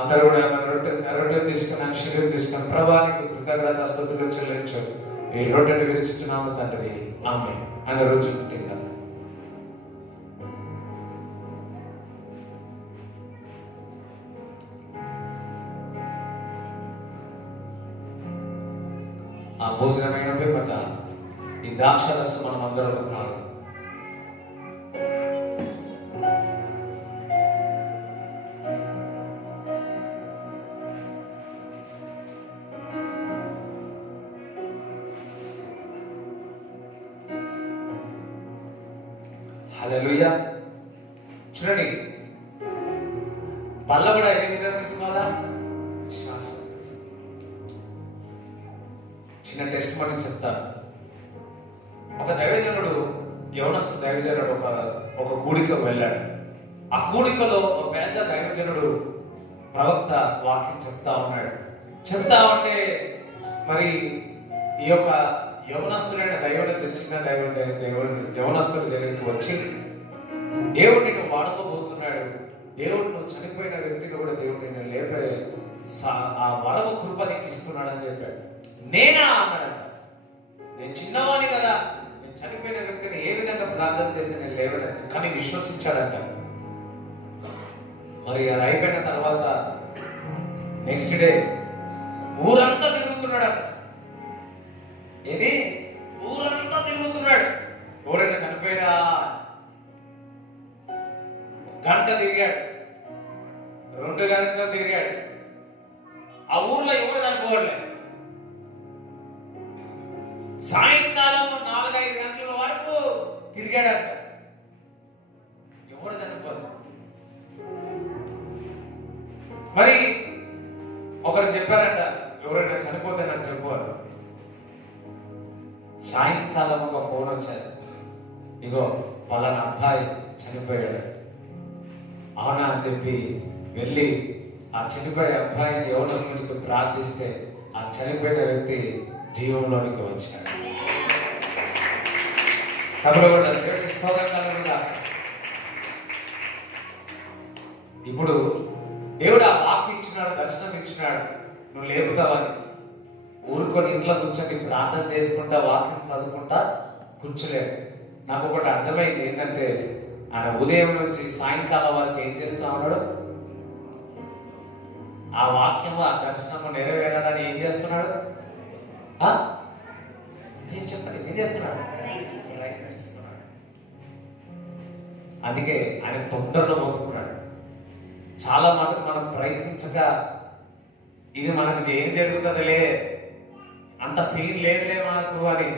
అందరూ కూడా రొట్టె తీసుకుని శరీరం తీసుకుని ప్రభానికి కృతజ్ఞత స్తుతులు చెల్లించు. ఈ రొట్టెను విరుచుచున్నాము తండ్రి, ఆమేన్. ఆయన రోజు తిన్నాం. ఆ భోజనమైన పిమ్మట ఈ ద్రాక్షరసం మనం అందరం తాగు. హల్లెలూయా. చూడండి, బల్ల కూడా ఏ విధంగా తీసుకోవాలా? విశ్వాసం. చిన్న టెస్ట్ మనం చెప్తాను. ఒక దైవజనుడు, యవనస్తు దైవజనుడు ఒక కూడికకు వెళ్ళాడు. ఆ కూడికలో ఒక పెద్ద దైవజనుడు ప్రవక్త వాక్యం చెప్తా ఉన్నాడు. చెప్తా ఉంటే మరి ఈ యొక్క యవనస్తుడైన యవనస్తుడి దగ్గరికి వచ్చి, దేవుడు నిన్ను వాడుకోబోతున్నాడు, దేవుడు నువ్వు చనిపోయిన వ్యక్తిని కూడా దేవుడు నిన్ను లేపే ఆ వరము కృప నీకు ఇస్తున్నాడు అని చెప్పాడు. నేనా అన్నాడంట. నేను చిన్నవాణి కదా, నేను చనిపోయిన వ్యక్తిని ఏ విధంగా ప్రార్థన చేస్తే నేను లేవనంత, కానీ విశ్వసించాడంట. మరి అది అయిపోయిన తర్వాత నెక్స్ట్ డే ఊరంతా తిరుగుతున్నాడంట. ఏది? ఊరంతా తిరుగుతున్నాడు. ఎవరైనా చనిపోయినా గంట తిరిగాడు, 2 గంటలు తిరిగాడు. ఆ ఊర్లో ఎవరు చనిపోవట్లేదు. సాయంకాలం 4-5 గంటల వరకు తిరిగాడంట, ఎవరు చనిపోరు. మరి ఒకరు చెప్పారంట, ఎవరైనా చనిపోతే నాకు చెప్పారు. సాయంకాలం ఒక ఫోన్ వచ్చారు, ఇగో పలానా అబ్బాయి చనిపోయాడు. అవునా అని చెప్పి వెళ్ళి ఆ చనిపోయే అబ్బాయిని యవనస్తుడికి ప్రార్థిస్తే ఆ చనిపోయిన వ్యక్తి జీవంలోనికి వచ్చాడు. దేవుడికి స్తోత్రం కలుగుగా. ఇప్పుడు దేవుడు ఆ వాక్యం ఇచ్చినాడు, దర్శనం ఇచ్చినాడు, నువ్వు లేపుతావని. ఊరుకొని ఇంట్లో కూర్చొని ప్రార్థన చేసుకుంటా వాక్యం చదువుకుంటా కూర్చోలేడు. నాకు ఒకటి అర్థమైంది ఏంటంటే, ఆయన ఉదయం నుంచి సాయంకాలం వరకు ఏం చేస్తా ఉన్నాడు? ఆ వాక్యము ఆ దర్శనము నెరవేరాలని ఏం చేస్తున్నాడు? చెప్పండి, ఏం చేస్తున్నాడు? ప్రయత్నిస్తున్నాడు. అందుకే ఆయన తొందరలో మొక్కుకున్నాడు. చాలా మటుకు మనం ప్రయత్నించక ఇది మనకు ఏం జరుగుతుందిలే, అంత సీన్ లేదులే మనకు అని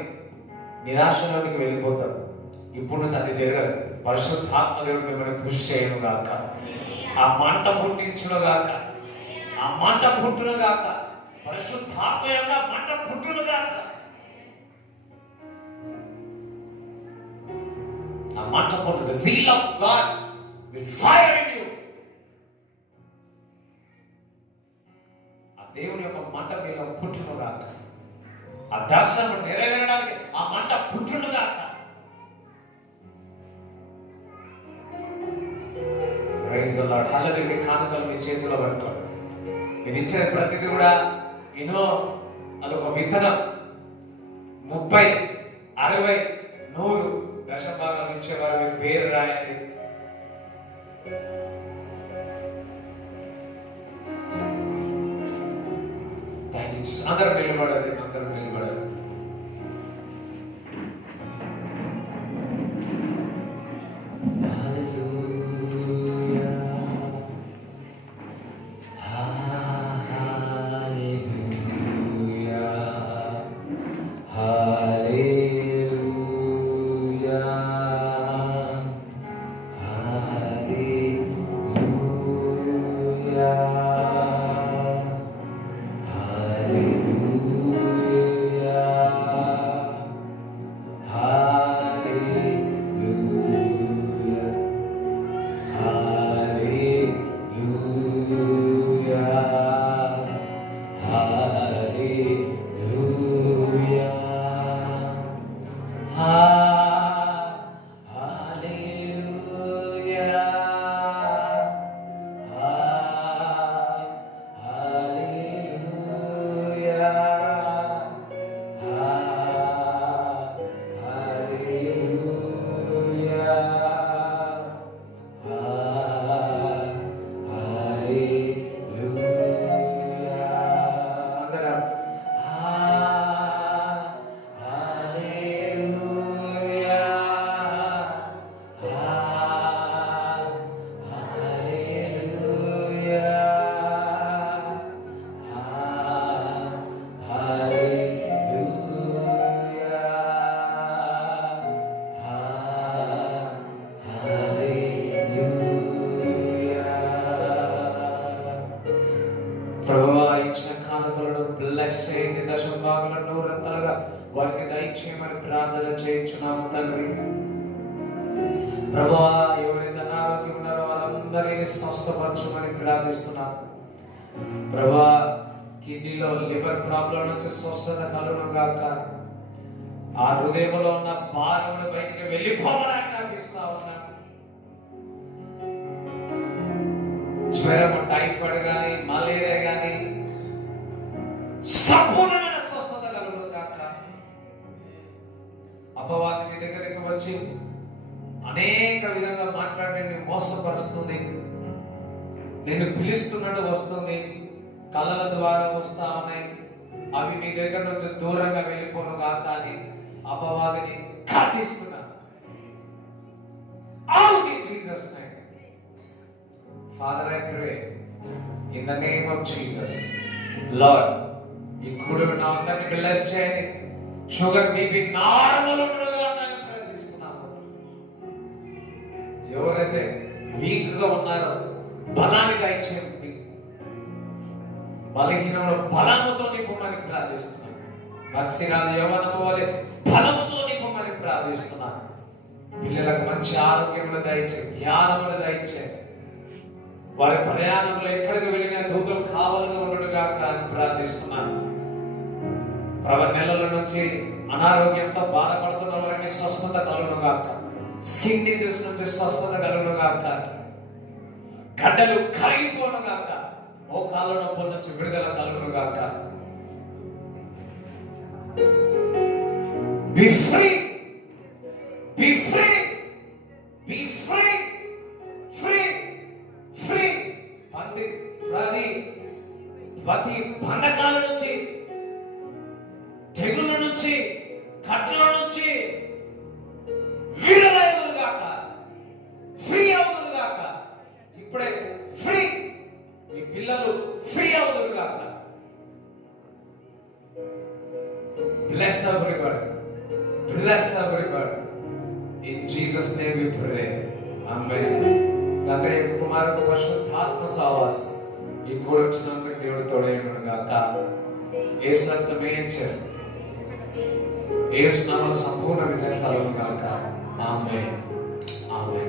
నిరాశలోనికి వెళ్ళిపోతాం. ఇప్పుడు నుంచి అది జరగదు. పరిశుద్ధాత్మ దేవుడు మిమ్మల్ని పుష్ చేయను గాక, ఆ మంట పుట్టించును గాక, ఆ మంట పుట్టును గాక, పరిశుద్ధాత్మ యొక్క మంట పుట్టును గాక. ఆ మంట పుట్టు, the zeal of God will fire in you. ఆ దేవుని యొక్క మంట మీలో పుట్టును గాక, ఆ దర్శనం నెరవేరడానికి ఆ మంట పుట్టును గాక. Praise the Lord. అలాగే మీ కానుకలు మీ చేతిలో పట్టుకోండి. మీరు ఇచ్చే ప్రతిదీ కూడా అదొక విత్తనం. 30, 60, 100 దశభాగాలు ఇచ్చేవారు మీ పేరు రాయండి. Thank you. అందరూ నిలబడండి, అందరూ నిలబడండి. వారికి దయచేయమని ప్రార్థన చేయించున్నాము తండ్రి. ప్రభువా, ఎవరైతే అనారోగ్యం ఉన్నారో వాళ్ళందరినీ స్వస్థపరచమని ప్రార్థిస్తున్నాము. ప్రభువా, కిడ్నీలో లివర్ ప్రాబ్లం నుంచి స్వస్థత కలుగును గాక. ఆ హృదయంలో ఉన్న భారమును బయటికి వెళ్ళిపోమని ఆజ్ఞాపిస్తా ఉన్నాను. జ్వరం, టైఫాయిడ్ గాని, మలేరియా గాని సంపూర్ణమైన స్వస్థత కలుగును గాక. అపవాది మీ దగ్గరికి వచ్చి అనేక విధంగా మాట్లాడి నిన్ను మోసపరుస్తుంది. నిన్ను పిలుస్తున్నట్టు వస్తుంది, కళల ద్వారా వస్తా ఉన్నాయి. అవి మీ దగ్గర నుంచి దూరంగా వెళ్ళిపోను గాక అని అపవాదిని ఖండిస్తున్నాను. Out in Jesus' name. Father, I pray in the name of Jesus. Lord, ఈ కూడి ఉన్న అందరినీ బ్లెస్ చేయండి. షుగర్, బీపీ నార్మల్ ఉండగా ప్రార్థిస్తున్నాము. ఎవరైతే వీక్ గా ఉన్నారో బలాన్ని దయచేయండి. బలహీనంలో బలముతో నింపమని ప్రార్థిస్తున్నాను. పక్షిరాజు యవ్వనము వలె బలముతో నింపమని ప్రార్థిస్తున్నాను. పిల్లలకు మంచి ఆరోగ్యములు దయచే, జ్ఞానములు దయచే. వారి ప్రయాణంలో ఎక్కడికి వెళ్ళినా దూతలు కావాలని ఉండడుగా ప్రార్థిస్తున్నాను. నెలల నుంచి అనారోగ్యంతో బాధపడుతున్న వారికి స్వస్థత కలుగును గాక. స్కిన్ డిజీజ్ నుంచి స్వస్థత కలుగును గాక. గడ్డలు కరిగిపోను గాక. మోకాళ్ళ నొప్పుల నుంచి విడుదల కలుగును గాక. Be free. Be free. Be free. Free. Free. ప్రతి బంధకాల నుంచి, తెగుళ్ళ నుంచి, కట్ల నుంచి విడుదల అవును గాక. ఫ్రీ అవును గాక. ఇప్పుడే free. Bless everybody. Bless everybody. In Jesus' name we pray. Amen. తండ్రి కుమారుడు పరిశుద్ధాత్మ సహవాసం ఈ కూడా వచ్చినందుకు దేవుడు తోడేయును గాక. యేసు రక్తమే చేరు. యేసు నామములో సంపూర్ణ విజయం కలుగును గాక. ఆమేన్. ఆమేన్.